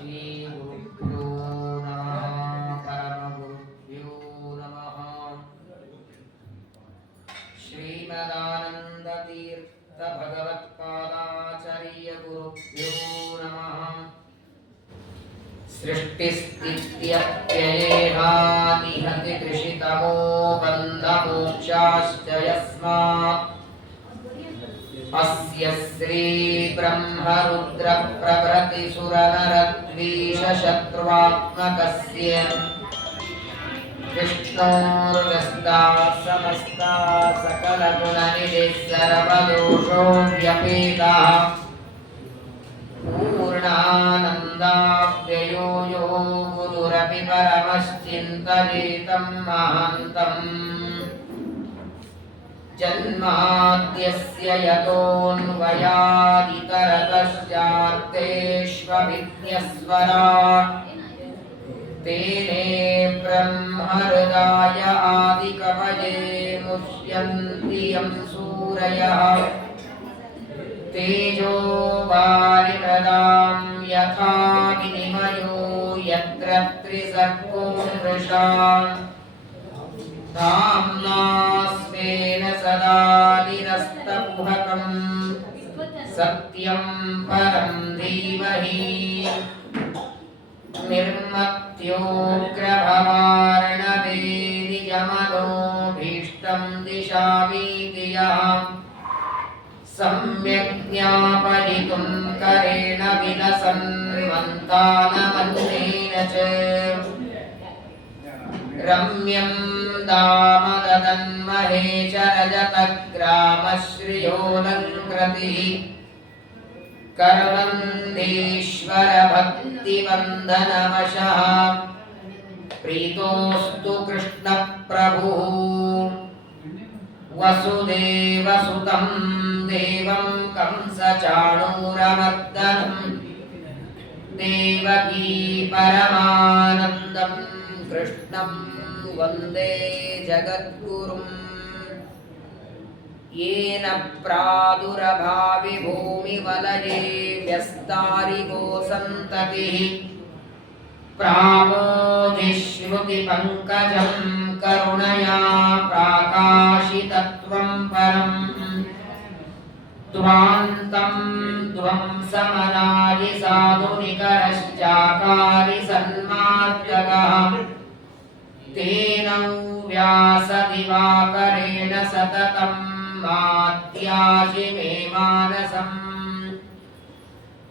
श्री गुरुभ्यो नमः परमगुरुभ्यो नमः श्रीमदानंद तीर्थ भगवत्पादाचार्य गुरुभ्यो नमः सृष्टिस्थित्यप्ययेहा निहति कृषितमो बन्धमोक्षाश्च यस्मात् अस्य श्री ब्रह्म रुद्र प्रभृति सुरनरद्वीष शत्रुवात्मकस्य विष्णोर्व्यस्ता समस्ता सकलगुणनिधि सर्वदोषो व्यपेतः पूर्णानन्दाव्ययो यो गुरुरपि परमश्चिन्तयेतं महान्तम् जन्माद्यस्य यतोऽन्वयादितरतश्चार्थेष्वभिज्ञस्वराट् तेने ब्रह्महृदाय आदिकवये मुह्यन्ति यं सूरयः तेजो वारिमृदां यथा विनिमयो यत्र त्रिसर्गो मृषा धाम्ना स्वेन सदा निरस्तकुहकं सत्यं परं धीमहि निर्मत्योग्रभवार्णवेदिजमनोभीष्टं दिशामीति यः सम्यक् ज्ञापयितुं करेण विलसन् मन्तानमन्येन च रम्यं दामदन्महेशरजतग्रामश्रियोऽलङ्कृतिः करवन्देश्वरभक्तिवन्दनवशः प्रीतोऽस्तु कृष्णप्रभुः वसुदेवसुतं देवं कंसचाणूरमर्दनं देवकी परमानन्दं कृष्णं वन्दे जगद्गुरुम् येन प्रादुरभावि भूमिवलये व्यस्तारिगो सन्ततिः प्रामोदिश्रुतिपङ्कजं करुणया प्राकाशितत्वं परम् ध्वान्तं ध्वंसमनादि साधुनिकरश्चाकारि सन्मार्जगः तेन व्यासदिवाकरेण सततं माद्याजि मे मानसम्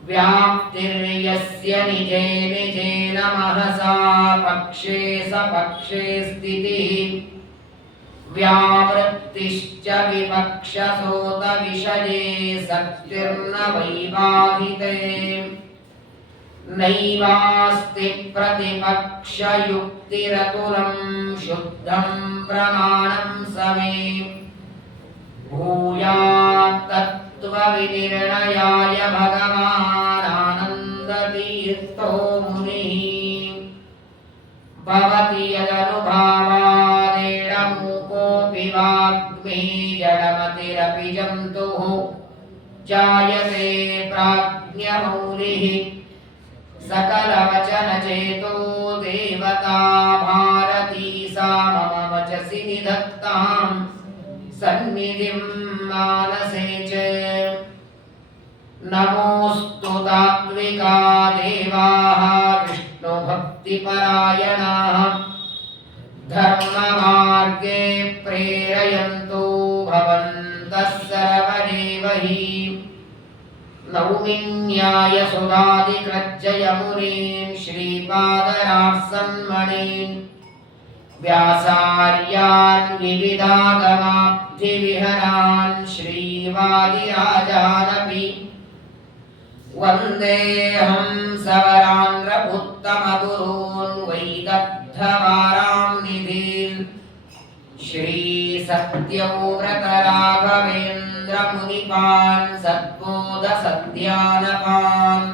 व्याप्तिर्यस्य निजे निजेन महसा पक्षे सपक्षे स्थितिः व्यावृत्तिश्च विपक्षसोत विषये सत्तिर्न वैबाधिते नैवास्ति प्रतिपक्षयुक्तिरतुलं शुद्धं प्रमाणं समे भूयात्तत्त्वविनिर्णयाय भगवानानन्दतीर्थो मुनिः भवति यदनुभावादेडमूकोऽपि वाग्मी जडमतिरपि जन्तुः जायते प्राज्ञमौलिः सकलवचनचेतो देवता भारती सा मम वचसि निधत्तां सन्निधिं मानसे च नमोऽस्तु तात्विका देवाः विष्णुभक्तिपरायणाः धर्ममार्गे प्रेरयन्तो भवन्तः सर्वदेव हि नौमिन्यायसुधादिकृज्जयमुनीन् श्रीपादरार्सन्मणीन् व्यासार्यान् विविधागमाब्धिविहरान् श्रीवादिराजानपि वन्देऽहं सवरान्ध्रपुत्तमगुरून् वैदग्धवारांनिधीन् श्रीसत्यव्रतराघवेन्द्रमुनिपान् सद्बोधसद्ध्यानपान्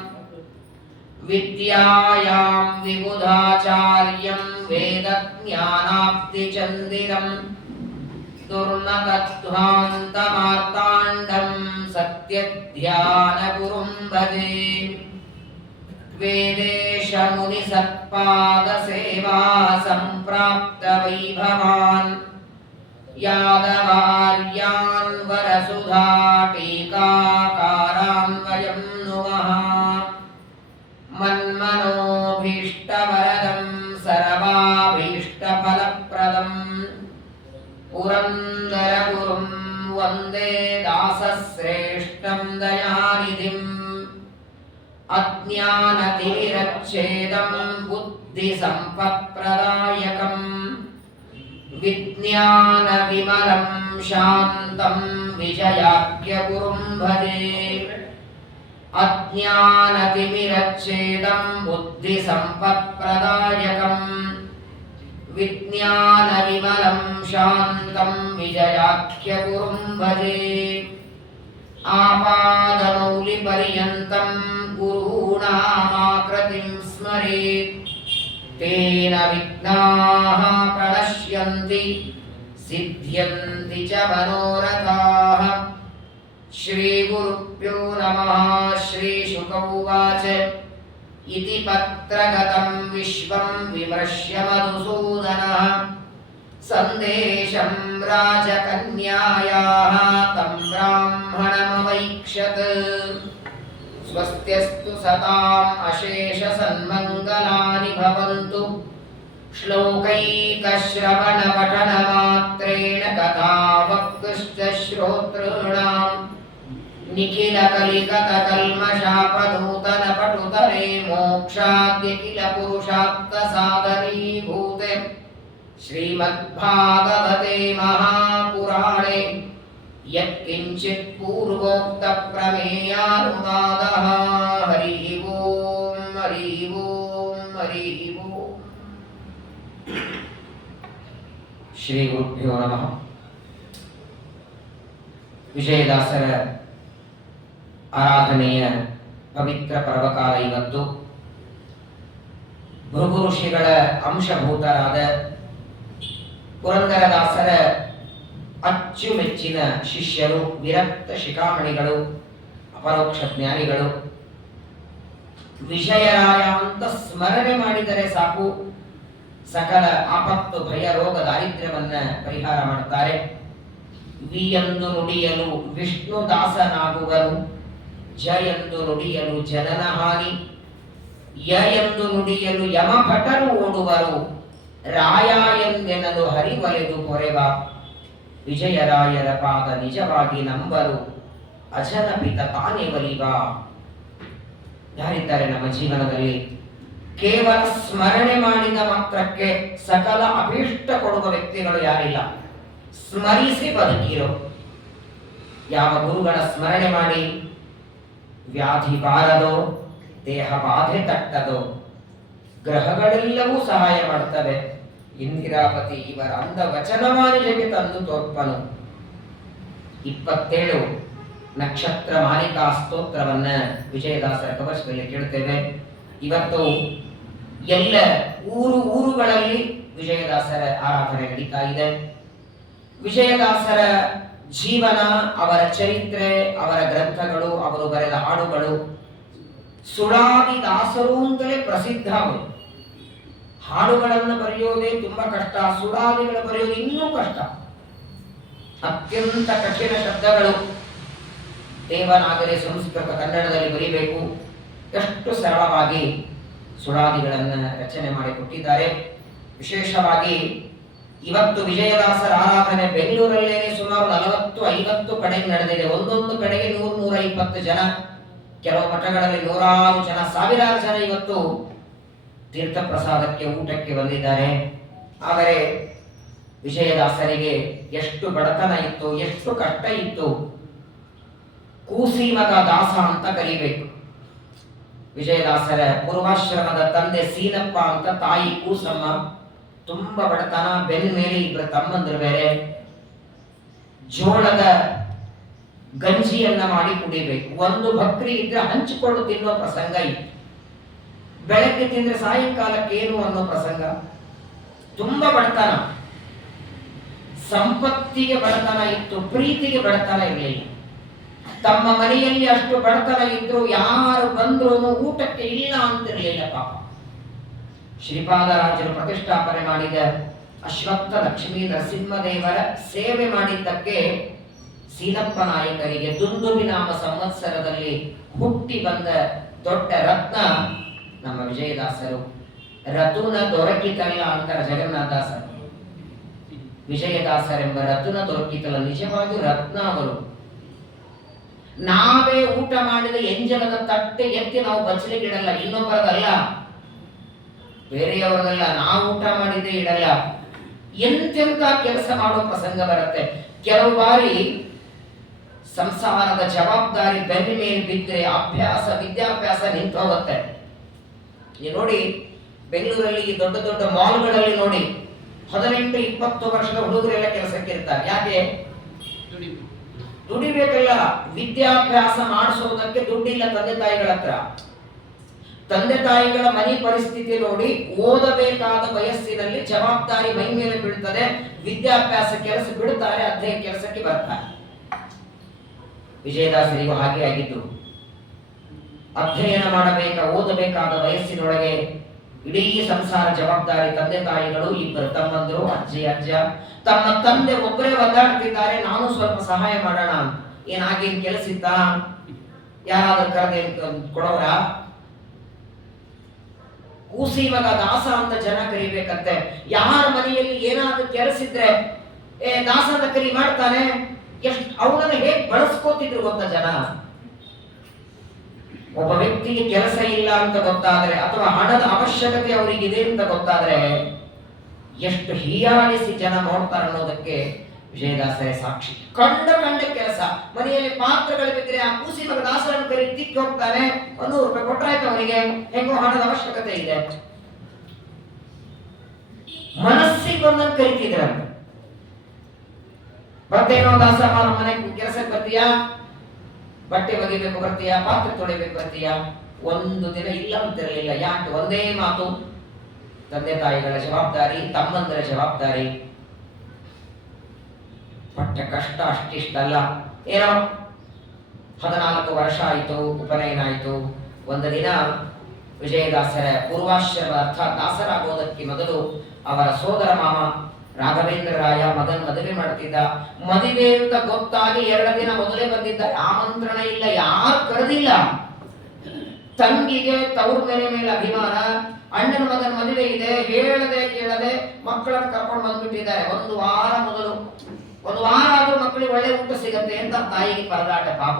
विद्यायां विबुधाचार्यं वेदज्ञानाब्धिचन्दिरं दुर्मतध्वान्तमार्ताण्डं सत्यध्यानगुरुं भजे ವೇದೇಶ ಮುನಿ ಸತ್ಪಾದ ಸೇವಾ ಸಂಪ್ರಾಪ್ತ ವೈಭವಾನ್ ಯಾದವಾರ್ಯಾನ್ ವರಸುಧಾ ಟೀಕಾಕಾರಾನ್ವಯಂ ನುಮಃ ಮನ್ಮನೋಭೀಷ್ಟವರದಂ ಸರ್ವಾಭೀಷ್ಟಫಲಪ್ರದಂ ಪುರಂದರಗುರುಂ ವಂದೇ ದಾಸಶ್ರೇಷ್ಠಂ ದಯಾನಿಧಿಂ ಅಜ್ಞಾನತಿಮಿರಚ್ಛೇದಂ ಬುದ್ಧಿಸಂಪತ್ಪ್ರದಾಯಕಂ ವಿಜ್ಞಾನವಿಮಲಂ ಶಾಂತಂ ವಿಜಯಾಖ್ಯಗುರುಂ ಭಜೆ ಅಜ್ಞಾನತಿಮಿರಚ್ಛೇದಂ ಬುದ್ಧಿಸಂಪತ್ಪ್ರದಾಯಕಂ ವಿಜ್ಞಾನವಿಮಲಂ ಶಾಂತಂ ವಿಜಯಾಖ್ಯಗುರುಂ ಭಜೆ ಆಪಾದಮೌಲಿಪರ್ಯಂತಂ ಗುರುಣಾಮಾಕೃತಿಂ ಸ್ಮರೇತ್ ತೇನ ವಿಘ್ನಾಃ ಪ್ರಣಶ್ಯಂತಿ ಸಿದ್ಧ್ಯಂತಿ ಚ ಮನೋರಥಾಃ ಶ್ರೀ ಗುರುಭ್ಯೋ ನಮಃ. ಶ್ರೀ ಶುಕ ಉವಾಚ ಇತಿ ಪತ್ರಗತಂ ವಿಶ್ವಂ ವಿಮೃಶ್ಯ ಮಧುಸೂದನಃ ಸಂದೇಶಂ ರಾಜಕನ್ಯಾಯಾಃ ತಂ ಬ್ರಾಹ್ಮಣಮವೈಕ್ಷತ್ ಸ್ವಸ್ತ್ಯಸ್ತು ಸತಾಂ ಅಶೇಷ ಸನ್ಮಂಗಲಾನಿ ಭವಂತು ಶ್ಲೋಕೈಕಶ್ರವಣ ಪಠನ ಮಾತ್ರೇಣ ಕಥಾ ವಕ್ತುಶ್ಚ ಶ್ರೋತॄಣಾಂ ನಿಖಿಲ ಕಲಿಕತ ಕಲ್ಮಷಾಪನೂತನ ಪಟುತರೆ ಮೋಕ್ಷಾದ್ಯ ಕಿಲ ಪುರುಷಾರ್ಥ ಸಾಧನೀಭೂತೆ ಶ್ರೀಮದ್ಭಾಗವತೆ ಮಹಾಪುರಾಣೇ ಯತ್ಕಿಂಚಿತ್ ಪೂರ್ವೋಕ್ತ ಪ್ರಮೇಯಾನುವಾದಃ. ಹರಿ ಓಂ ಹರಿ ಓಂ ಹರಿ ಓಂ. ಶ್ರೀ ಗುರುಭ್ಯೋ ನಮಃ. ವಿಜಯದಾಸರ ಆರಾಧನೆಯ ಪವಿತ್ರ ಪರ್ವಕಾಲ ಇವತ್ತು. ಭೃಗು ಋಷಿಗಳ ಅಂಶಭೂತರಾದ ಪುರಂದರದಾಸರ ಅಚ್ಚುಮೆಚ್ಚಿನ ಶಿಷ್ಯರು, ವಿರಕ್ತ ಶಿಖಾಮಣಿಗಳು, ಅಪರೋಕ್ಷ ಜ್ಞಾನಿಗಳು. ವಿಜಯರಾಯ ಅಂತ ಸ್ಮರಣೆ ಮಾಡಿದರೆ ಸಾಕು, ಸಕಲ ಆಪತ್ತು ಭಯ ರೋಗ ದಾರಿದ್ರ್ಯವನ್ನ ಪರಿಹಾರ ಮಾಡುತ್ತಾರೆ. ವಿ ಎಂದು ನುಡಿಯಲು ವಿಷ್ಣು ದಾಸನಾಗುವರು, ಜ ಎಂದು ನುಡಿಯಲು ಜನನ ಹಾನಿ, ಯ ಎಂದು ನುಡಿಯಲು ಯಮಭಟರು ಓಡುವರು, ರಾಯ ಎಂದೆನಲು ಹರಿವಲೆದು ಪೊರೆವ. ವಿಜಯರಾಯರ ಪಾದ ನಿಜವಾಗಿ ನಂಬರು, ಅಜನ ಪಿತ ತಾನೇ ಒಲಿವ. ಯಾರಿದ್ದಾರೆ ನಮ್ಮ ಜೀವನದಲ್ಲಿ ಕೇವಲ ಸ್ಮರಣೆ ಮಾಡಿದ ಮಾತ್ರಕ್ಕೆ ಸಕಲ ಅಭೀಷ್ಟ ಕೊಡುವ ವ್ಯಕ್ತಿಗಳು ಯಾರಿಲ್ಲ. ಸ್ಮರಿಸಿ ಬದುಕಿರೋ. ಯಾವ ಗುರುಗಳ ಸ್ಮರಣೆ ಮಾಡಿ ವ್ಯಾಧಿ ಬಾರದೋ, ದೇಹ ಬಾಧೆ ತಟ್ಟದೋ, ಗ್ರಹಗಳೆಲ್ಲವೂ ಸಹಾಯ ಮಾಡ್ತವೆ. ಇಂದಿರಾಪತಿ ಇವರ ಅಂದ ವಚನವಾಣಿಗೆ ತಂದು ತೋರ್ಪನು. 27 ನಕ್ಷತ್ರ ಮಾಲಿಕಾ ಸ್ತೋತ್ರವನ್ನ ವಿಜಯದಾಸರ ಕವಚದಲ್ಲಿ ಕೇಳುತ್ತೇವೆ. ಇವತ್ತು ಎಲ್ಲ ಊರುಗಳಲ್ಲಿ ವಿಜಯದಾಸರ ಆರಾಧನೆ ನಡೀತಾ ಇದೆ. ವಿಜಯದಾಸರ ಜೀವನ, ಅವರ ಚರಿತ್ರೆ, ಅವರ ಗ್ರಂಥಗಳು, ಅವರು ಬರೆದ ಹಾಡುಗಳು ಸುಳಾದಿ ದಾಸರು ಅಂತಲೇ ಪ್ರಸಿದ್ಧ. ಅವರು ಹಾಡುಗಳನ್ನು ಬರೆಯೋದೇ ತುಂಬಾ ಕಷ್ಟ, ಸುಳಾದಿಗಳು ಬರೆಯೋದು ಇನ್ನೂ ಕಷ್ಟ. ಅತ್ಯಂತ ಕಠಿಣ ಶಬ್ದಗಳು. ದೇವನಾಗರಿ ಸಂಸ್ಕೃತ ಕನ್ನಡದಲ್ಲಿ ಬರೀಬೇಕು. ಎಷ್ಟು ಸರಳವಾಗಿ ಸುಳಾದಿಗಳನ್ನು ರಚನೆ ಮಾಡಿಕೊಟ್ಟಿದ್ದಾರೆ. ವಿಶೇಷವಾಗಿ ಇವತ್ತು ವಿಜಯದಾಸರ ಆರಾಧನೆ ಬೆಂಗಳೂರಲ್ಲೇನೆ ಸುಮಾರು 40-50 ಕಡೆಗೆ ನಡೆದಿದೆ. ಒಂದೊಂದು ಕಡೆಗೆ 100-120 ಜನ, ಕೆಲವು ಮಠಗಳಲ್ಲಿ 100 ಜನ, ಸಾವಿರಾರು ಜನ ಇವತ್ತು ತೀರ್ಥ ಪ್ರಸಾದಕ್ಕೆ ಊಟಕ್ಕೆ ಬಂದಿದ್ದಾರೆ. ಆದರೆ ವಿಜಯದಾಸರಿಗೆ ಎಷ್ಟು ಬಡತನ ಇತ್ತು, ಎಷ್ಟು ಕಷ್ಟ ಇತ್ತು. ಕೂಸಿ ಮಗ ದಾಸ ಅಂತ ಕರೀಬೇಕು. ವಿಜಯದಾಸರ ಪೂರ್ವಾಶ್ರಮದ ತಂದೆ ಸೀನಪ್ಪ ಅಂತ, ತಾಯಿ ಕೂಸಮ್ಮ. ತುಂಬ ಬಡತನ, ಬೆನ್ನ ಮೇಲೆ 2 ತಮ್ಮಂದ್ರು ಬೇರೆ. ಜೋಳದ ಗಂಜಿಯನ್ನ ಮಾಡಿ ಕುಡಿಬೇಕು. ಒಂದು ಭಕ್ರಿ ಇದ್ರೆ ಹಂಚಿಕೊಂಡು ತಿನ್ನುವ ಪ್ರಸಂಗ ಇತ್ತು. ಬೆಳಗ್ಗೆ ತಿಂದ್ರೆ ಸಾಯಂಕಾಲಕ್ಕೆ ಏನು ಅನ್ನೋ ಪ್ರಸಂಗ. ತುಂಬಾ ಬಡತನ. ಸಂಪತ್ತಿಗೆ ಬಡತನ ಇತ್ತು, ಪ್ರೀತಿಗೆ ಬಡತನ ಇರಲಿಲ್ಲ. ತಮ್ಮ ಮನೆಯಲ್ಲಿ ಅಷ್ಟು ಬಡತನ ಇದ್ರು ಯಾರು ಬಂದ್ರು ಊಟಕ್ಕೆ ಇಲ್ಲ ಅಂತಿರಲಿಲ್ಲ ಪಾಪ. ಶ್ರೀಪಾದರಾಜರು ಪ್ರತಿಷ್ಠಾಪನೆ ಮಾಡಿದ ಅಶ್ವತ್ಥ ಲಕ್ಷ್ಮೀ ನರಸಿಂಹದೇವರ ಸೇವೆ ಮಾಡಿದ್ದಕ್ಕೆ ಸೀನಪ್ಪ ನಾಯಕರಿಗೆ ದುಂದುಬಿ ನಾಮ ಸಂವತ್ಸರದಲ್ಲಿ ಹುಟ್ಟಿ ಬಂದ ದೊಡ್ಡ ರತ್ನ ನಮ್ಮ ವಿಜಯದಾಸರು. ರತುನ ದೊರಕಿತಲ್ಲ ಅಂತಾರೆ ಜಗನ್ನಾಥದಾಸರು. ವಿಜಯದಾಸರೆಂಬ ರತುನ ದೊರಕಿತಲ್ಲ, ನಿಜವಾಗಿಯೂ ರತ್ನ ಅವರು. ನಾವೇ ಊಟ ಮಾಡಿದ ಎಂಜಲದ ತಟ್ಟೆ ಎತ್ತಿ ನಾವು ಬಚ್ಚಲಿಗಿಡಲ್ಲ, ಇನ್ನೊಬ್ಬರದಲ್ಲ, ಬೇರೆಯವರದಲ್ಲ, ನಾವು ಊಟ ಮಾಡಿದ್ದೇ ಇಡಲ್ಲ. ಎಂತೆಂತ ಕೆಲಸ ಮಾಡೋ ಪ್ರಸಂಗ ಬರುತ್ತೆ. ಕೆಲವು ಬಾರಿ ಸಂಸಾರದ ಜವಾಬ್ದಾರಿ ಬೆನ್ನ ಮೇಲೆ ಬಿದ್ದರೆ ವಿದ್ಯಾಭ್ಯಾಸ ನಿಂತು ಹೋಗುತ್ತೆ. ನೀವು ನೋಡಿ, ಬೆಂಗಳೂರಲ್ಲಿ ದೊಡ್ಡ ದೊಡ್ಡ ಮಾಲ್ಗಳಲ್ಲಿ ನೋಡಿ 18-20 ವರ್ಷದ ಹುಡುಗರೆಲ್ಲ ಕೆಲಸಕ್ಕೆ ಇರ್ತಾರೆ. ಯಾಕೆ? ದುಡಿಬೇಕಲ್ಲ. ವಿದ್ಯಾಭ್ಯಾಸ ಮಾಡಿಸೋದಕ್ಕೆ ದುಡ್ಡಿಲ್ಲ ತಂದೆ ತಾಯಿಗಳ ಹತ್ರ. ತಂದೆ ತಾಯಿಗಳ ಮನೆ ಪರಿಸ್ಥಿತಿ ನೋಡಿ ಓದಬೇಕಾದ ವಯಸ್ಸಿನಲ್ಲಿ ಜವಾಬ್ದಾರಿ ಮೈ ಮೇಲೆ ಬೀಳ್ತದೆ, ವಿದ್ಯಾಭ್ಯಾಸ ಕೆಲಸ ಬಿಡುತ್ತಾರೆ, ಅಧ್ಯಯನ ಕೆಲಸಕ್ಕೆ ಬರ್ತಾರೆ. ವಿಜಯದಾಸರಿಗೂ ಹಾಗೆ ಆಗಿದ್ದು. ಅಧ್ಯಯನ ಓದಬೇಕಾದ ವಯಸ್ಸಿನೊಳಗೆ ಇಡೀ ಸಂಸಾರ ಜವಾಬ್ದಾರಿ ತಂದೆ ತಾಯಿಗಳು, ಇಬ್ಬರು ತಮ್ಮಂದರು, ಅಜ್ಜಿ ಅಜ್ಜ. ತಮ್ಮ ತಂದೆ ಒಬ್ಬರೇ ಒದ್ದಾಡ್ತಿದ್ದಾರೆ, ನಾನು ಸ್ವಲ್ಪ ಸಹಾಯ ಮಾಡೋಣ. ಏನಾಗೇನ್ ಕೆಲಸ ಇತ್ತ? ಯಾರಾದ್ರೂ ಕರೆದೇನ್ ಕೊಡೋರ? ಕೂಸಿ ಮಗ ದಾಸ ಅಂತ ಜನ ಕರಿಬೇಕಂತೆ. ಯಾರ ಮನೆಯಲ್ಲಿ ಏನಾದ್ರೂ ಕೆಲಸ ಇದ್ರೆ ದಾಸ ಅಂತ ಕರಿ ಮಾಡ್ತಾನೆ. ಎಷ್ಟು ಅವನನ್ನ ಹೇಗ್ ಬಳಸ್ಕೋತಿದ್ರು ಗೊತ್ತಾ ಜನ. ಒಬ್ಬ ವ್ಯಕ್ತಿಗೆ ಕೆಲಸ ಇಲ್ಲ ಅಂತ ಗೊತ್ತಾದ್ರೆ ಅಥವಾ ಹಣದ ಅವಶ್ಯಕತೆ ಅವರಿಗಿದೆ ಅಂತ ಗೊತ್ತಾದ್ರೆ ಎಷ್ಟು ಹೀಯಾಳಿಸಿ ಜನ ನೋಡ್ತಾರೆ ಅನ್ನೋದಕ್ಕೆ ವಿಜಯದಾಸರೇ ಸಾಕ್ಷಿ. ಕಂಡ ಕೆಲಸ. ಮನೆಯಲ್ಲಿ ಪಾತ್ರಗಳು ಬಿದ್ದರೆ ಆ ಕೂಸಿ ಮಗ ದಾಸರನ್ನು ಕರಿ ತಿಕ್ಕಿ ಹೋಗ್ತಾನೆ. 100 ರೂಪಾಯಿ ಕೊಟ್ರಾಯ್ತು ಅವನಿಗೆ, ಹೆಂಗೋ ಹಣದ ಅವಶ್ಯಕತೆ ಇದೆ. ಮನಸ್ಸಿಗೆ ಬಂದಂಗೆ ಕರಿತಿದ್ರಂತೆ. ಬರ್ತೇನೋ ದಾಸ, ಮನೆ ಕೆಲಸಕ್ಕೆ ಬರ್ತೀಯಾ? ಬಟ್ಟೆ ಒಗಿಬೇಕು ಬರ್ತೀಯಾ? ಪಾತ್ರೆ ತೊಳಿಬೇಕು ಬರ್ತೀಯಾ? ಒಂದು ದಿನ ಇಲ್ಲ ಅಂತಿರಲಿಲ್ಲ. ಯಾಕೆ? ಒಂದೇ ಮಾತು, ತಂದೆ ತಾಯಿಗಳ ಜವಾಬ್ದಾರಿ, ತಮ್ಮಂದರ ಜವಾಬ್ದಾರಿ. ಪಟ್ಟ ಕಷ್ಟ ಅಷ್ಟಿಷ್ಟಲ್ಲ. ಏನೋ 14 ವರ್ಷ ಆಯಿತು, ಉಪನಯನ ಆಯಿತು. ಒಂದು ದಿನ ವಿಜಯದಾಸರ ಪೂರ್ವಾಶ್ರಮ ಅರ್ಥಾತ್ ದಾಸರಾಗೋದಕ್ಕೆ ಮೊದಲು ಅವರ ಸೋದರ ಮಾಮ ರಾಘವೇಂದ್ರ ರಾಯ ಮದುವೆ ಮಾಡ್ತಿದ್ದ. ಮದುವೆ ಅಂತ ಗೊತ್ತಾಗಿ 2 ದಿನ ಮೊದಲೇ ಬಂದಿದ್ದಾರೆ. ಆಮಂತ್ರಣ ಇಲ್ಲ, ಯಾರು ಕರೆದಿಲ್ಲ. ತಂಗಿಗೆ ತವ್ರ ಮೇಲೆ ಅಭಿಮಾನ, ಅಣ್ಣನ ಮಗನ ಮದುವೆ ಇದೆ, ಹೇಳದೆ ಕೇಳದೆ ಮಕ್ಕಳನ್ನು ಕರ್ಕೊಂಡು ಬಂದ್ಬಿಟ್ಟಿದ್ದಾರೆ. ಒಂದು ವಾರ ಆದ್ರೂ ಮಕ್ಕಳಿಗೆ ಒಳ್ಳೆ ಊಟ ಸಿಗತ್ತೆ ಅಂತ ತಾಯಿಗೆ ಪರದಾಟ. ಪಾಪ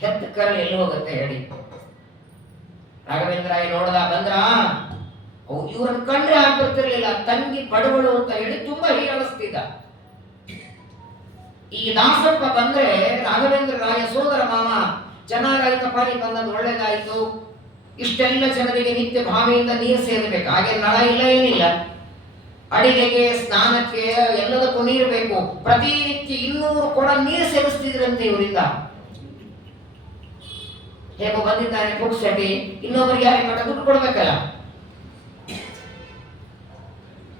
ಹೆತ್ತ ಕರಳು ಎಲ್ಲಿ ಹೋಗುತ್ತೆ ಹೇಳಿ. ರಾಘವೇಂದ್ರ ರಾಯ ನೋಡ್ದ, ಬಂದ್ರ ಇವ್ರನ್ನ ಕಂಡ್ರೆ ಆಗ್ಬಿಡ್ತಿರ್ಲಿಲ್ಲ. ತಂಗಿ ಬಡವಳು ಅಂತ ಹೇಳಿ ತುಂಬಾ ಹೀಯಾಳಿಸ್ತಿದ್ದ. ಈ ದಾಸಪ್ಪ ಬಂದ್ರೆ ರಾಘವೇಂದ್ರ ರಾಯ ಸೋದರ ಮಾಮ, ಚೆನ್ನಾಗಾಯ್ತಪ್ಪ ನೀ ಬಂದದ್ದು ಒಳ್ಳೇದಾಯ್ತು, ಇಷ್ಟೆಲ್ಲ ಜನರಿಗೆ ನಿತ್ಯ ಭಾವಿಯಿಂದ ನೀರು ಸೇರಬೇಕು. ಹಾಗೆ ನಳ ಇಲ್ಲ, ಏನಿಲ್ಲ. ಅಡಿಗೆಗೆ, ಸ್ನಾನಕ್ಕೆ, ಎಲ್ಲದಕ್ಕೂ ನೀರು ಬೇಕು. ಪ್ರತಿನಿತ್ಯ 200 ಕೊಡ ನೀರು ಸೇವಿಸ್ತಿದ್ರಂತೆ ಇವರಿಂದ. ಹೇಗೋ ಬಂದಿದ್ದಾನೆ ಪುಕ್ಸಟಿ, ಇನ್ನೊಬ್ಬರಿಗೆ ಯಾರಿಗೆ ಕಟ್ಟ ದುಡ್ಡು ಕೊಡ್ಬೇಕಲ್ಲ.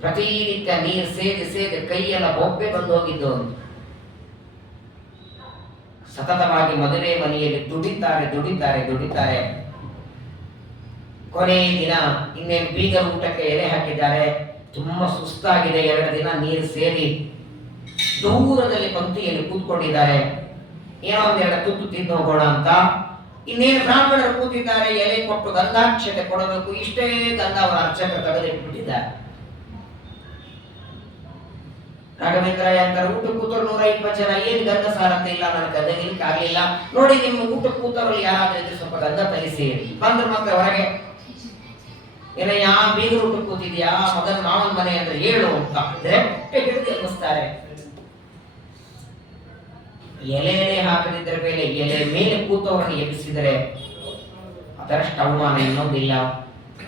ಪ್ರತಿನಿತ್ಯ ನೀರು ಸೇದಿ ಕೈಯೆಲ್ಲ ಬೊಬ್ಬೆ ಬಂದು ಹೋಗಿದ್ದು. ಸತತವಾಗಿ ಮದುವೆ ಮನೆಯಲ್ಲಿ ದುಡಿತಾರೆ. ಕೊನೆ ದಿನ ಇನ್ನೇನು ಬೀಗ ಊಟಕ್ಕೆ ಎಲೆ ಹಾಕಿದ್ದಾರೆ. ತುಂಬಾ ಸುಸ್ತಾಗಿದೆ. 2 ದಿನ ನೀರು ಸೇರಿ ದೂರದಲ್ಲಿ ಪಂಕ್ತಿಯಲ್ಲಿ ಕೂತ್ಕೊಂಡಿದ್ದಾರೆ. ಏನೋ 1-2 ತುತ್ತು ತಿಂದು ಹೋಗೋಣ ಅಂತ. ಇನ್ನೇನು ಬ್ರಾಹ್ಮಣರು ಕೂತಿದ್ದಾರೆ, ಎಲೆ ಕೊಟ್ಟು ಗಂಧಾಕ್ಷತೆ ಕೊಡಬೇಕು. ಇಷ್ಟೇ ಗಂಧ ಅವರ ಅರ್ಚಕರು ತೆಗೆದಿಟ್ಬಿಟ್ಟಿದ್ದಾರೆ. ರಾಘವೇಂದ್ರ ಅಂತಾರೆ, ಊಟ ಕೂತರು 120 ಜನ, ಏನ್ ಗಂಧ ಸಾರತ್ತೆ ಇಲ್ಲ, ನನಗೆ ಗದಗಿಲಿಕ್ಕೆ ಆಗ್ಲಿಲ್ಲ. ನೋಡಿ, ನಿಮ್ಮ ಊಟ ಕೂತರಲ್ಲಿ ಯಾರಾದ್ರೂ ಇದ್ರೆ ಸ್ವಲ್ಪ ಗಂಧ ತರಿಸಿ. ಬಂದ್ರು ಮತ್ತೆ ಹೊರಗೆ, ಏನ ಯಾ ಬೀಗರು ಊಟ ಕೂತಿದ್ಯಾ, ಮಗನ ಮಾವನ ಮನೆ ಅಂದ್ರೆ ಹೇಳು ಅಂತ ಹಿಡಿದು ಎಬ್ಬಿಸ್ತಾರೆ. ಎಲೆ ಹಾಕದಿದ್ದರೆ ಎಲೆ ಮೇಲೆ ಕೂತವರನ್ನು ಎಬ್ಬಿಸಿದರೆ ಅದರಷ್ಟು ಅವಮಾನ ಇನ್ನೊಂದಿಲ್ಲ.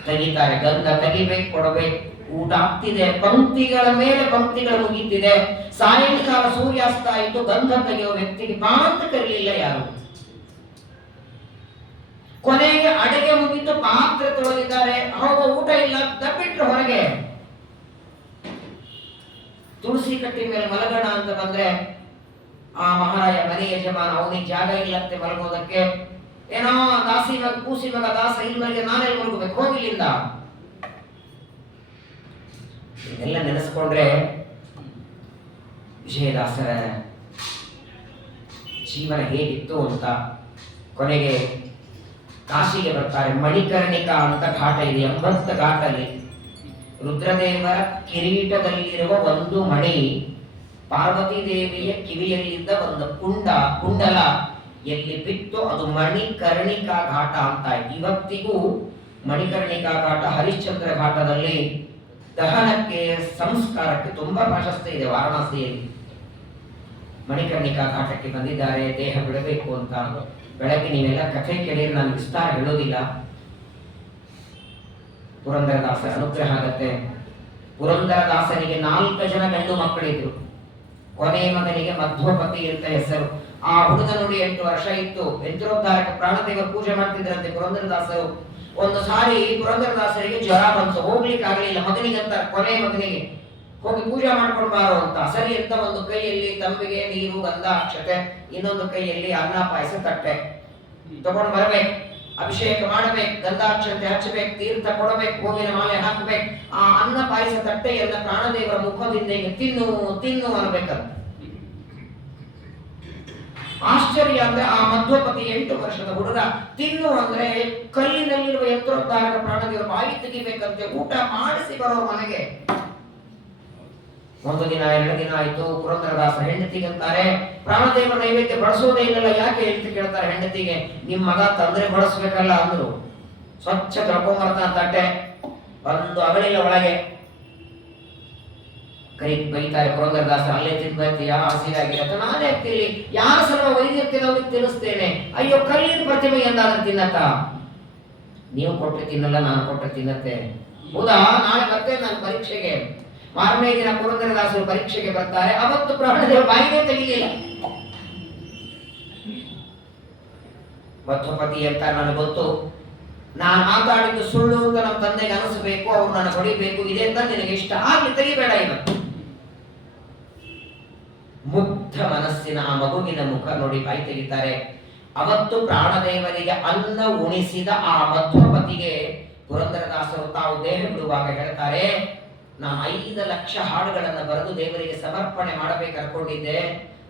ತೆಗಿತಾರೆ, ಗಂಧ ತೆಗಿಬೇಕು, ಕೊಡಬೇಕು. ಊಟ ಆಗ್ತಿದೆ, ಪಂಕ್ತಿಗಳ ಮೇಲೆ ಪಂಕ್ತಿಗಳು ಮುಗಿತಿದೆ. ಸಾಯಂಕಾಲ ಸೂರ್ಯಾಸ್ತ ಆಯಿತು, ಗಂಧ ತೆಗೆಯುವ ವ್ಯಕ್ತಿಗೆ ಮಾತ್ರ ಕರೀಲಿಲ್ಲ ಯಾರು. ಕೊನೆಗೆ ಅಡಿಗೆ ಮುಗಿತು, ಪಾತ್ರೆ ತೊಳೆದಿದ್ದಾರೆ, ಹೌದು ಊಟ ಇಲ್ಲ, ತಪ್ಪಿಟ್ರು ಹೊರಗೆ. ತುಳಸಿ ಕಟ್ಟಿ ಮೇಲೆ ಮಲಗೋಣ ಅಂತ ಬಂದ್ರೆ ಆ ಮಹಾರಾಜ ಮನೆ ಯಜಮಾನ, ಅವನಿಗೆ ಜಾಗ ಇಲ್ಲಂತೆ ಮಲಗೋದಕ್ಕೆ. ಏನೋ ದಾಸಿ ಮಗ ಕೂಸಿ ಮಗ ದಾಸ ಇಲ್ವರೆಗೆ ನಾನೇ ಮಲಗಬೇಕು, ಹೋಗಿಲ್ಲಿಂದ. ಇದೆಲ್ಲ ನೆನೆಸ್ಕೊಂಡ್ರೆ ವಿಜಯದಾಸರ ಜೀವನ ಹೇಗಿತ್ತು ಅಂತ. ಕೊನೆಗೆ ಕಾಶಿಗೆ ಬರ್ತಾರೆ. ಮಣಿಕರ್ಣಿಕಾ ಅಂತ ಘಾಟ ಇದೆ, 80 ಘಾಟಲ್ಲಿ. ರುದ್ರದೇವರ ಕಿರೀಟದಲ್ಲಿರುವ ಒಂದು ಮಣಿ, ಪಾರ್ವತಿ ದೇವಿಯ ಕಿವಿಯಲ್ಲಿದ್ದ ಒಂದು ಕುಂಡಲ ಎಲ್ಲಿ ಬಿತ್ತು ಅದು ಮಣಿಕರ್ಣಿಕಾ ಘಾಟ ಅಂತ. ಇವತ್ತಿಗೂ ಮಣಿಕರ್ಣಿಕಾ ಘಾಟ ಹರಿಶ್ಚಂದ್ರ ಘಾಟದಲ್ಲಿ ದಹನಕ್ಕೆ ಸಂಸ್ಕಾರಕ್ಕೆ ತುಂಬಾ ಪ್ರಾಶಸ್ತ್ಯ ಇದೆ. ವಾರಣಾಸಿಯಲ್ಲಿ ಮಣಿಕರ್ಣಿಕಾ ಘಾಟಕ್ಕೆ ಬಂದಿದ್ದಾರೆ ದೇಹ ಬಿಡಬೇಕು ಅಂತ. ಬೆಳಗ್ಗೆ ನೀವೆಲ್ಲ ಕಥೆ ಕೇಳಿದ್ರೆ ನಾನು ವಿಸ್ತಾರ ಹೇಳೋದಿಲ್ಲ. ಪುರಂದರದಾಸರ ಅನುಗ್ರಹ ಆಗತ್ತೆ. ಪುರಂದರದಾಸನಿಗೆ 4 ಜನ ಗಂಡು ಮಕ್ಕಳಿದ್ರು. ಕೊನೆಯ ಮಗನಿಗೆ ಮಧ್ವಪತಿ ಅಂತ ಹೆಸರು. ಆ ಹುಡುಗ ನೋಡಿ 8 ವರ್ಷ ಇತ್ತು. ಯಂತ್ರೋದ್ಧಾರಕ ಪ್ರಾಣದೇವ ಪೂಜೆ ಮಾಡ್ತಿದ್ರಂತೆ ಪುರಂದರದಾಸರು. ಒಂದು ಸಾರಿ ಪುರಂದರದಾಸರಿಗೆ ಜ್ವರ ಬಂತು, ಹೋಗ್ಲಿಕ್ಕೆ ಆಗಲಿಲ್ಲ. ಮಗನಿಗಂತ ಕೊನೆಯ ಮಗನಿಗೆ ಹೋಗಿ ಪೂಜೆ ಮಾಡ್ಕೊಂಡು ಬಾರೋ ಅಂತ. ಸರಿ ಅಂತ ಒಂದು ಕೈಯಲ್ಲಿ ತಂಬಿಗೆ ನೀರು ಗಂಧ ಅಕ್ಷತೆ, ಇನ್ನೊಂದು ಕೈಯಲ್ಲಿ ಅನ್ನ ಪಾಯಸ ತಟ್ಟೆ ತಗೊಂಡು ಬರಬೇಕು. ಅಭಿಷೇಕ ಮಾಡಬೇಕು, ಗಂಧಾಕ್ಷತೆ ಹಚ್ಚಬೇಕು, ತೀರ್ಥ ಕೊಡಬೇಕು, ಹೂವಿನ ಮಾಲೆ ಹಾಕಬೇಕು. ಆ ಅನ್ನ ಪಾಯಸ ತಟ್ಟೆಯನ್ನ ಪ್ರಾಣದೇವರ ಮುಖದಿಂದ ಈಗ ತಿನ್ನು ತಿನ್ನು ಅನ್ಬೇಕಂತ. ಆಶ್ಚರ್ಯ ಅಂದ್ರೆ ಆ ಮಧ್ವಪತಿ 8 ವರ್ಷದ ಹುಡುಗ ತಿನ್ನು ಅಂದ್ರೆ ಕಲ್ಲಿನಲ್ಲಿರುವ ಯಂತ್ರೋದ್ಧಾರಕ ಪ್ರಾಣದೇವರ ಬಾಯಿ ತೆಗಿಬೇಕಂತೆ. ಊಟ ಮಾಡಿಸಿ ಬರೋ ಮನೆಗೆ. 1 ದಿನ 2 ದಿನ ಆಯ್ತು. ಪುರಂದರದಾಸರ ಹೆಂಡತಿಗಂತಾರೆ, ಪ್ರಾಣದೇವರ ನೈವೇದ್ಯ ಬಳಸೋದೇ ಇಲ್ಲಲ್ಲ, ಯಾಕೆ ಹೇಳ್ತಿ ಕೇಳ್ತಾರೆ ಹೆಂಡತಿಗೆ. ನಿಮ್ ಮಗ ತಂದ್ರೆ ಬಳಸ್ಬೇಕಲ್ಲ ಅಂದ್ರು. ಸ್ವಚ್ಛ ತೊಳ್ಕೊಂಬರ್ತಾನ ತಟ್ಟೆ, ಒಂದು ಅಗಳಿಲ್ಲ ಒಳಗೆ. ಕೈ ಬೈತಾರೆ ಪುರಂದರದಾಸರ, ಅಲ್ಲೇ ತಿನ್ಬರ್ತೀಯಾ ಹಸಿರಾಗಿರತ್ತ. ನಾನೇ ತಿನ್ಲಿ, ಯಾರ ಸಲ ವೈದ್ಯರ್ತೀನಿ ಅವ್ರಿಗೆ ತಿನ್ನಿಸ್ತೇನೆ. ಅಯ್ಯೋ ಕಲ್ಲಿನ ಪ್ರತಿಮೆ ಎಂದಾದ್ರೂ ತಿನ್ನತ್ತ? ನೀವು ಕೊಟ್ಟರೆ ತಿನ್ನಲ್ಲ, ನಾನು ಕೊಟ್ಟರೆ ತಿನ್ನತ್ತೆ. ಹೌದಾ, ನಾಳೆ ಬರ್ತೇನೆ ನಾನು ಪರೀಕ್ಷೆಗೆ. ಮಾರನೇ ದಿನ ಪುರಂದರದಾಸರು ಪರೀಕ್ಷೆಗೆ ಬರ್ತಾರೆ. ಅವತ್ತು ಪ್ರಾಣದೇವ ಬಾಯಿನೇ ತೆಗಿಲಿಲ್ಲ. ಮಧ್ವಪತಿ ಅಂತ ನನಗೆ ಗೊತ್ತು, ನಾನು ಮಾತಾಡಿದ್ದು ಸುಳ್ಳು ಅಂತ ನಮ್ಮ ತಂದೆಗೆ ಅನಿಸಬೇಕು, ಅವ್ರು ನನ್ನ ಹೊಡಿಬೇಕು, ಇದೆ ಅಂತ ನಿನಗೆ ಇಷ್ಟ ಆಗ್ಲಿ, ತೆಗಿಬೇಡ. ಇವತ್ತು ಮುಗ್ಧ ಮನಸ್ಸಿನ ಆ ಮಗುವಿನ ಮುಖ ನೋಡಿ ಬಾಯಿ ತೆಗಿತಾರೆ. ಅವತ್ತು ಪ್ರಾಣದೇವರಿಗೆ ಅನ್ನ ಉಣಿಸಿದ ಆ ಮಧ್ವಪತಿಗೆ ಪುರಂದರದಾಸರು ತಾವು ದೇಹ ಬಿಡುವಾಗ ಹೇಳ್ತಾರೆ, ನಾನು 5 ಲಕ್ಷ ಹಾಡುಗಳನ್ನು ಬರೆದು ದೇವರಿಗೆ ಸಮರ್ಪಣೆ ಮಾಡಬೇಕು ಅನ್ಕೊಂಡಿದ್ದೆ.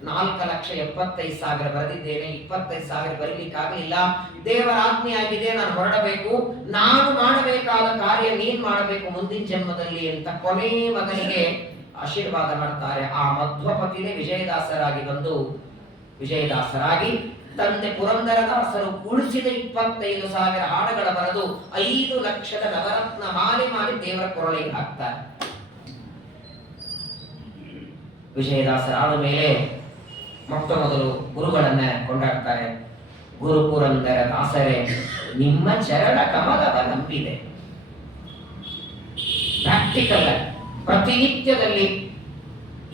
4,75,000 ಬರೆದಿದ್ದೇನೆ. 25,000 ಬರೀಲಿಕ್ಕಾಗಲಿಲ್ಲ. ದೇವರ ಆಜ್ಞೆ ಆಗಿದೆ, ನಾನು ಹೊರಡಬೇಕು. ನಾನು ಮಾಡಬೇಕಾದ ಕಾರ್ಯ ನೀನ್ ಮಾಡಬೇಕು ಮುಂದಿನ ಜನ್ಮದಲ್ಲಿ ಅಂತ ಕೊನೆ ಮಗನಿಗೆ ಆಶೀರ್ವಾದ ಮಾಡ್ತಾರೆ. ಆ ಮಧ್ವಪತಿನೇ ವಿಜಯದಾಸರಾಗಿ ಬಂದು ವಿಜಯದಾಸರಾಗಿ ತಂದೆ ಪುರಂದರದಾಸರು ಉಳಿಸಿದ 25,000 ಹಾಡುಗಳ ಬರೆದು 5 ಲಕ್ಷದ ನವರತ್ನ ಮಾಲೆ ಮಾಡಿ ದೇವರ ಕೊರಳಿಗೆ ಹಾಕ್ತಾರೆ. ವಿಜಯದಾಸರಾದ ಮೇಲೆ ಮೊಟ್ಟ ಮೊದಲು ಗುರುಗಳನ್ನ ಕೊಂಡಾಡ್ತಾರೆ. ಗುರು ಪುರಂದರ ದಾಸರೇ, ನಿಮ್ಮ ಚರಣ ಕಮಲವ ನಂಬಿದೆ. ಪ್ರಾಕ್ಟಿಕಲ್ ಪ್ರತಿನಿತ್ಯದಲ್ಲಿ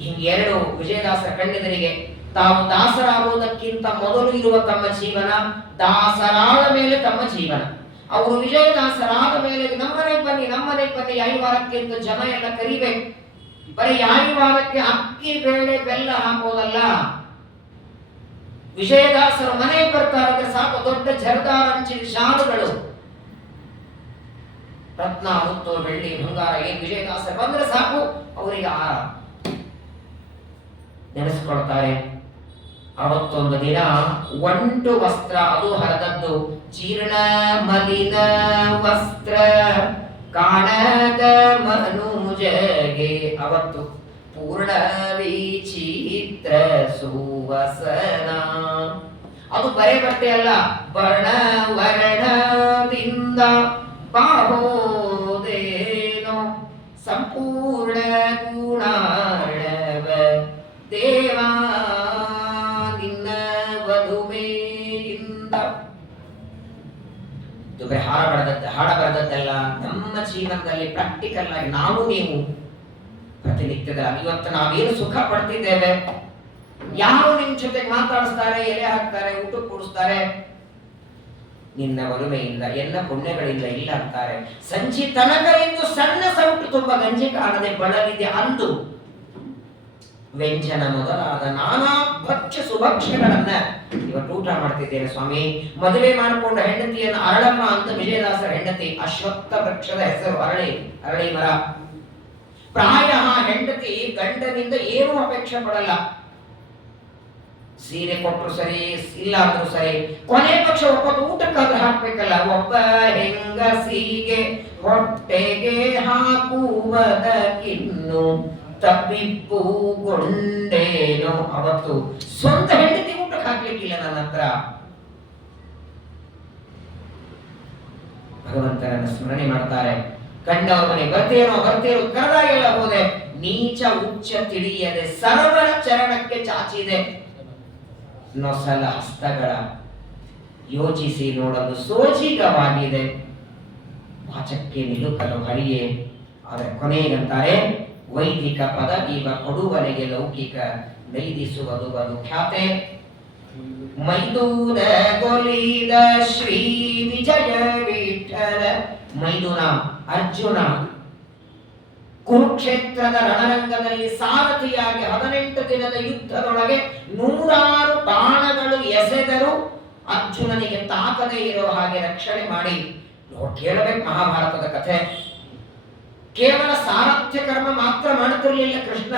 ಹಿಂಗೆರಡು ವಿಜಯದಾಸರ ಕಣ್ಣೆದರಿಗೆ ತಾವು ದಾಸರಾಗುವುದಕ್ಕಿಂತ ಮೊದಲು ಇರುವ ತಮ್ಮ ಜೀವನ, ದಾಸರಾದ ಮೇಲೆ ತಮ್ಮ ಜೀವನ. ಅವರು ವಿಜಯದಾಸರಾದ ಮೇಲೆ ನಮ್ಮನೆ ಬನ್ನಿ ಯಾಯಿವಾರಕ್ಕೆ ಅಂತ ಜನ ಎಲ್ಲ ಕರಿಬೇಕು. ಬರೀ ಯಾಯಿವಾರಕ್ಕೆ ಅಕ್ಕಿ ಬೇಳೆ ಬೆಲ್ಲ ಹಾಕೋದಲ್ಲ. ವಿಜಯದಾಸರು ಮನೆಗೆ ಬರ್ತಾರೆ ಸಾಕು, ದೊಡ್ಡ ಜರ್ದಾರ ಅಂಚಿನ ಶಾಲುಗಳು, ರತ್ನ ಮುತ್ತು ಬೆಳ್ಳಿ ಬಂಗಾರ ಏನ್ ವಿಜಯದಾಸರು ಬಂದ್ರೆ ಸಾಕು ಅವರಿಗೆ ಆಹಾರ ನೆನೆಸ್ಕೊಳ್ತಾರೆ. ಅವತ್ತೊಂದು ದಿನ ಒಂಟು ವಸ್ತ್ರ, ಅದು ಹರಿದದ್ದು ಜೀರ್ಣ ಮಲಿನ ವಸ್ತ್ರ ಕಾಣದ ಮನುಜಗೆ. ಅವತ್ತು ಪೂರ್ಣ ವಿಚಿತ್ರ ಸುವಸನ. ಅದು ಬರೇ ಬಟ್ಟೆ ಅಲ್ಲ, ವರ್ಣ ವರ್ಣದಿಂದ ಬಾಹೋದೇನೋ ಸಂಪೂರ್ಣ ಗುಣಾರ್ಣವ ದೇವಾ ನಿನ್ನ ವಧುಮೆಯಿಂದ. ಹಾಡ ಬರೆದದ್ದಲ್ಲ, ನಮ್ಮ ಜೀವನದಲ್ಲಿ ಪ್ರಾಕ್ಟಿಕಲ್ ಆಗಿ ನಾವು ನೀವು ಪ್ರತಿನಿತ್ಯದ ಇವತ್ತು ನಾವೇನು ಸುಖ ಪಡ್ತಿದ್ದೇವೆ. ಯಾರು ನಿಮ್ ಜೊತೆಗೆ ಮಾತಾಡಿಸ್ತಾರೆ, ಎಲೆ ಹಾಕ್ತಾರೆ, ಊಟ ಕೂಡಿಸ್ತಾರೆ, ನಿನ್ನ ಒಲುಮೆಯಿಂದ ಎಲ್ಲ ಪುಣ್ಯಗಳಿಂದ ಇಲ್ಲ ಅಂತಾರೆ. ಸಂಜೆ ತನಕ ಎಂದು ಸಣ್ಣ ಸೌಟು ತುಂಬ ಗಂಜಿ ಕಾಣದೆ ಬಳಲಿದೆ ಅಂದು ವ್ಯಂಜನ ಮೊದಲಾದ ನಾನಾ ಭಕ್ಷ್ಯ ಸುಭಕ್ಷ್ಯಗಳನ್ನ ಇವತ್ತು ಊಟ ಮಾಡ್ತಿದ್ದೇನೆ ಸ್ವಾಮಿ. ಮದುವೆ ಮಾಡಿಕೊಂಡ ಹೆಂಡತಿಯನ್ನು ಅರಳಮ್ಮ ಅಂತ ವಿಜಯದಾಸರ ಹೆಂಡತಿ. ಅಶ್ವತ್ಥ ವೃಕ್ಷದ ಹೆಸರು ಅರಳಿ ಮರ. ಪ್ರಾಯ ಹೆಂಡತಿ ಗಂಡನಿಂದ ಏನೂ ಅಪೇಕ್ಷೆ ಪಡಲ್ಲ. ಸೀರೆ ಕೊಟ್ಟರು ಸರಿ, ಇಲ್ಲ ಅಂದ್ರೂ ಸರಿ, ಕೊನೆ ಪಕ್ಷ ಒಬ್ಬ ಊಟಕ್ಕಾದ್ರೂ ಹಾಕ್ಬೇಕಲ್ಲ. ಒಬ್ಬ ಹೆಂಗಸಿಗೆ ಹೊಟ್ಟೆಗೆ ಹಾಕುವುದಕ್ಕಿನ್ನು ತಪ್ಪಿಪ್ಪುಗೊಂಡೇನೋ. ಅವತ್ತು ಸ್ವಂತ ಹೆಂಡತಿ ಊಟಕ್ಕೆ ಹಾಕ್ಲಿಕ್ಕಿಲ್ಲ ನನ್ನ ಹತ್ರ. ಭಗವಂತನನ್ನ ಸ್ಮರಣೆ ಮಾಡ್ತಾರೆ. ಕಂಡವ್ರ ಮನೆ ಬರ್ತೇನೋ ಕರೆದಾಗೆಲ್ಲ ಹೋದೆ. ನೀಚ ಉಚ್ಚ ತಿಳಿಯದೆ ಸರ್ವರ ಚರಣಕ್ಕೆ ಚಾಚಿದೆ. ನೊಸಲ ಹಸ್ತಗಳ ಯೋಚಿಸಿ ನೋಡಲು ಸೋಜಿಗವಾಗಿದೆ. ವಾಚಕ್ಕೆ ನಿಲುಕಲು ಹಳಿಯೇ. ಆದರೆ ಕೊನೆಗಂತಾರೆ, ವೈದಿಕ ಪದವಿವ ಕೊಡುವನೆಗೆ ಲೌಕಿಕ ನೈದಿಸುವುದು ಬದು ಖ್ಯಾತೆ. ಮೈದೂರ ಗೊಲಿದ ಶ್ರೀ ವಿಜಯ ವಿಠಲ. ಮೈದುನ ಅರ್ಜುನ ಕುರುಕ್ಷೇತ್ರದ ರಣರಂಗದಲ್ಲಿ ಸಾರಥಿಯಾಗಿ 18 ದಿನದ ಯುದ್ಧದೊಳಗೆ 100 ಬಾಣಗಳು ಎಸೆದರು. ಅರ್ಜುನನಿಗೆ ತಾಕದೇ ಇರೋ ಹಾಗೆ ರಕ್ಷಣೆ ಮಾಡಿ. ಕೇಳಬೇಕು ಮಹಾಭಾರತದ ಕಥೆ. ಕೇವಲ ಸಾರಥ್ಯ ಕರ್ಮ ಮಾತ್ರ ಮಾಡುತ್ತಿರಲಿಲ್ಲ ಕೃಷ್ಣ.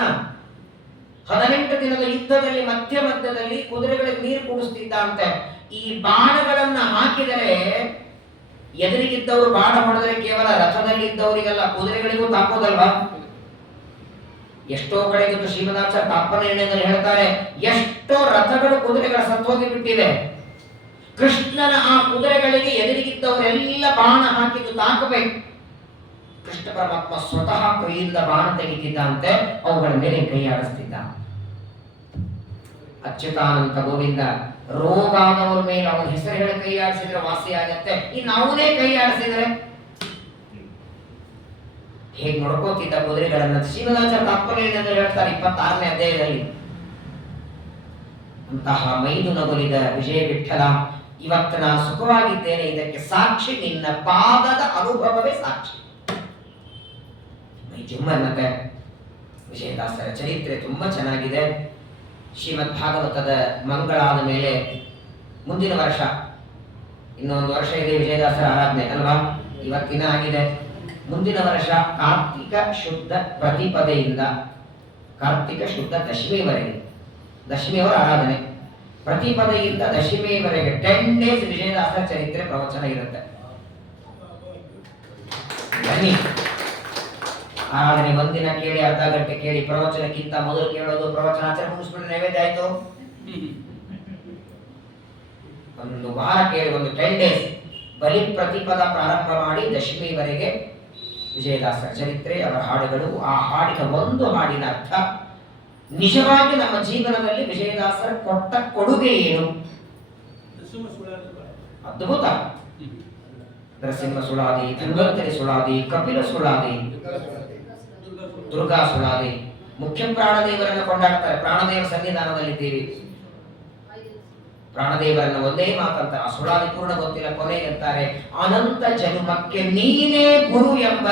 18 ದಿನದ ಯುದ್ಧದಲ್ಲಿ ಮಧ್ಯದಲ್ಲಿ ಕುದುರೆಗಳಿಗೆ ನೀರು ಕುಡಿಸ್ತಿದ್ದ ಅಂತೆ. ಈ ಬಾಣಗಳನ್ನ ಹಾಕಿದರೆ ಎದುರಿಗಿದ್ದವರು ಬಾಣ ಹೊಡೆದರೆ ಕೇವಲ ರಥದಲ್ಲಿ ಇದ್ದವರಿಗೆಲ್ಲ ಕುದುರೆಗಳಿಗೂ ತಾಕೋದಲ್ವಾ? ಎಷ್ಟೋ ಕಡೆಗಿದ್ದು ಶ್ರೀಮದಾಚಾರ್ಯ ತಾಪನ ನಿರ್ಣಯದಲ್ಲಿ ಹೇಳ್ತಾರೆ, ಎಷ್ಟೋ ರಥಗಳು ಕುದುರೆಗಳ ಸತ್ತೋಗಿ ಬಿಟ್ಟಿವೆ. ಕೃಷ್ಣನ ಆ ಕುದುರೆಗಳಿಗೆ ಎದುರಿಗಿದ್ದವರೆಲ್ಲ ಬಾಣ ಹಾಕಿದ್ದು ತಾಕಬೇಕು. ಕೃಷ್ಣ ಪರಮಾತ್ಮ ಸ್ವತಃ ಕೈಯಿಂದ ಬಾಣ ತೆಗಿತಿದ್ದಂತೆ, ಅವುಗಳ ಮೇಲೆ ಕೈ ಆಡಿಸ್ತಿದ್ದ. ಅಚ್ಯುತಾನಂತ ಗೋವಿಂದ ರೋಗಾದವರ ಮೇಲೆ ಅವನ ಹೆಸರು ಹೇಳಿ ಕೈ ಆಡಿಸಿದ್ರೆ ವಾಸಿ ಆಗತ್ತೆ. ಇನ್ನು ಅವನೇ ಕೈ ಆಡಿಸಿದ್ರೆ ಹೇಗೆ ನೋಡ್ಕೋತಿದ್ದ ಕುದುರೆಗಳನ್ನ. ಶ್ರೀಮದಾಚಾರ್ಯ ತಾತ್ಪರ್ಯದಲ್ಲಿ ಹೇಳ್ತಾರೆ 26ನೇ ಅಧ್ಯಾಯದಲ್ಲಿ. ಅಂತಹ ಮೈದುನಗೊಲಿದ ವಿಜಯ ವಿಠಲ, ಇವತ್ತು ನಾನು ಸುಖವಾಗಿದ್ದೇನೆ, ಇದಕ್ಕೆ ಸಾಕ್ಷಿ ನಿನ್ನ ಪಾದದ ಅನುಭವವೇ ಸಾಕ್ಷಿ. ಜುಮ್ಮನ್ನತೆ. ವಿಜಯದಾಸರ ಚರಿತ್ರೆ ತುಂಬಾ ಚೆನ್ನಾಗಿದೆ. ಶ್ರೀಮದ್ ಭಾಗವತದ ಮಂಗಳಾದ ಮೇಲೆ ಮುಂದಿನ ವರ್ಷ ಇನ್ನೊಂದು ವರ್ಷ ಇದೆ ವಿಜಯದಾಸರ ಆರಾಧನೆ ಅಲ್ವಾ? ಇವತ್ತಿನ ಆಗಿದೆ. ಮುಂದಿನ ವರ್ಷ ಕಾರ್ತಿಕ ಶುದ್ಧ ಪ್ರತಿಪದೆಯಿಂದ ಕಾರ್ತಿಕ ಶುದ್ಧ ದಶಮಿವರೆಗೆ, ದಶಮಿಯವರ ಆರಾಧನೆ, ಪ್ರತಿಪದೆಯಿಂದ ದಶಮಿವರೆಗೆ 10 days ವಿಜಯದಾಸರ ಚರಿತ್ರೆ ಪ್ರವಚನ ಇರುತ್ತೆ. ಬನ್ನಿ. ಆರಾಧನೆ ಒಂದಿನ ಕೇಳಿ, ಅರ್ಧ ಗಂಟೆ ಕೇಳಿ, ಪ್ರವಚನಕ್ಕಿಂತ ಮೊದಲು ಕೇಳೋದು, ಪ್ರವಚನ ಆಚರಣೆ ಮುಗಿಸ್ಬಿಟ್ರೆ ನೈವೇದ್ಯ ಆಯ್ತು. ಒಂದು ವಾರ ಕೇಳಿ, ಒಂದು 10 days ಬಲಿ ಪ್ರತಿಪದ ಪ್ರಾರಂಭ ಮಾಡಿ ದಶಮಿವರೆಗೆ ವಿಜಯದಾಸರ ಚರಿತ್ರೆ, ಅವರ ಹಾಡುಗಳು, ಆ ಹಾಡಿನ ಒಂದು ಹಾಡಿನ ಅರ್ಥ, ನಿಜವಾಗಿ ನಮ್ಮ ಜೀವನದಲ್ಲಿ ವಿಜಯದಾಸರ ಕೊಟ್ಟ ಕೊಡುಗೆ ಏನು? ಅದ್ಭುತ. ನರಸಿಂಹ ಸುಳಾದಿ, ಧನ್ವಂತರಿ ಸುಳಾದಿ, ಕಪಿಲ ಸುಳಾದಿ, ದುರ್ಗಾ ಸುಳಾದಿ. ಮುಖ್ಯ ಪ್ರಾಣದೇವರನ್ನು ಕೊಂಡಾಡ್ತಾರೆ. ಪ್ರಾಣದೇವರ ಸನ್ನಿಧಾನದಲ್ಲಿದ್ದೀವಿ. ಪ್ರಾಣದೇವರನ್ನು ಒಂದೇ ಮಾತಂತ ಆ ಸುಳಾದಿ ಪೂರ್ಣ ಗೊತ್ತಿಲ್ಲ, ಕೊನೆಗಂತಾರೆ ಅನಂತ ಜನ್ಮಕ್ಕೆ ನೀನೇ ಗುರು ಎಂಬ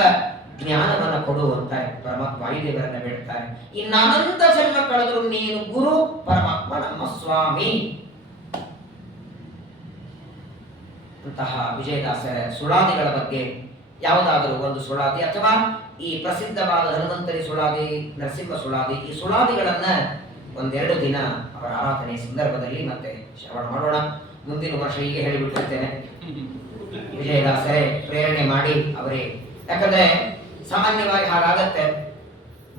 ಜ್ಞಾನವನ್ನು ಕೊಡು ಅಂತಾರೆ. ಪರಮಾತ್ಮ ವಾಯುದೇವರನ್ನ ಬೇಡ್ತಾರೆ. ಇನ್ನು ಅನಂತ ಜನ್ಮ ಕಳೆದ್ರು ನೀನು ಗುರು, ಪರಮಾತ್ಮ ನಮ್ಮ ಸ್ವಾಮಿ. ಅಂತಹ ವಿಜಯದಾಸರ ಸುಳಾದಿಗಳ ಬಗ್ಗೆ ಯಾವುದಾದರೂ ಒಂದು ಸುಳಾದಿ ಅಥವಾ ಈ ಪ್ರಸಿದ್ಧವಾದ ಧನ್ವಂತರಿ ಸುಳಾದಿ, ನರಸಿಂಹ ಸುಳಾದಿ, ಈ ಸುಳಾದಿಗಳನ್ನ ಒಂದೆರಡು ದಿನ ಅವರ ಆರಾಧನೆ ಸಂದರ್ಭದಲ್ಲಿ ಮತ್ತೆ ಶ್ರವಣ ಮಾಡೋಣ. ಮುಂದಿನ ವರ್ಷ ಹೀಗೆ ಹೇಳಿಬಿಟ್ಟಿರ್ತೇನೆ. ವಿಜಯದಾಸರೇ ಪ್ರೇರಣೆ ಮಾಡಿ ಅವರೇ. ಯಾಕಂದ್ರೆ ಸಾಮಾನ್ಯವಾಗಿ ಹಾಗಾಗತ್ತೆ.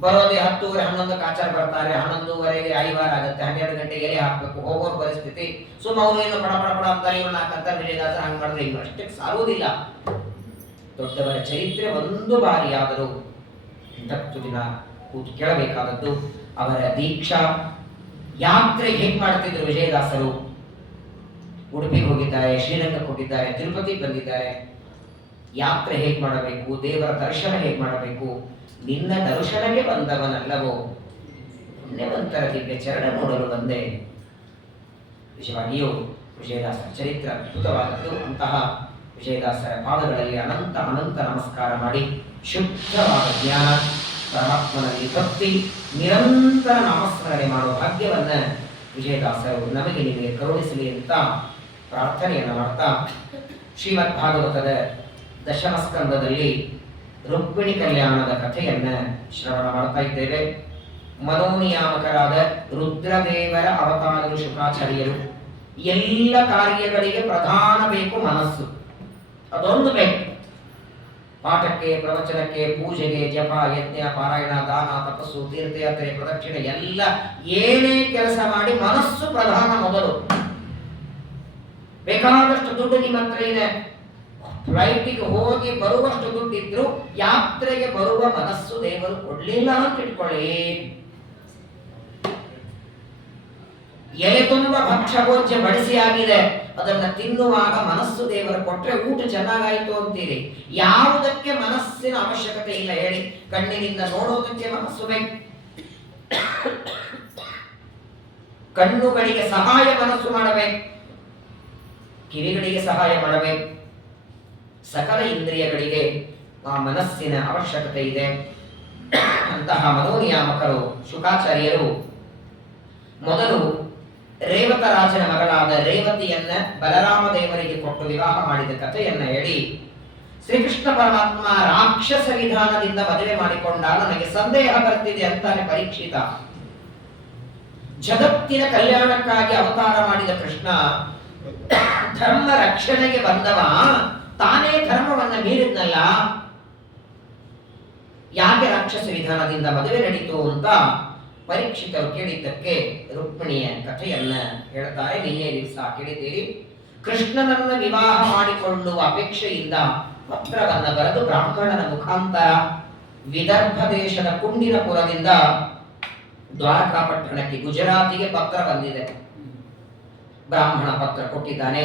ಬರೋದೇ 10:30 11ಕ್ಕೆ ಆಚಾರ ಬರ್ತಾರೆ, 11:30ಗೆ ಐವಾರ ಆಗುತ್ತೆ, 12 ಗಂಟೆಗೆ ಎಲೆ ಹಾಕ್ಬೇಕು, ಹೋಗೋರ್ ಪರಿಸ್ಥಿತಿ. ಅವರು ಏನು ಪಡ ಅಂತಾರೆ, ಇವ್ರನ್ನ ಹಾಕಂತಾರೆ. ವಿಜಯದಾಸರ ಹಂಗೆ ಮಾಡಿದ್ರೆ ಇನ್ನು ಅಷ್ಟಕ್ಕೆ ಸಾರುವುದಿಲ್ಲ. ದೊಡ್ಡವರ ಚರಿತ್ರೆ ಒಂದು ಬಾರಿಯಾದರೂ 10 ದಿನ ಕೂತು ಕೇಳಬೇಕಾದದ್ದು. ಅವರ ದೀಕ್ಷಾ ಯಾತ್ರೆ ಹೇಗೆ ಮಾಡ್ತಿದ್ರು ವಿಜಯದಾಸರು? ಉಡುಪಿಗೆ ಹೋಗಿದ್ದಾರೆ, ಶ್ರೀರಂಗಕ್ಕೆ ಹೋಗಿದ್ದಾರೆ, ತಿರುಪತಿ ಬಂದಿದ್ದಾರೆ. ಯಾತ್ರೆ ಹೇಗೆ ಮಾಡಬೇಕು, ದೇವರ ದರ್ಶನ ಹೇಗೆ ಮಾಡಬೇಕು? ನಿನ್ನ ದರ್ಶನಕ್ಕೆ ಬಂದವನಲ್ಲವೋ ಪುಣ್ಯವಂತರ ದಿವ್ಯ ಚರಣ ನೋಡಲು ಬಂದೆ. ನಿಜವಾಗಿಯೂ ವಿಜಯದಾಸರ ಚರಿತ್ರೆ ಅದ್ಭುತವಾದದ್ದು. ಅಂತಹ ವಿಜಯದಾಸರ ಪಾದಗಳಲ್ಲಿ ಅನಂತ ಅನಂತ ನಮಸ್ಕಾರ ಮಾಡಿ ಶುದ್ಧವಾದ ಜ್ಞಾನ ಪರಮಾತ್ಮನಲ್ಲಿ ಭಕ್ತಿ ನಿರಂತರ ನಾಮಸ್ಮರಣೆ ಮಾಡುವ ಭಾಗ್ಯವನ್ನ ವಿಜಯದಾಸರು ನಮಗೆ ನಿಮಗೆ ಕರುಣಿಸಲಿ ಅಂತ ಪ್ರಾರ್ಥನೆಯನ್ನು ಮಾಡ್ತಾ ಶ್ರೀಮದ್ ಭಾಗವತದ ದಶಮ ಸ್ಕಂದದಲ್ಲಿ ರುಕ್ಮಿಣಿ ಕಲ್ಯಾಣದ ಕಥೆಯನ್ನ ಶ್ರವಣ ಮಾಡ್ತಾ ಇದ್ದೇವೆ. ಮನೋನಿಯಾಮಕರಾದ ರುದ್ರದೇವರ ಅವತಾರರು ಶುಕಾಚಾರ್ಯರು. ಎಲ್ಲ ಕಾರ್ಯಗಳಿಗೆ ಪ್ರಧಾನ ಬೇಕು ಮನಸ್ಸು, ಅದೊಂದು ಬೇಕು. ಪಾಠಕ್ಕೆ, ಪ್ರವಚನಕ್ಕೆ, ಪೂಜೆಗೆ, ಜಪ, ಯಜ್ಞ, ಪಾರಾಯಣ, ದಾನ, ತಪಸ್ಸು, ತೀರ್ಥಯಾತ್ರೆ, ಪ್ರದಕ್ಷಿಣೆ ಎಲ್ಲ ಏನೇ ಕೆಲಸ ಮಾಡಿ ಮನಸ್ಸು ಪ್ರಧಾನ ಮೊದಲು. ಬೇಕಾದಷ್ಟು ದುಡ್ಡು ನಿಮ್ಮ ಹತ್ರ ಇದೆ, ಫ್ಲೈಟಿಗೆ ಹೋಗಿ ಬರುವಷ್ಟು ದುಡ್ಡಿದ್ರು ಯಾತ್ರೆಗೆ ಬರುವ ಮನಸ್ಸು ದೇವರು ಕೊಡ್ಲಿಲ್ಲ ಅಂತ ಇಟ್ಕೊಳ್ಳಿ. ಎಲೆ ತುಂಬ ಭಕ್ಷ್ಯಭೋಜ್ಯ ಬಡಿಸಿ ಆಗಿದೆ, ಅದನ್ನ ತಿನ್ನುವಾಗ ಮನಸ್ಸು ದೇವರು ಕೊಟ್ರೆ ಊಟ ಚೆನ್ನಾಗಾಯಿತು ಅಂತೀರಿ. ಯಾವುದಕ್ಕೆ ಮನಸ್ಸಿನ ಅವಶ್ಯಕತೆ ಇಲ್ಲ ಹೇಳಿ? ಕಣ್ಣಿನಿಂದ ನೋಡೋದಕ್ಕೆ ಮನಸ್ಸು ಬೇಕು, ಕಣ್ಣುಗಳಿಗೆ ಸಹಾಯ ಮನಸ್ಸು ಮಾಡಬೇಕು, ಕಿವಿಗಳಿಗೆ ಸಹಾಯ ಮಾಡಬೇಕು, ಸಕಲ ಇಂದ್ರಿಯಗಳಿಗೆ ಆ ಮನಸ್ಸಿನ ಅವಶ್ಯಕತೆ ಇದೆ. ಅಂತಹ ಮನೋನಿಯಾಮಕರು ಶುಕಾಚಾರ್ಯರು ಮೊದಲು ರೇವತರಾಜನ ಮಗಳಾದ ರೇವತಿಯನ್ನ ಬಲರಾಮ ದೇವರಿಗೆ ಕೊಟ್ಟು ವಿವಾಹ ಮಾಡಿದ ಕಥೆಯನ್ನ ಹೇಳಿ, ಶ್ರೀಕೃಷ್ಣ ಪರಮಾತ್ಮ ರಾಕ್ಷಸ ವಿಧಾನದಿಂದ ಮದುವೆ ಮಾಡಿಕೊಂಡ, ನನಗೆ ಸಂದೇಹ ಬರ್ತಿದೆ ಅಂತಾನೆ ಪರೀಕ್ಷಿತ. ಜಗತ್ತಿನ ಕಲ್ಯಾಣಕ್ಕಾಗಿ ಅವತಾರ ಮಾಡಿದ ಕೃಷ್ಣ ಧರ್ಮ ರಕ್ಷಣೆಗೆ ಬಂದವ, ತಾನೇ ಧರ್ಮವನ್ನ ಮೀರಿದ್ನಲ್ಲ, ಯಾಕೆ ರಾಕ್ಷಸ ವಿಧಾನದಿಂದ ಮದುವೆ ನಡೀತು ಅಂತ ಪರೀಕ್ಷಿತರು ಕೇಳಿದ್ದಕ್ಕೆ ರುಕ್ಮಿಣಿಯ ಕಥೆಯನ್ನ ಹೇಳ್ತಾರೆ. ನಿನ್ನೆ ದಿವಸ ಕೇಳಿದ್ದೀರಿ. ಕೃಷ್ಣನನ್ನ ವಿವಾಹ ಮಾಡಿಕೊಳ್ಳುವ ಅಪೇಕ್ಷೆಯಿಂದ ಪತ್ರವನ್ನ ಬರೆದು ಬ್ರಾಹ್ಮಣನ ಮುಖಾಂತರ ವಿದರ್ಭ ದೇಶದ ಕುಂಡಿನಪುರದಿಂದ ದ್ವಾರಕಾ ಪಟ್ಟಣಕ್ಕೆ ಗುಜರಾತಿಗೆ ಪತ್ರ ಬಂದಿದೆ. ಬ್ರಾಹ್ಮಣ ಪತ್ರ ಕೊಟ್ಟಿದ್ದಾನೆ,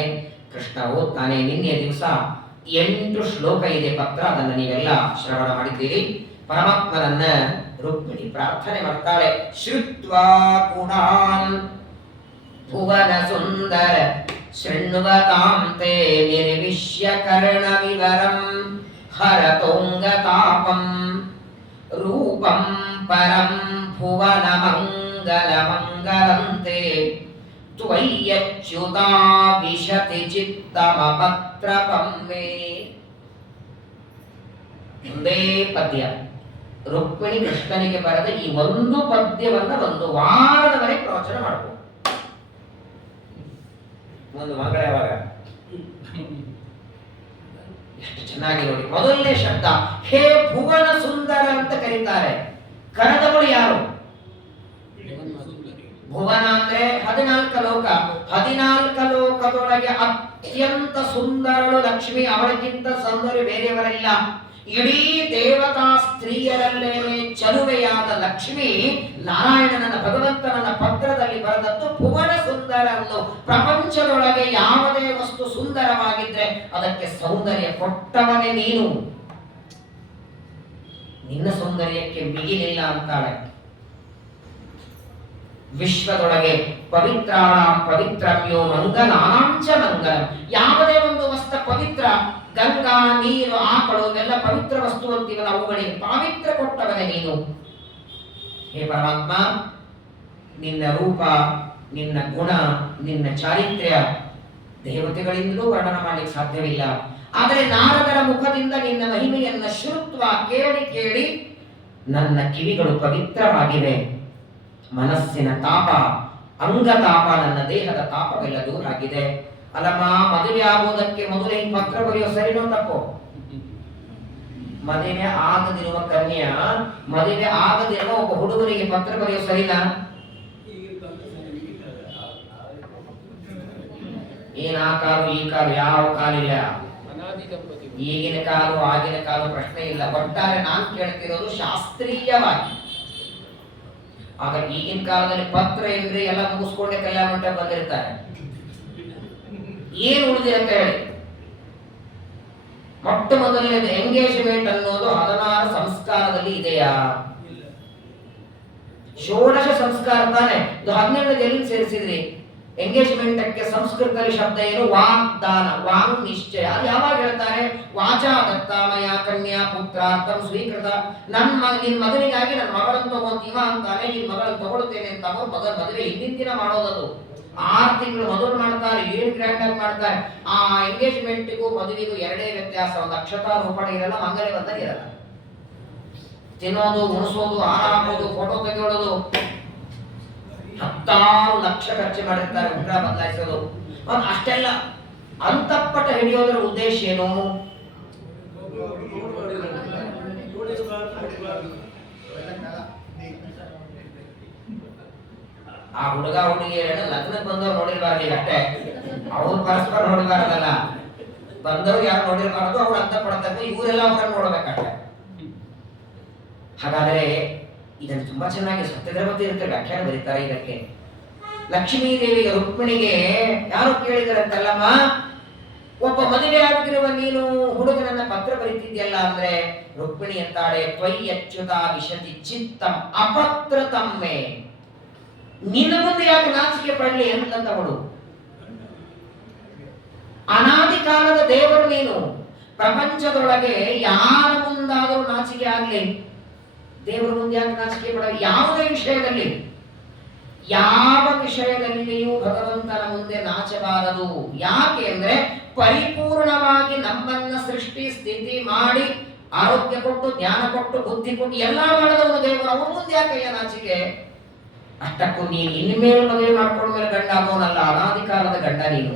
ಕೃಷ್ಣ ಓದ್ತಾನೆ. ನಿನ್ನೆ ದಿವಸ 8 ಶ್ಲೋಕ ಇದೆ ಪತ್ರ, ಅದನ್ನು ನೀವೆಲ್ಲ ಶ್ರವಣ ಮಾಡಿದ್ದೀರಿ. ಪರಮಾತ್ಮನನ್ನ ರುಕ್ಮಿಣಿ ಪ್ರಾರ್ಥನೆ ಮಾಡ್ತಾಳೆ. ಶ್ರುತ್ವಾ ಗುಣಾನ್ ಭುವನ ಸುಂದರ ಶೃಣ್ವತಾಂ ತೇ ನಿರ್ವಿಶ್ಯ ಕರ್ಣ ವಿವರಂ ಹರತೋಂಗ ತಾಪಂ ರೂಪಂ ಪರಂ ಭುವನ ಮಂಗಲ ಮಂಗಲಂತೆ ತ್ವಯ್ಯಚ್ಯುತಾ ವಿಶತಿ ಚಿತ್ತಮಪತ್ರಪಂ ಮೇ. ಒಂದೇ ಪದ್ಯ ರುಕ್ಮಿಣಿ ಕೃಷ್ಣನಿಗೆ ಬರೆದ ಈ ಒಂದು ಪದ್ಯವನ್ನ ಒಂದು ವಾರದವರೆಗೆ ಪ್ರವಚನ ಮಾಡಬಹುದು. ಒಂದು ಮಂಗಳ ಯಾವಾಗ ಎಷ್ಟು ಚೆನ್ನಾಗಿ ನೋಡಿ. ಮೊದಲನೇ ಶಬ್ದ ಹೇ ಭುವನ ಸುಂದರ ಅಂತ ಕರೀತಾರೆ. ಕರೆದವಳು ಯಾರು? ಭುವನ ಅಂದ್ರೆ 14 ಲೋಕ. 14 ಲೋಕದೊಳಗೆ ಅತ್ಯಂತ ಸುಂದರಳು ಲಕ್ಷ್ಮಿ, ಅವಳಿಗಿಂತ ಸೌಂದರ್ಯ ಬೇರೆಯವರಿಲ್ಲ. ಇಡೀ ದೇವತಾ ಸ್ತ್ರೀಯರಲ್ಲೇನೆ ಚಲುವೆಯಾದ ಲಕ್ಷ್ಮಿ ನಾರಾಯಣನ ಭಗವಂತನನ್ನ ಪತ್ರದಲ್ಲಿ ಬರೆದದ್ದು ಭುವನ ಸುಂದರ ಎಂದು. ಪ್ರಪಂಚದೊಳಗೆ ಯಾವುದೇ ವಸ್ತು ಸುಂದರವಾಗಿದ್ರೆ ಅದಕ್ಕೆ ಸೌಂದರ್ಯ ಕೊಟ್ಟವನೇ ನೀನು, ನಿನ್ನ ಸೌಂದರ್ಯಕ್ಕೆ ಮಿಗಿಲಿಲ್ಲ ಅಂತಾಳೆ. ವಿಶ್ವದೊಳಗೆ ಪವಿತ್ರಾಣಾಂ ಪವಿತ್ರಮ್ಯೋ ಮಂಗಲಾನಾಂಚ ಮಂಗಲಂ. ಯಾವುದೇ ಒಂದು ವಸ್ತು ಪವಿತ್ರ, ಗಂಗಾ, ನೀರು, ಆಕಳು ಇವೆಲ್ಲ ಪವಿತ್ರ ವಸ್ತು ಅಂತೀವಲ್ಲ, ಅವುಗಳಿಗೆ ಪಾವಿತ್ರ ಕೊಟ್ಟವನೇ ನೀನು. ಹೇ ಪರಮಾತ್ಮ, ನಿನ್ನ ರೂಪ, ನಿನ್ನ ಗುಣ, ನಿನ್ನ ಚಾರಿತ್ರ್ಯ ದೇವತೆಗಳಿಂದಲೂ ವರ್ಣನ ಮಾಡಲಿಕ್ಕೆ ಸಾಧ್ಯವಿಲ್ಲ. ಆದರೆ ನಾರದರ ಮುಖದಿಂದ ನಿನ್ನ ಮಹಿಮೆಯನ್ನ ಶ್ರುತ್ವ ಕೇಳಿ ಕೇಳಿ ನನ್ನ ಕಿವಿಗಳು ಪವಿತ್ರವಾಗಿವೆ. ಮನಸ್ಸಿನ ತಾಪ, ಅಂಗತಾಪ, ನನ್ನ ದೇಹದ ತಾಪವೆಲ್ಲ ದೂರ ಆಗಿದೆ. ಅಲ್ಲಮ್ಮ, ಮದುವೆ ಆಗುವುದಕ್ಕೆ ಮೊದಲೇ ಪತ್ರ ಬರೆಯೋ ಸರಿನೋ ತಪ್ಪೋ? ಮದುವೆ ಆಗದಿರುವ ಕನ್ಯಾ, ಮದುವೆ ಆಗದಿರುವ ಒಬ್ಬ ಹುಡುಗರಿಗೆ ಪತ್ರ ಬರೆಯೋ ಸರಿನಾ? ಏನ್ ಆ ಕಾಲು ಈ ಕಾಲು ಯಾವ ಕಾಲಿಲ್ಲ, ಈಗಿನ ಕಾಲು ಆಗಿನ ಕಾಲು ಪ್ರಶ್ನೆ ಇಲ್ಲ. ಒಟ್ಟಾರೆ ನಾನು ಕೇಳ್ತಿರೋದು ಶಾಸ್ತ್ರೀಯವಾಗಿ. ಆಗ ಈಗಿನ ಕಾಲದಲ್ಲಿ ಪತ್ರ ಇಲ್ರಿ, ಎಲ್ಲ ಮುಗಿಸ್ಕೊಂಡೆ ಕಲ್ಯಾಣ ಮಂಟಪ ಬಂದಿರ್ತಾರೆ. ಏನು ಉಳಿದಿರುತ್ತೆ ಹೇಳಿ? ಮೊಟ್ಟ ಮೊದಲನೇದು ಎಂಗೇಜ್ಮೆಂಟ್ ಅನ್ನೋದು 16 ಸಂಸ್ಕಾರದಲ್ಲಿ ಇದೆಯಾ? ಷೋಡಶ ಸಂಸ್ಕಾರ ತಾನೆ. ಇದು 12 ಎಲ್ಲಿ ಸೇರಿಸಿದ್ರಿ? ಎಂಗೇಜ್ಮೆಂಟ್ಗೆ ಸಂಸ್ಕೃತದಲ್ಲಿ ಶಬ್ದ ಏನು? ವಾಗ್ದಾನ, ವಾಂಗ್ ನಿಶ್ಚಯ. ಅದು ಯಾವಾಗ ಹೇಳ್ತಾರೆ? ವಾಚಾ ದತ್ತಾಮಯ ಕನ್ಯಾ ಪುತ್ರಾರ್ಥಂ ಸ್ವೀಕೃತ. ನಿನ್ ಮಗನಿಗಾಗಿ ನನ್ನ ಮಗಳನ್ನು ತಗೊಂತೀವ ಅಂತಾನೆ, ನಿನ್ ಮಗಳನ್ನು ತಗೊಳ್ತೇನೆ ಅಂತ ಅವರು ಮದುವೆ ಹಿಂದಿನ ದಿನ ಮಾಡೋದದು. 6 ತಿಂಗಳು ಮೊದಲು ಮಾಡ್ತಾರೆ, ಏನು ಗ್ರ್ಯಾಂಡ್ ಆಗಿ ಮಾಡ್ತಾರೆ. ಆ ಎಂಗೇಜ್ಮೆಂಟ್ಗೂ ಮದುವೆಗೂ ಎರಡೇ ವ್ಯತ್ಯಾಸ, ಒಂದು ಅಕ್ಷತಾ ರೂಪಣೆ ಇರಲ್ಲ, ಮಂಗಲ ಬಂಧನ ಇರಲ್ಲ. ತಿನ್ನೋದು, ಉಣಿಸೋದು, ಹಾಕೋದು, ಫೋಟೋ ತೆಗೆಯೋದು, 10 ಲಕ್ಷ ಖರ್ಚು ಮಾಡಿರ್ತಾರೆ ಉಂಗ್ರ ಬದಲಾಯಿಸೋದು. ಅಷ್ಟೆಲ್ಲ ಅಂತಪ್ಪಟ ಹಿಡಿಯೋದರ ಉದ್ದೇಶ ಏನು? ಆ ಹುಡುಗ ಹುಡುಗಿಯರನ್ನ ಲಗ್ನಕ್ಕೆ ಬಂದವ್ರು ನೋಡಿರ್ಬಾರ್ದು ಅಷ್ಟೇ, ಅವ್ರು ಪರಸ್ಪರ ನೋಡಿಬಾರ್ದಲ್ಲ. ಬಂದವ್ರು ಯಾರು ನೋಡಿರ್ಬಾರ್ದು, ಅವ್ರು ಅಂತ ಪಡ್ತಾರೆ, ಇವರೆಲ್ಲ ಅವ್ರನ್ನ ನೋಡ್ಬೇಕಷ್ಟೆ. ಹಾಗಾದ್ರೆ ಇದನ್ನು ತುಂಬಾ ಚೆನ್ನಾಗಿ ಸತ್ಯದ್ರವತಿ ಇರುತ್ತೆ ವ್ಯಾಖ್ಯಾನ ಬರೀತಾರೆ ಇದಕ್ಕೆ. ಲಕ್ಷ್ಮೀ ದೇವಿಗೆ ರುಕ್ಮಿಣಿಗೆ ಯಾರು ಕೇಳಿದರಂತಲ್ಲಮ್ಮ, ಒಬ್ಬ ಮದುವೆ ಆಗಿರುವ ನೀನು ಹುಡುಗನನ್ನ ಪತ್ರ ಬರೀತಿದ್ಯಲ್ಲ ಅಂದ್ರೆ, ರುಕ್ಮಿಣಿ ಅಂತಾಳೆ, ತ್ವಯ್ಯಚ್ಯುತ ವಿಶತಿ ಚಿತ್ತಂ ಅಪತ್ರತಮ್ಮೆ. ನಿನ್ನ ಮುಂದೆ ಯಾಕೆ ನಾಚಿಕೆ ಪಡಲಿ ಅಂತವಳು. ಅನಾದಿ ಕಾಲದ ದೇವರು ನೀನು. ಪ್ರಪಂಚದೊಳಗೆ ಯಾರ ಮುಂದಾದರೂ ನಾಚಿಕೆ ಆಗ್ಲಿ, ದೇವರ ಮುಂದೆ ಯಾಕೆ ನಾಚಿಕೆ ಪಡ? ಯಾವುದೇ ವಿಷಯದಲ್ಲಿ, ಯಾವ ವಿಷಯದಲ್ಲಿಯೂ ಭಗವಂತನ ಮುಂದೆ ನಾಚಬಾರದು. ಯಾಕೆ ಅಂದ್ರೆ ಪರಿಪೂರ್ಣವಾಗಿ ನಮ್ಮನ್ನ ಸೃಷ್ಟಿ ಸ್ಥಿತಿ ಮಾಡಿ ಆರೋಗ್ಯ ಕೊಟ್ಟು ಜ್ಞಾನ ಕೊಟ್ಟು ಬುದ್ಧಿ ಕೊಟ್ಟು ಎಲ್ಲಾ ಮಾಡಿದವನು ದೇವರು. ಅವನ ಮುಂದೆ ಯಾಕಯ್ಯ ನಾಚಿಕೆ? ಅಷ್ಟಕ್ಕೂ ನೀನು ಇನ್ಮೇಲೆ ಮದುವೆ ಮಾಡ್ಕೊಂಡ ಮೇಲೆ ಗಂಡ ಆಗೋನಲ್ಲ, ಅನಾದಿ ಕಾಲದ ಗಂಡ ನೀನು.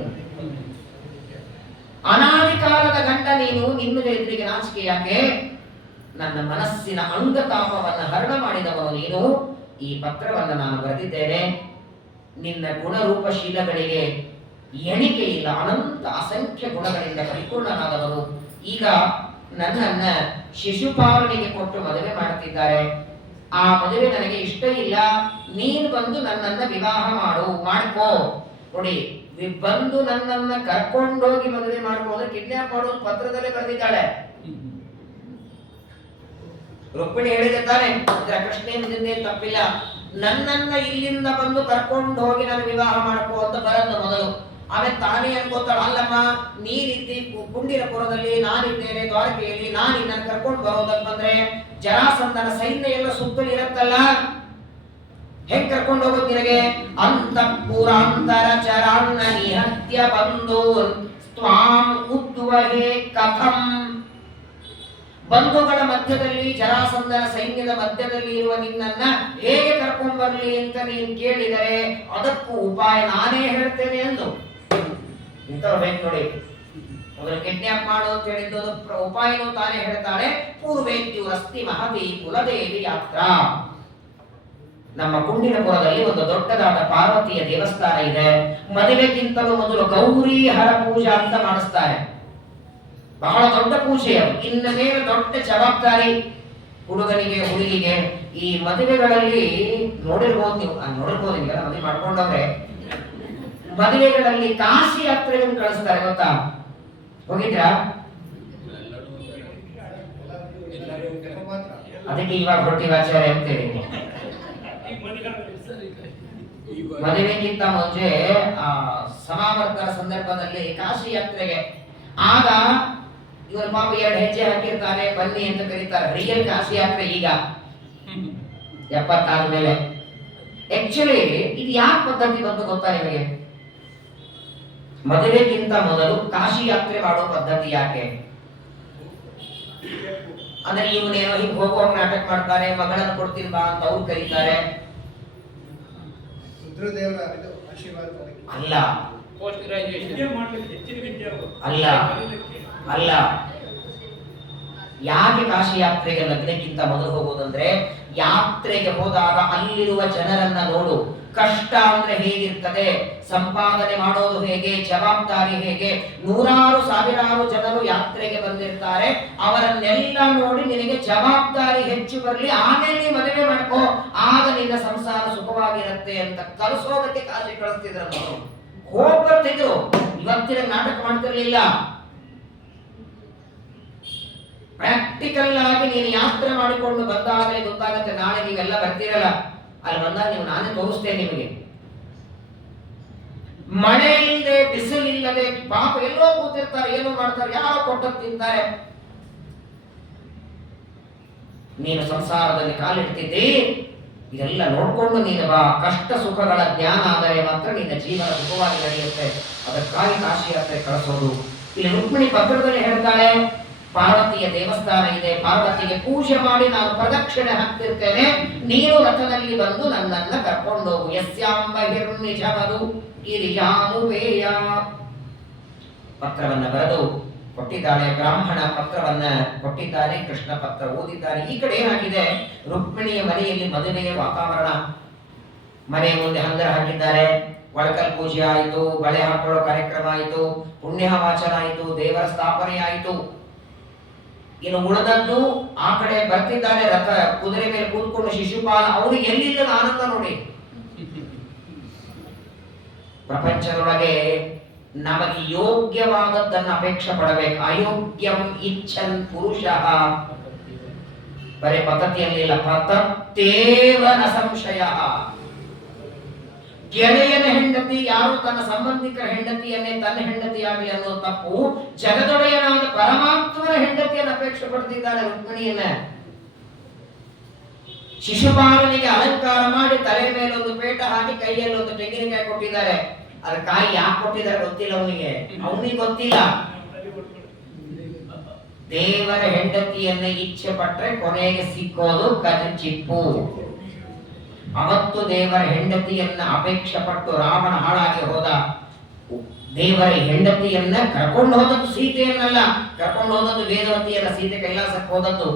ಅನಾದಿ ಕಾಲದ ಗಂಡ ನೀನು, ನಿನ್ನ ಎದುರಿಗೆ ನಾಚಿಕೆ ಯಾಕೆ? ನನ್ನ ಮನಸ್ಸಿನ ಅಂಗತಾಪವನ್ನು ಹರಣ ಮಾಡಿದವನು ನೀನು. ಈ ಪತ್ರವನ್ನು ನಾನು ಬರೆದಿದ್ದೇನೆ. ನಿನ್ನ ಗುಣರೂಪಶೀಲಗಳಿಗೆ ಎಣಿಕೆ ಇಲ್ಲ, ಅನಂತ ಅಸಂಖ್ಯ ಗುಣಗಳಿಂದ ಪರಿಪೂರ್ಣನಾದವನು. ಈಗ ನನ್ನನ್ನ ಶಿಶುಪಾಲನೆಗೆ ಕೊಟ್ಟು ಮದುವೆ ಮಾಡುತ್ತಿದ್ದಾರೆ. ಆ ಮದುವೆ ನನಗೆ ಇಷ್ಟ ಇಲ್ಲ, ನೀನು ಬಂದು ನನ್ನನ್ನ ವಿವಾಹ ಮಾಡ್ಕೋ. ನೋಡಿ, ಬಂದು ನನ್ನನ್ನ ಕರ್ಕೊಂಡೋಗಿ ಮದುವೆ ಮಾಡ್ಕೊಂಡು ಕಿಡ್ನಾಪ್ ಮಾಡೋದು ಪತ್ರದಲ್ಲೇ ಬರೆದಿದ್ದಾಳೆ. ರುಕ್ಮಿಣಿ ಹೇಳಿದ್ದಾನೆ, ಕೃಷ್ಣೇಂದ್ರನೇ ತಪ್ಪಿಲ್ಲ, ನನ್ನನ್ನ ಇಲ್ಲಿಂದ ಬಂದು ಕರ್ಕೊಂಡು ಹೋಗಿ ನಾನು ವಿವಾಹ ಮಾಡ್ಕೋ ಅಂತ ಬರಲ್ಲ ಮೊದಲು. ಆಮೇಲೆ ತಾನೇ ಅನ್ಕೋತಾಳ, ಅಲ್ಲಮ್ಮ ನೀನಿದ್ದಿ ಕುಂಡಿರಪುರದಲ್ಲಿ, ನಾನಿದ್ದೇನೆ ದ್ವಾರಕೆಯಲ್ಲಿ, ನಾನು ನಿನ್ನ ಕರ್ಕೊಂಡು ಬರೋದಕ್ಕೆ ಬಂದ್ರೆ ಜರಾಸಂಧನ ಸೈನ್ಯ ಎಲ್ಲ ಸುತ್ತಲೂ ಇರತ್ತಲ್ಲ, ಹೆಂಗ್ ಕರ್ಕೊಂಡು ಹೋಗೋದು ನಿನಗೆ? ಅಂತಃಪುರಾಂತರ ಚರಾನ್ನ ನಿಹತ್ಯ ಬಂಧು ತ್ವಾಂ ಉದ್ವಹೇ ಕಥಂ. ಬಂಧುಗಳ ಮಧ್ಯದಲ್ಲಿ, ಜರಾಸಂಧನ ಸೈನ್ಯದ ಮಧ್ಯದಲ್ಲಿ ಇರುವ ನಿನ್ನನ್ನ ಹೇಗೆ ಕರ್ಕೊಂಡು ಬರ್ಲಿ ಅಂತ ನೀನು ಕೇಳಿದರೆ ಅದಕ್ಕೂ ಉಪಾಯ ನಾನೇ ಹೇಳ್ತೇನೆ ಎಂದು. ಇಂಥವ್ರು ಬೇಕು ನೋಡಿ, ಮೊದಲು ಕಿಡ್ನಾಪ್ ಮಾಡು ಅಂತ ಹೇಳಿದ್ದು ಉಪಾಯನೂ ತಾನೇ ಹೇಳ್ತಾಳೆ. ಪೂರ್ವೇದ್ಯು ಅಸ್ತಿ ಮಹತಿ ಕುಲದೇವಿ ಯಾತ್ರಾ. ನಮ್ಮ ಕುಂಡಿನಪುರದಲ್ಲಿ ಒಂದು ದೊಡ್ಡದಾದ ಪಾರ್ವತಿಯ ದೇವಸ್ಥಾನ ಇದೆ. ಮದುವೆಗಿಂತಲೂ ಮೊದಲು ಗೌರಿ ಹರ ಪೂಜಾ ಅಂತ ಮಾಡಿಸ್ತಾರೆ. ಬಹಳ ದೊಡ್ಡ ಪೂಜೆ ಅದು. ಇನ್ನ ಮೇಲೆ ದೊಡ್ಡ ಜವಾಬ್ದಾರಿ ಹುಡುಗನಿಗೆ ಹುಡುಗಿಗೆ. ಈ ಮದುವೆಗಳಲ್ಲಿ ನೋಡಿರ್ಬೋದು ನೀವು, ನೋಡಿರ್ಬೋದು ನಿಮಗೆ ಮದುವೆ ಮಾಡ್ಕೊಂಡವ್ರೆ. ಮದುವೆಗಳಲ್ಲಿ ಕಾಶಿ ಯಾತ್ರೆಗಳನ್ನು ಕಳಿಸ್ತಾರೆ, ಗೊತ್ತಾ? ಹೋಗಿದ್ರಾ? ಅದಕ್ಕೆ ಇವಾಗ ಹೊರಟಿವಾಚಾರ್ಯ ಅಂತೇಳಿ. ಮದುವೆಗಿಂತ ಮುಂಚೆ ಸಮಾವರ್ತರ ಸಂದರ್ಭದಲ್ಲಿ ಕಾಶಿ ಯಾತ್ರೆಗೆ, ಆಗ ಇವರು ಪಾಪ 2 ಹೆಜ್ಜೆ ಹಾಕಿರ್ತಾರೆ, ಬನ್ನಿ ಅಂತ ಕರೀತಾರೆ. ರಿಯಲ್ ಕಾಶಿ ಯಾತ್ರೆ ಈಗ 70 ಮೇಲೆ. ಆಕ್ಚುಲಿ ಇದು ಯಾಕೆ ಪದ್ಧತಿ ಬಂತು ಗೊತ್ತಾ ನಿಮಗೆ? ಮದುವೆಗಿಂತ ಮೊದಲು ಕಾಶಿ ಯಾತ್ರೆ ಮಾಡೋ ಪದ್ಧತಿ ಯಾಕೆ ಅಂದ್ರೆ, ಇವನೇನೋ ಹಿಂಗ್ ಹೋಗುವಾಗ ನಾಟಕ ಮಾಡ್ತಾರೆ, ಮಗಳನ್ನು ಕೊಡ್ತೀನಿ ಬಾ ಅಂತ ಅವ್ರು ಕರೀತಾರೆ. ಅಲ್ಲ ಅಲ್ಲ ಅಲ್ಲ, ಯಾಕೆ ಕಾಶಿ ಯಾತ್ರೆಗೆ ಲಗ್ನಕ್ಕಿಂತ ಮೊದಲು ಹೋಗೋದಂದ್ರೆ, ಯಾತ್ರೆಗೆ ಹೋದಾಗ ಅಲ್ಲಿರುವ ಜನರನ್ನ ನೋಡು. ಕಷ್ಟ ಅಂದ್ರೆ ಹೇಗಿರ್ತದೆ, ಸಂಪಾದನೆ ಮಾಡೋದು ಹೇಗೆ, ಜವಾಬ್ದಾರಿ ಹೇಗೆ. 100 ಸಾವಿರಾರು ಜನರು ಯಾತ್ರೆಗೆ ಬಂದಿರ್ತಾರೆ. ಅವರನ್ನೆಲ್ಲ ನೋಡಿ ನಿನಗೆ ಜವಾಬ್ದಾರಿ ಹೆಚ್ಚು ಬರಲಿ, ಆಮೇಲೆ ನೀ ಮದುವೆ ಮಾಡ್ಕೋ, ಆಗ ನಿನ್ನ ಸಂಸಾರ ಸುಖವಾಗಿರುತ್ತೆ ಅಂತ ಕಲಿಸೋದಕ್ಕೆ ಕಾಶಿ ಕಳಿಸ್ತಿದ್ರು. ಹೋಗ್ ಬರ್ತಿದ್ರು. ಇವತ್ತಿನ ನಾಟಕ ಮಾಡ್ತಿರ್ಲಿಲ್ಲ. ಪ್ರಾಕ್ಟಿಕಲ್ ಆಗಿ ನೀನು ಯಾತ್ರೆ ಮಾಡಿಕೊಂಡು ಬಂದಾಗಲೇ ಗೊತ್ತಾಗುತ್ತೆ. ನಾಳೆ ನೀವೆಲ್ಲ ಬರ್ತಿರಲ್ಲ, ಅಲ್ಲಿ ಬಂದಾಗ ನೀವು ನಾನೇ ತೋರಿಸ್ತೇನೆ ನಿಮಗೆ. ಮಳೆ ಇಲ್ಲದೆ ಬಿಸಿಲಿಲ್ಲದೆ ಪಾಪ ಎಲ್ಲೋ ಕೂತಿರ್ತಾರೆ, ಏನೋ ಮಾಡ್ತಾರೆ, ಯಾರೋ ಕೊಟ್ಟದ್ದು ತಿಂತಾರೆ. ನೀನು ಸಂಸಾರದಲ್ಲಿ ಕಾಲಿಡ್ತಿದ್ದಿ, ಇದೆಲ್ಲ ನೋಡ್ಕೊಂಡು ನೀನು ಬಾ. ಕಷ್ಟ ಸುಖಗಳ ಜ್ಞಾನ ಆದರೆ ಮಾತ್ರ ನಿನ್ನ ಜೀವನ ಸುಖವಾಗಿ ನಡೆಯುತ್ತೆ. ಅದಕ್ಕಾಗಿ ಕಾಶಿ ಯಾತ್ರೆ ಕಳಿಸೋದು. ಇಲ್ಲಿ ರುಕ್ಮಿಣಿ ಪತ್ರದಲ್ಲಿ ಹೇಳ್ತಾಳೆ, ಪಾರ್ವತಿಯ ದೇವಸ್ಥಾನ ಇದೆ, ಪಾರ್ವತಿಗೆ ಪೂಜೆ ಮಾಡಿ ನಾನು ಪ್ರದಕ್ಷಿಣೆ ಹಾಕ್ತಿರ್ತೇನೆ, ನೀನು ರಥದಲ್ಲಿ ಬಂದು ನನ್ನನ್ನ ಕರ್ಕೊಂಡೋಗು. ಯಸ್ಯಾಂಬ ಹಿರ್ನಿಜಮದು ಗಿರಿಜಾನುವೇಯ. ಪತ್ರವನ್ನ ಬರೆದು ಕೊಟ್ಟಿದ್ದಾಳೆ. ಬ್ರಾಹ್ಮಣ ಪತ್ರವನ್ನ ಕೊಟ್ಟಿದ್ದಾನೆ, ಕೃಷ್ಣ ಪತ್ರ ಓದಿದ್ದಾನೆ. ಈ ಕಡೆ ಏನಾಗಿದೆ, ರುಕ್ಮಿಣಿಯ ಮನೆಯಲ್ಲಿ ಮದುವೆಯ ವಾತಾವರಣ. ಮನೆ ಮುಂದೆ ಹಂದರ ಹಾಕಿದ್ದಾರೆ, ಒಳಕಲ್ ಪೂಜೆ ಆಯಿತು, ಬಳೆ ಹಾಕೊಳ್ಳೋ ಕಾರ್ಯಕ್ರಮ ಆಯಿತು, ಪುಣ್ಯ ವಾಚನ ಆಯಿತು, ದೇವರ ಸ್ಥಾಪನೆ ಆಯಿತು. ಇನ್ನು ಉಳಿದದ್ದು ಆ ಕಡೆ ಬರ್ತಿದ್ದಾನೆ ರಥ, ಕುದುರೆ ಮೇಲೆ ಕೂತ್ಕೊಂಡು ಶಿಶುಪಾಲ. ಅವನು ಎಲ್ಲಿಲ್ಲದ ಆನಂದ ನೋಡಿ. ಪ್ರಪಂಚದೊಳಗೆ ನಮಗೆ ಯೋಗ್ಯವಾದದ್ದನ್ನು ಅಪೇಕ್ಷೆ ಪಡಬೇಕು. ಅಯೋಗ್ಯಂ ಇಚ್ಛನ್ ಪುರುಷ ಬರೇ ಪದ್ಧತಿಯಲ್ಲಿಲ್ಲ, ಪತತ್ತೇವ ನ ಸಂಶಯ. ಗೆಳೆಯನ ಹೆಂಡತಿ ಯಾರು ತನ್ನ ಸಂಬಂಧಿಕರ ಹೆಂಡತಿಯನ್ನೇ ತನ್ನ ಹೆಂಡತಿಯಾಗಲಿ ಅನ್ನೋ ತಪ್ಪು. ಜಗದೊಡೆಯನಾದ ಪರಮಾತ್ಮನ ಹೆಂಡತಿಯನ್ನು ಅಪೇಕ್ಷೆ ಪಡ್ತಿದ್ದಾಳೆ ರುಕ್ಮಿಣಿಯನ್ನ. ಶಿಶುಪಾಲನಿಗೆ ಅಲಂಕಾರ ಮಾಡಿ ತಲೆ ಮೇಲೆ ಒಂದು ಪೇಟ ಹಾಕಿ ಕೈಯಲ್ಲಿ ಒಂದು ತೆಂಗಿನಕಾಯಿ ಕೊಟ್ಟಿದ್ದಾರೆ. ಅದ್ರ ಕಾಯಿ ಯಾಕೆ ಕೊಟ್ಟಿದ್ದಾರೆ ಗೊತ್ತಿಲ್ಲ ಅವನಿಗೆ ಗೊತ್ತಿಲ್ಲ. ದೇವರ ಹೆಂಡತಿಯನ್ನ ಇಚ್ಛೆ ಪಟ್ರೆ ಕೊನೆಗೆ ಸಿಕ್ಕೋದು ಚಿಪ್ಪು. ಅವತ್ತು ದೇವರ ಹೆಂಡತಿಯನ್ನ ಅಪೇಕ್ಷೆ ಪಟ್ಟು ರಾವಣ ಹಾಳಾಗಿ ಹೋದ. ದೇವರ ಹೆಂಡತಿಯನ್ನ ಕರ್ಕೊಂಡು ಹೋದದ್ದು ಸೀತೆಯನ್ನಲ್ಲ, ಕರ್ಕೊಂಡು ಹೋದದ್ದು ವೇದವತಿಯನ್ನ. ಸೀತೆ ಕೈಲಾಸಕ್ಕೆ ಹೋದದ್ದು.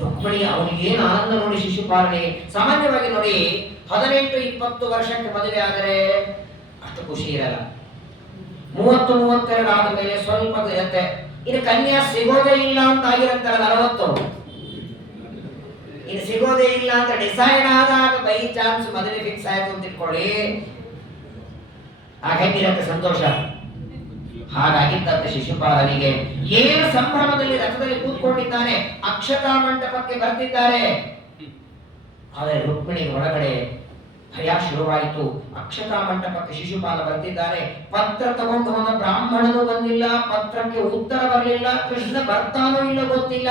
ರುಕ್ಮಿಣಿ ಅವನಿಗೇನು ಆನಂದ ನೋಡಿ ಶಿಶುಪಾಲನಿಗೆ. ಸಾಮಾನ್ಯವಾಗಿ ನೋಡಿ 18-20 ವರ್ಷಕ್ಕೆ ಮದುವೆ ಆದರೆ ಅಷ್ಟು ಖುಷಿ ಇರಲ್ಲ. 30-32 ಆದ ಮೇಲೆ ಸ್ವಲ್ಪ ಇರುತ್ತೆ. ಇನ್ನು ಕನ್ಯಾ ಸಿಗೋದೇ ಇಲ್ಲ ಅಂತ ಆಗಿರುತ್ತಲ್ಲ 40. ಇನ್ನು ಸಿಗೋದೇ ಇಲ್ಲ ಅಂತ ಡಿಸೈಡ್ ಆದಾಗ ಬೈ ಚಾನ್ಸ್ ಮದುವೆ ಫಿಕ್ಸ್ ಆಯ್ತು ಅಂತ ಇಟ್ಕೊಳ್ಳಿ, ಆಗ ಹೇಗಿರುತ್ತೆ ಸಂತೋಷ. ಹಾಗಾಗಿದ್ದಂತೆ ಶಿಶುಪಾಲನಿಗೆ ಏನು ಸಂಭ್ರಮದಲ್ಲಿ ರಥದಲ್ಲಿ ಕೂತ್ಕೊಂಡಿದ್ದಾನೆ. ಅಕ್ಷತಾ ಮಂಟಪಕ್ಕೆ ಬರ್ತಿದ್ದಾರೆ. ಆದರೆ ರುಕ್ಮಿಣಿಗೆ ಒಳಗಡೆ ಭಯ ಶುರುವಾಯಿತು. ಅಕ್ಷತಾ ಮಂಟಪಕ್ಕೆ ಶಿಶುಪಾಲ ಬರ್ತಿದ್ದಾರೆ. ಪತ್ರ ತಗೊಂಡು ಹೋದ ಬ್ರಾಹ್ಮಣನು ಬಂದಿಲ್ಲ, ಪತ್ರಕ್ಕೆ ಉತ್ತರ ಬರಲಿಲ್ಲ. ಕೃಷ್ಣ ಬರ್ತಾನೋ ಇಲ್ಲ ಗೊತ್ತಿಲ್ಲ.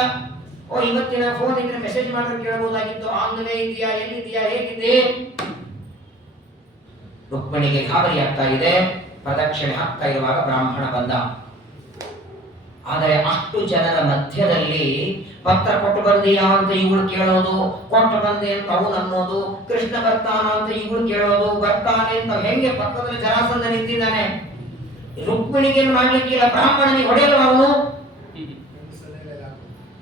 ಇವತ್ತಿನ ಫೋನ್ ಇದ್ರೆ ಮೆಸೇಜ್ ಮಾಡಿದ್ರೆ ಕೇಳಬಹುದಾಗಿತ್ತು, ಆಂಗ್ಲೇ ಇದೆಯಾ, ಎಲ್ಲಿದೆಯಾ, ಹೇಗಿದೆ. ರುಕ್ಮಿಣಿಗೆ ಗಾಬರಿ ಆಗ್ತಾ ಇದೆ. ಪ್ರದಕ್ಷಿಣೆ ಹಾಕ್ತಾ ಇರುವಾಗ ಬ್ರಾಹ್ಮಣ ಬಂದ. ಆದರೆ ಅಷ್ಟು ಜನರ ಮಧ್ಯದಲ್ಲಿ ಪತ್ರ ಕೊಟ್ಟು ಬಂದೀಯಾ ಅಂತ ಇವಳು ಕೇಳೋದು, ಕೊಟ್ಟು ಬಂದೆ ಅಂತ ಅವನು ಅನ್ನೋದು, ಕೃಷ್ಣ ಬರ್ತಾನ ಅಂತ ಇವಳು ಕೇಳೋದು, ಬರ್ತಾನೆ ಅಂತ. ಹೆಂಗೆ ಪಕ್ಕದಲ್ಲಿ ಜರಾಸಂಧ ನಿಂತಿದ್ದಾನೆ. ರುಕ್ಮಿಣಿಗೆ ಮಾಡ್ಲಿಕ್ಕಿಲ್ಲ, ಬ್ರಾಹ್ಮಣನಿಗೆ ಹೊಡೆಯಲು ಅವನು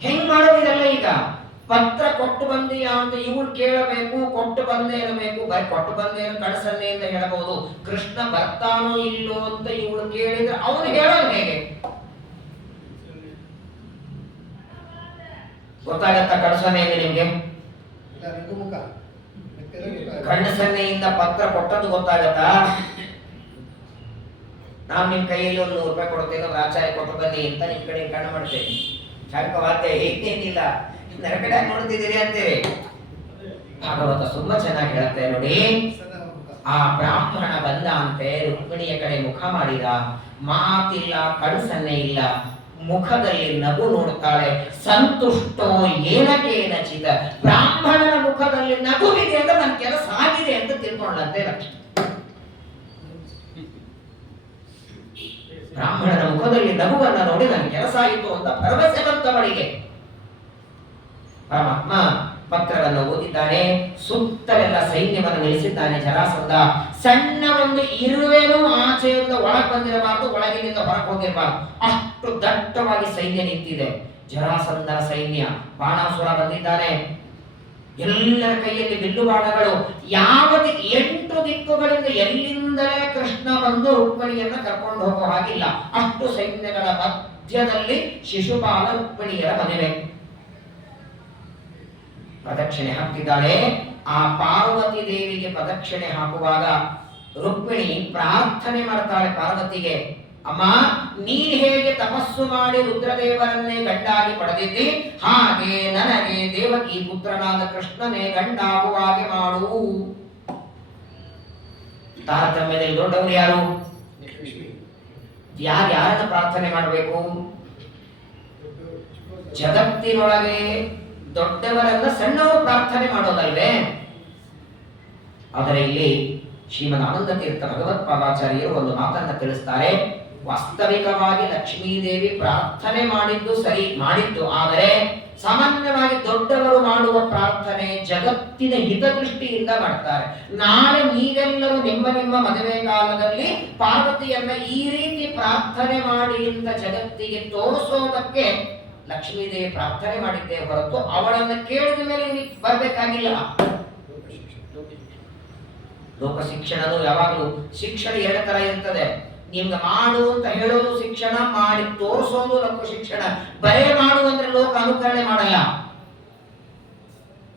ಹೆಂಗ್ ಮಾಡೋದಿದೆಲ್ಲ. ಈಗ ಪತ್ರ ಕೊಟ್ಟು ಬಂದೀಯಾ ಅಂತ ಇವಳು ಕೇಳಬೇಕು, ಕೊಟ್ಟು ಬಂದೆ ಇರಬೇಕು. ಬರೀ ಕೊಟ್ಟು ಬಂದೆ ಕಳಿಸನ್ನೆ ಅಂತ ಹೇಳಬಹುದು. ಕೃಷ್ಣ ಬರ್ತಾನೋ ಇಲ್ಲೋ ಅಂತ ಇವಳು ಕೇಳಿದ್ರೆ ಅವನು ಹೇಳೋದು ಹೇಗೆ ಗೊತ್ತಾಗತ್ತ? ಕಳಿಸನ್ನೆಯಿಂದ ನಿಮ್ಗೆ ಕಳಿಸನ್ನೆಯಿಂದ ಪತ್ರ ಕೊಟ್ಟದ್ದು ಗೊತ್ತಾಗತ್ತಾ? ನಾವು ನಿಮ್ ಕೈಯಲ್ಲಿ ಒಂದು 100 ರೂಪಾಯಿ ಕೊಡ್ತೇವೆ, ಆಚಾರ್ಯ ಕೊಟ್ಟು ಬನ್ನಿ ಅಂತ ನಿಮ್ ಕಡೆ ಕಣ್ಣು ಮಾಡ್ತೇವೆ. ಶಾಖವಾದ್ಯ ಏನಿಲ್ಲ, ನರಕಡೆ ನೋಡ್ತಿದ್ದೀರಿ ಅಂತೇಳಿ. ಭಾಗವತ ತುಂಬಾ ಚೆನ್ನಾಗಿ ಹೇಳುತ್ತೆ ನೋಡಿ. ಆ ಬ್ರಾಹ್ಮಣ ಬಂದ ಅಂತೆ, ರುಕ್ಮಿಣಿಯ ಕಡೆ ಮುಖ ಮಾಡಿದ. ಮಾತಿಲ್ಲ, ಕಣ್ಸನ್ನೆ ಇಲ್ಲ, ಮುಖದಲ್ಲಿ ನಗು ನೋಡ್ತಾಳೆ. ಸಂತುಷ್ಟೋ ಏನಕೇನ ಚಿತ. ಬ್ರಾಹ್ಮಣನ ಮುಖದಲ್ಲಿ ನಗುವಿದೆ ಅಂದ್ರೆ ನನ್ನ ಕೆಲಸ ಆಗಿದೆ ಅಂತ ತಿಳ್ಕೊಂಡಂತೆ ಲಕ್ಷ್ಮಿ. ಬ್ರಾಹ್ಮಣನ ಮುಖದಲ್ಲಿ ನಗುವನ್ನ ನೋಡಿ ನನ್ನ ಕೆಲಸ ಆಯಿತು ಅಂತ ಭರವಸೆ ಬಂತವಳಿಗೆ. ಪರಮಾತ್ಮ ಪತ್ರವನ್ನು ಓದಿದ್ದಾನೆ. ಸುತ್ತಲೆಲ್ಲ ಸೈನ್ಯವನ್ನು ನಿಲ್ಲಿಸಿದ್ದಾನೆ. ಜರಾಸಂಧ ಸಣ್ಣ ಒಂದು ಇರುವೆನೂ ಆಚೆಯಿಂದ ಒಳಗೆ ಬಂದಿರಬಾರದು, ಒಳಗಿನಿಂದ ಹೊರಗೆ ಹೋಗಿರಬಾರದು, ಅಷ್ಟು ದಟ್ಟವಾಗಿ ಸೈನ್ಯ ನಿಂತಿದೆ. ಜರಾಸಂಧನ ಸೈನ್ಯ. ಬಾಣಾಸುರ ಬಂದಿದ್ದಾನೆ. ಎಲ್ಲರ ಕೈಯಲ್ಲಿ ಬಿಲ್ಲು ಬಾಣಗಳು. ಯಾವ 8 ದಿಕ್ಕುಗಳಿಂದ ಎಲ್ಲಿಂದಲೇ ಕೃಷ್ಣ ಬಂದು ರುಕ್ಮಿಣಿಯನ್ನ ಕರ್ಕೊಂಡು ಹೋಗೋ ಹಾಗಿಲ್ಲ. ಅಷ್ಟು ಸೈನ್ಯಗಳ ಮಧ್ಯದಲ್ಲಿ ಶಿಶುಪಾಲ ರುಕ್ಮಿಣಿಯರ ಮದುವೆ. ಪ್ರದಕ್ಷಿಣೆ ಹಾಕ್ತಿದ್ದಾಳೆ. ಆ ಪಾರ್ವತಿ ದೇವಿಗೆ ಪ್ರದಕ್ಷಿಣೆ ಹಾಕುವಾಗ ರುಕ್ಮಿಣಿ ಪ್ರಾರ್ಥನೆ ಮಾಡ್ತಾಳೆ ಪಾರ್ವತಿಗೆ. ಅಮ್ಮ, ನೀನ್ ಹೇಗೆ ತಪಸ್ಸು ಮಾಡಿ ರುದ್ರದೇವರನ್ನೇ ಗಂಡಾಗಿ ಪಡೆದಿದ್ದಿ, ಹಾಗೆ ನನಗೆ ದೇವಕಿ ಪುತ್ರನಾದ ಕೃಷ್ಣನೇ ಗಂಡಾಗುವ ಹಾಗೆ ಮಾಡು. ತಾರತಮ್ಯದಲ್ಲಿ ದೊಡ್ಡವರು ಯಾರು? ಯಾರನ್ನ ಪ್ರಾರ್ಥನೆ ಮಾಡಬೇಕು? ಜಗತ್ತಿನೊಳಗೆ ದೊಡ್ಡವರನ್ನ ಸಣ್ಣವರು ಪ್ರಾರ್ಥನೆ ಮಾಡೋದಲ್ವೇ? ಆದರೆ ಇಲ್ಲಿ ಶ್ರೀಮದ್ ಆನಂದ ತೀರ್ಥ ಭಗವತ್ಪಾದಾಚಾರ್ಯರು ಒಂದು ಮಾತನ್ನ ತಿಳಿಸ್ತಾರೆ. ವಾಸ್ತವಿಕವಾಗಿ ಲಕ್ಷ್ಮೀದೇವಿ ಪ್ರಾರ್ಥನೆ ಮಾಡಿದ್ದು ಸರಿ, ಮಾಡಿದ್ದು. ಆದರೆ ಸಾಮಾನ್ಯವಾಗಿ ದೊಡ್ಡವರು ಮಾಡುವ ಪ್ರಾರ್ಥನೆ ಜಗತ್ತಿನ ಹಿತದೃಷ್ಟಿಯಿಂದ ಮಾಡ್ತಾರೆ. ನಾಳೆ ನೀವೆಲ್ಲರೂ ನಿಮ್ಮ ನಿಮ್ಮ ಮದುವೆ ಕಾಲದಲ್ಲಿ ಪಾರ್ವತಿಯನ್ನ ಈ ರೀತಿ ಪ್ರಾರ್ಥನೆ ಮಾಡಿ ಅಂತ ಜಗತ್ತಿಗೆ ತೋರಿಸೋದಕ್ಕೆ ಲಕ್ಷ್ಮೀದೇವಿ ಪ್ರಾರ್ಥನೆ ಮಾಡಿದ್ದೇ ಹೊರತು ಅವಳನ್ನು ಕೇಳಿದ ಮೇಲೆ ಬರಬೇಕಾಗಿಲ್ಲ. ಲೋಕ ಶಿಕ್ಷಣದು ಯಾವಾಗಲೂ ಶಿಕ್ಷಣ ಎರಡು ತರ ಇರ್ತದೆ. ನಿಮ್ಗೆ ಮಾಡು ಅಂತ ಹೇಳೋದು ಶಿಕ್ಷಣ, ಮಾಡಿ ತೋರಿಸೋದು ಲೋಕ ಶಿಕ್ಷಣ. ಬರೇ ಮಾಡು ಅಂದ್ರೆ ಲೋಕ ಅನುಕರಣೆ ಮಾಡಲ್ಲ.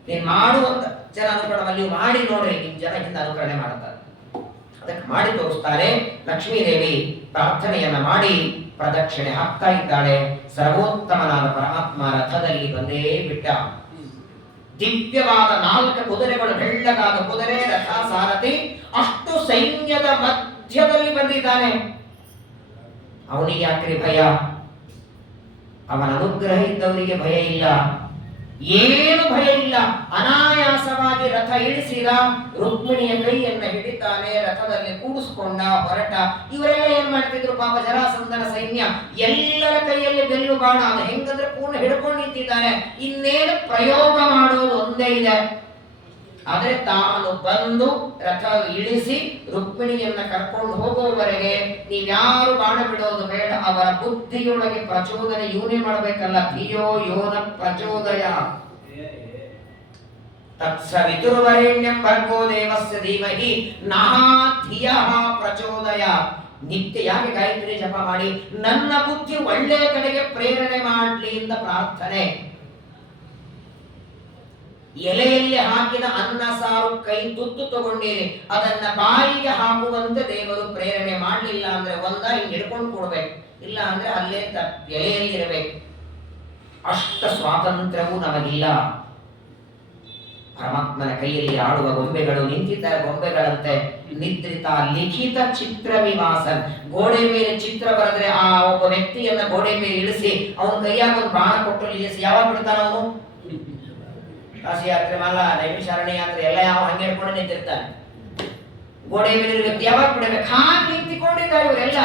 ನೀನ್ ಮಾಡು ಅಂತ ಜನ ಅನುಕರಣೆ, ನೀವು ಮಾಡಿ ನೋಡ್ರಿ, ನಿಮ್ ಜನ ಹಿಂದೆ ಅನುಕರಣೆ ಮಾಡ್ತಾರೆ. ಅದಕ್ಕೆ ಮಾಡಿ ತೋರಿಸ್ತಾರೆ. ಲಕ್ಷ್ಮೀದೇವಿ ಪ್ರಾರ್ಥನೆಯನ್ನ ಮಾಡಿ ಪ್ರದಕ್ಷಿಣೆ ಹಾಕ್ತಾ ಇದ್ದಾಳೆ. ಸರ್ವೋತ್ತಮನಾದ ಪರಮಾತ್ಮ ರಥದಲ್ಲಿ ಬಂದೇ ಬಿಟ್ಟ. ದಿವ್ಯವಾದ 4 ಕುದುರೆಗಳು, ಬೆಳ್ಳಗಾದ ಕುದುರೆ, ರಥ, ಸಾರಥಿ, ಅಷ್ಟು ಸೈನ್ಯದ ಮಧ್ಯದಲ್ಲಿ ಬಂದಿದ್ದಾನೆ. ಅವನಿಗೆ ಯಾಕ್ರಿ ಭಯ? ಅವನ ಅನುಗ್ರಹ ಇದ್ದವರಿಗೆ ಭಯ ಇಲ್ಲ, ಏನು ಭಯ ಇಲ್ಲ. ಅನಾಯಾಸವಾಗಿ ರಥ ಇಳಿಸಿದ, ರುಕ್ಮಿಣಿಯ ಕೈಯನ್ನ ಹಿಡಿತಾನೆ, ರಥದಲ್ಲಿ ಕೂಡಿಸ್ಕೊಂಡ, ಹೊರಟ. ಇವರೆಲ್ಲ ಏನ್ ಮಾಡ್ತಿದ್ರು ಪಾಪ? ಜರಾಸಂಧನ ಸೈನ್ಯ ಎಲ್ಲರ ಕೈಯಲ್ಲಿ ಬೆಲ್ಲು ಬಾಣ, ಅದು ಹೆಂಗಂದ್ರೆ ಪೂರ್ಣ ಹಿಡ್ಕೊಂಡು ನಿಂತಿದ್ದಾನೆ. ಇನ್ನೇನು ಪ್ರಯೋಗ ಮಾಡೋದು ಒಂದೇ ಇದೆ. ಆದ್ರೆ ತಾನು ಬಂದು ರಥ ಇಳಿಸಿ ರುಕ್ಮಿಣಿಯನ್ನ ಕರ್ಕೊಂಡು ಹೋಗುವವರೆಗೆ ನೀವ್ಯಾರು ಬಾಣ ಬಿಡೋದು ಬೇಡ. ಅವರ ಬುದ್ಧಿಯೊಳಗೆ ಪ್ರಚೋದನೆ ಇವನೇ ಮಾಡಬೇಕಲ್ಲ. ಧಿಯೋ ಯೋನ ಪ್ರಚೋದಯ ತತ್ಸವಿತುರ್ವರೆಣ್ಯಂ ಭರ್ಗೋ ದೇವಸ್ಯ ಧೀಮಹಿ ನಹಾ ಧಿಯಃ ಪ್ರಚೋದಯ. ನಿತ್ಯ ಯಾಕೆ ಗಾಯತ್ರಿ ಜಪ ಮಾಡಿ? ನನ್ನ ಬುದ್ಧಿ ಒಳ್ಳೆ ಕಡೆಗೆ ಪ್ರೇರಣೆ ಮಾಡಲಿ ಅಂತ ಪ್ರಾರ್ಥನೆ. ಎಲೆಯಲ್ಲಿ ಹಾಕಿದ ಅನ್ನ ಸಾರು ಕೈ ತುತ್ತು ತಗೊಂಡಿರಿ, ಅದನ್ನ ಬಾಯಿಗೆ ಹಾಕುವಂತೆ ದೇವರು ಪ್ರೇರಣೆ ಮಾಡಲಿಲ್ಲ ಅಂದ್ರೆ ಒಂದ ಹಿಂಗ್ ಹಿಡ್ಕೊಂಡು ಕೊಡ್ಬೇಕು, ಇಲ್ಲ ಅಂದ್ರೆ ಅಲ್ಲೇ ಎಲೆಯಲ್ಲಿ ಇರಬೇಕು. ಅಷ್ಟ ಸ್ವಾತಂತ್ರ್ಯವೂ ನಮಗಿಲ್ಲ. ಪರಮಾತ್ಮನ ಕೈಯಲ್ಲಿ ಆಡುವ ಗೊಂಬೆಗಳು ನಿಂತಿದ್ದಾರೆ, ಗೊಂಬೆಗಳಂತೆ. ನಿದ್ರಿತ ಲಿಖಿತ ಚಿತ್ರ ವಿವಾಸನ್, ಗೋಡೆ ಮೇಲೆ ಚಿತ್ರ ಬರೆದ್ರೆ ಆ ಒಬ್ಬ ವ್ಯಕ್ತಿಯನ್ನ ಗೋಡೆ ಮೇಲೆ ಇಳಿಸಿ ಅವನ ಕೈಯಾಗ ಒಂದು ಬಾಣ ಕೊಟ್ಟು ನಿಲ್ಲಿಸಿ ಯಾವಾಗ ಬಿಡ್ತಾನ ಅವನು? ಕಾಶಿ ಯಾತ್ರೆ, ಮಲ್ಲ, ನೈಮಿಷಾರಣ್ಯ ಯಾತ್ರೆ ಎಲ್ಲ ಯಾವ ಹಂಗೆ ಹಿಡ್ಕೊಂಡು ನಿಂತಿರ್ತಾನೆ. ಗೋಡೆ ಮೇಲೆ ವ್ಯಕ್ತಿ ಯಾವಾಗ ಬಿಡಬೇಕು? ಹಾಗೆ ನಿಂತಿಕೊಂಡಿದ್ದಾರೆ ಇವರೆಲ್ಲ.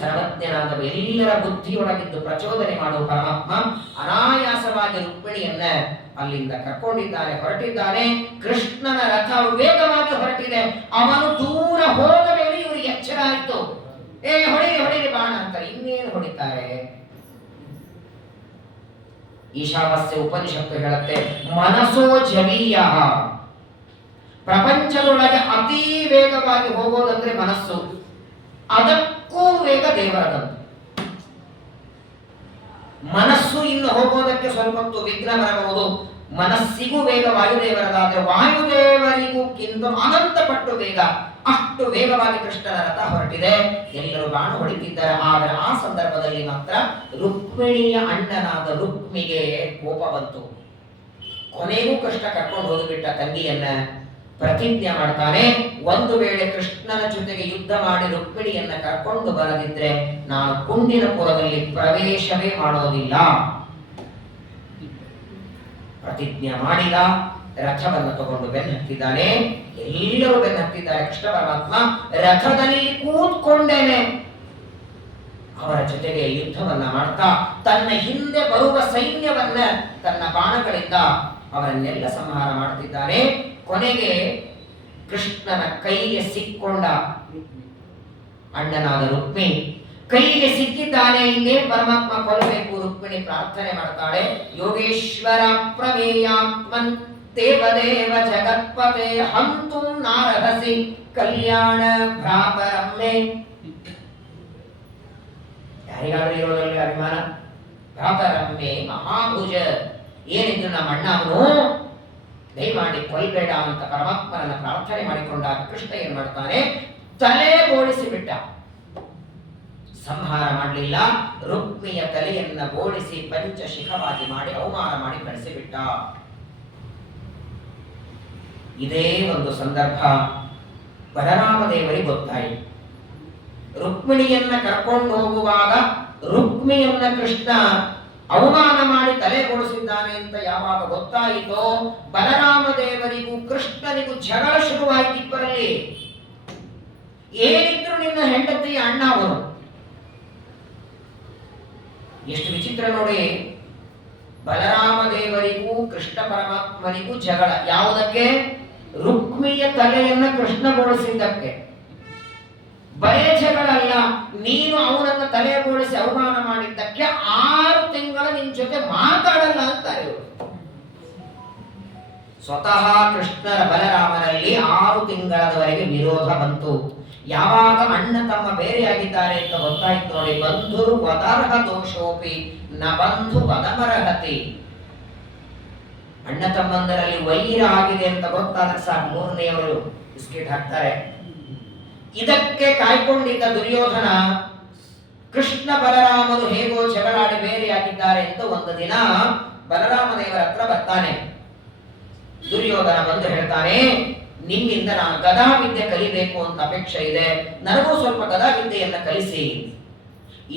ಸರ್ವಜ್ಞನಾದ ಎಲ್ಲರ ಬುದ್ಧಿಯೊಳಗಿದ್ದು ಪ್ರಚೋದನೆ ಮಾಡುವ ಪರಮಾತ್ಮ ಅನಾಯಾಸವಾಗಿ ರುಕ್ಮಿಣಿಯನ್ನ ಅಲ್ಲಿಂದ ಕರ್ಕೊಂಡಿದ್ದಾನೆ, ಹೊರಟಿದ್ದಾನೆ. ಕೃಷ್ಣನ ರಥ ವೇಗವಾಗಿ ಹೊರಟಿದೆ. ಅವನು ದೂರ ಹೋದ ಮೇಲೆ ಇವರಿಗೆ ಎಚ್ಚರ ಆಯಿತು. ಹೊಡಿರಿ ಹೊಡಿರಿ ಬಾಣ ಅಂತ. ಇನ್ನೇನು ಹೊಡಿತಾರೆ? ಈಶಾವಾಸ್ಯ ಉಪನಿಷತ್ತು ಹೇಳುತ್ತೆ, ಮನಸೋ ಜವೀಯ. ಪ್ರಪಂಚದೊಳಗೆ ಅತಿ ವೇಗವಾಗಿ ಹೋಗೋದಂದ್ರೆ ಮನಸ್ಸು, ಅದಕ್ಕೂ ವೇಗ ದೇವರದಂತೆ. ಮನಸ್ಸು ಇನ್ನು ಹೋಗೋದಕ್ಕೆ ಸ್ವಲ್ಪ ಹೊತ್ತು ವಿಘ್ನ ಬರಬಹುದು. ಮನಸ್ಸಿಗೂ ವೇಗ ವಾಯುದೇವರದಾದ್ರೆ ವಾಯುದೇವರಿಗೂ ಕಿಂತ ಅನಂತ ಪಟ್ಟು ವೇಗ. ಅಷ್ಟು ವೇಗವಾಗಿ ಕೃಷ್ಣನ ರಥ ಹೊರಟಿದೆ. ಎಲ್ಲರೂ ಬಾಣ ಹೊಡಿತಿದ್ದಾರೆ. ಆದರೆ ಆ ಸಂದರ್ಭದಲ್ಲಿ ಮಾತ್ರ ರುಕ್ಮಿಣಿಯ ಅಣ್ಣನಾದ ರುಕ್ಮಿಗೆ ಕೋಪ ಬಂತು. ಕೊನೆಗೂ ಕೃಷ್ಣ ಕರ್ಕೊಂಡು ಹೋಗಿಬಿಟ್ಟ ತಂಗಿಯನ್ನ. ಪ್ರತಿಜ್ಞೆ ಮಾಡ್ತಾನೆ, ಒಂದು ವೇಳೆ ಕೃಷ್ಣನ ಜೊತೆಗೆ ಯುದ್ಧ ಮಾಡಿ ರುಕ್ಮಿಣಿಯನ್ನ ಕರ್ಕೊಂಡು ಬರದಿದ್ರೆ ನಾನು ಕುಂಡಿನಪುರದಲ್ಲಿ ಪ್ರವೇಶವೇ ಮಾಡೋದಿಲ್ಲ. ಪ್ರತಿಜ್ಞೆ ಮಾಡಿದ. ರಥವನ್ನು ತಗೊಂಡು ಬೆನ್ನತ್ತಿದ್ದಾನೆ. ಎಲ್ಲರೂ ಬೆನ್ನತ್ತಿದ್ದಾರೆ. ಕೃಷ್ಣ ಪರಮಾತ್ಮ ರಥದಲ್ಲಿ ಕೂತ್ಕೊಂಡೇನೆ ಅವರ ಜೊತೆಗೆ ಯುದ್ಧವನ್ನ ಮಾಡ್ತಾ ತನ್ನ ಹಿಂದೆ ಬರುವ ಸೈನ್ಯವನ್ನ ತನ್ನ ಬಾಣಗಳಿಂದ ಅವರನ್ನೆಲ್ಲ ಸಂಹಾರ ಮಾಡುತ್ತಿದ್ದಾನೆ. ಕೊನೆಗೆ ಕೃಷ್ಣನ ಕೈಗೆ ಸಿಕ್ಕೊಂಡ ಅಣ್ಣನಾದ ರುಕ್ಮಿಣಿ ಕೈಗೆ ಸಿಕ್ಕಿದ್ದಾನೆ. ಇನ್ನೇನು ಪರಮಾತ್ಮ ಕೊಲ್ಲಬೇಕು. ರುಕ್ಮಿಣಿ ಪ್ರಾರ್ಥನೆ ಮಾಡ್ತಾಳೆ, ಯೋಗೇಶ್ವರ ಪ್ರಮೇಯಾತ್ಮನ್ ದೇವದೇವ ಜಗತ್ಪತೆ ಹಂತು ನಾರಹಸಿ ಕಲ್ಯಾಣ ಭ್ರಾತರಮ್ಮೆ. ಯಾರಿಗಾದ್ರೂ ಇರೋದ್ರಲ್ಲಿ ಅಭಿಮಾನ? ಭ್ರಾತರಮ್ಮೆ ಮಹಾಭುಜ, ಏನಿದ್ರು ನಮ್ಮ ಅಣ್ಣ ಅವನು, ದಯಮಾಡಿ ಕೊಲ್ಬೇಡ ಅಂತ ಪರಮಾತ್ಮನನ್ನ ಪ್ರಾರ್ಥನೆ ಮಾಡಿಕೊಂಡಾಗ ಕೃಷ್ಣ ಏನ್ ಮಾಡ್ತಾನೆ? ತಲೆ ಬೋಳಿಸಿ ಬಿಟ್ಟ. ಸಂಹಾರ ಮಾಡಲಿಲ್ಲ. ರುಕ್ಮಿಯ ತಲೆಯನ್ನ ಬೋಳಿಸಿ ಪಂಚಶಿಖವಾಗಿ ಮಾಡಿ ಅವಮಾನ ಮಾಡಿ ಕಳಿಸಿಬಿಟ್ಟ. ಇದೇ ಒಂದು ಸಂದರ್ಭ ಬಲರಾಮ ದೇವರಿಗೆ ಗೊತ್ತಾಯಿತು. ರುಕ್ಮಿಣಿಯನ್ನ ಕರ್ಕೊಂಡು ಹೋಗುವಾಗ ರುಕ್ಮಿಯನ್ನ ಕೃಷ್ಣ ಅವಮಾನ ಮಾಡಿ ತಲೆಗೊಳಿಸಿದ್ದಾನೆ ಅಂತ ಯಾವಾಗ ಗೊತ್ತಾಯಿತೋ ಬಲರಾಮ ದೇವರಿಗೂ ಕೃಷ್ಣನಿಗೂ ಜಗಳ ಶುರುವಾಯಿತು ಇಬ್ಬರಲ್ಲಿ. ಏನಿದ್ರು ನಿನ್ನ ಹೆಂಡತಿ ಅಣ್ಣ ಅವನು. ಎಷ್ಟು ವಿಚಿತ್ರ ನೋಡಿ, ಬಲರಾಮ ದೇವರಿಗೂ ಕೃಷ್ಣ ಪರಮಾತ್ಮನಿಗೂ ಜಗಳ. ಯಾವುದಕ್ಕೆ? ರುಕ್ಮಿಯ ತಲೆಯನ್ನ ಕೃಷ್ಣಗೊಳಿಸಿದ್ದಕ್ಕೆ. ಬರೇ ಜಗಳಲ್ಲ, ನೀನು ಅವನನ್ನ ತಲೆಗೊಳಿಸಿ ಅವಮಾನ ಮಾಡಿದ್ದಕ್ಕೆ 6 ತಿಂಗಳ ನಿನ್ ಜೊತೆ ಮಾತಾಡಲ್ಲ ಅಂತಾರೆ ಇವರು. ಸ್ವತಃ ಕೃಷ್ಣರ ಬಲರಾಮನಲ್ಲಿ 6 ತಿಂಗಳವರೆಗೆ ವಿರೋಧ ಬಂತು. ಯಾವಾಗ ಅಣ್ಣ ತಮ್ಮ ಬೇರೆಯಾಗಿದ್ದಾರೆ ಅಂತ ಗೊತ್ತಾಯ್ತು ನೋಡಿ, ಬಂಧುರು ವದರ್ಹ ದೋಷೋಪಿ ನ ಬಂಧು ವದಮರಹತಿ. ಅಣ್ಣ ತಮ್ಮಂದರಲ್ಲಿ ವೈರ ಆಗಿದೆ ಅಂತ ಗೊತ್ತಾದ್ರೆ ಸಾಕು, 3ನೇಯವರು ಬಿಸ್ಕೆಟ್ ಹಾಕ್ತಾರೆ. ಇದಕ್ಕೆ ಕಾಯ್ಕೊಂಡಿದ್ದ ದುರ್ಯೋಧನ ಕೃಷ್ಣ ಬಲರಾಮರು ಹೇಗೋ ಜಗಳಾಡಿ ಬೇರೆಯಾಗಿದ್ದಾರೆ ಅಂತ ಒಂದು ದಿನ ಬಲರಾಮ ದೇವರ ಹತ್ರ ಬರ್ತಾನೆ. ದುರ್ಯೋಧನ ಬಂದು ಹೇಳ್ತಾನೆ, ನಿಮ್ಮಿಂದ ನಾನು ಗದಾವಿದ್ಯೆ ಕಲಿಬೇಕು ಅಂತ ಅಪೇಕ್ಷೆ ಇದೆ, ನನಗೂ ಸ್ವಲ್ಪ ಗದಾವಿದ್ಯೆಯನ್ನ ಕಲಿಸಿ.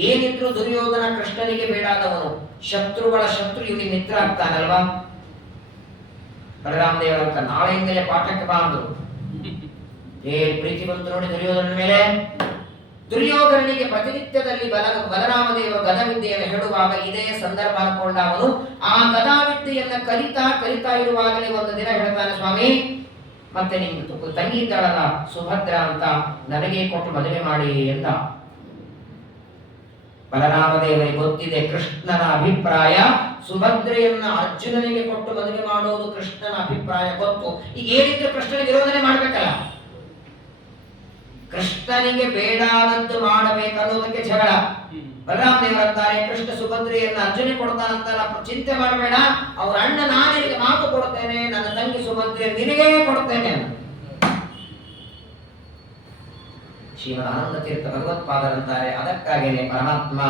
ಏನಿದ್ರು ದುರ್ಯೋಧನ ಕೃಷ್ಣನಿಗೆ ಬೇಡಾದವನು, ಶತ್ರುಗಳ ಶತ್ರು ಇವನಿಗೆ ಮಿತ್ರ ಆಗ್ತಾನಲ್ವಾ. ಬಲರಾಮ ದೇವರಂತ ನಾಳೆಯಿಂದಲೇ ಪಾಠಕ್ಕೆ ಬಾಂದು ಪ್ರೀತಿ ಬಂತು ನೋಡಿ ದುರ್ಯೋಧನ ಮೇಲೆ. ದುರ್ಯೋಧನಿಗೆ ಪ್ರತಿನಿತ್ಯದಲ್ಲಿ ಬಲರಾಮ ದೇವರು ಗದಾವಿದ್ಯೆಯನ್ನು ಹೇಳುವಾಗ ಇದೇ ಸಂದರ್ಭ ಅನ್ಕೊಂಡ ಅವನು ಆ ಗದಾವಿದ್ಯೆಯನ್ನ ಕಲಿತಾ ಇರುವಾಗಲೇ ಒಂದು ದಿನ ಹೇಳ್ತಾನೆ, ಸ್ವಾಮಿ ಮತ್ತೆ ನಿಮ್ಗೆ ತಂಗಿ ಇದ್ದಾಳಲ್ಲ ಸುಭದ್ರ ಅಂತ, ನನಗೆ ಕೊಟ್ಟು ಮದುವೆ ಮಾಡಿ ಎಂದ. ಬಲರಾಮ ದೇವರಿಗೆ ಗೊತ್ತಿದೆ ಕೃಷ್ಣನ ಅಭಿಪ್ರಾಯ, ಸುಭದ್ರೆಯನ್ನ ಅರ್ಜುನನಿಗೆ ಕೊಟ್ಟು ಮದುವೆ ಮಾಡೋದು ಕೃಷ್ಣನ ಅಭಿಪ್ರಾಯ ಗೊತ್ತು. ಈಗ ಏನಿದ್ರು ಕೃಷ್ಣನಿಗೆ ವಿರೋಧನೆ ಮಾಡ್ಬೇಕಲ್ಲ, ಕೃಷ್ಣನಿಗೆ ಬೇಡಾದದ್ದು ಮಾಡಬೇಕನ್ನೋದಕ್ಕೆ ಜಗಳ. ಬಲರಾಮ ದೇವರಂತಾರೆ, ಕೃಷ್ಣ ಸುಭದ್ರೆಯನ್ನ ಅರ್ಜುನ ಕೊಡ್ತಾನಂತ ಚಿಂತೆ ಮಾಡಬೇಡ, ಅವ್ರ ಅಣ್ಣ ನಾನಿಗೆ ಮಾತು ಕೊಡ್ತೇನೆ, ನನ್ನ ತಂಗಿ ಸುಭದ್ರೆ ನಿನಗೇ ಕೊಡ್ತೇನೆ. ಶ್ರೀಮದ್ ಆನಂದ ತೀರ್ಥ ಭಗವತ್ಪಾದರಂತಾರೆ, ಅದಕ್ಕಾಗೇನೆ ಪರಮಾತ್ಮ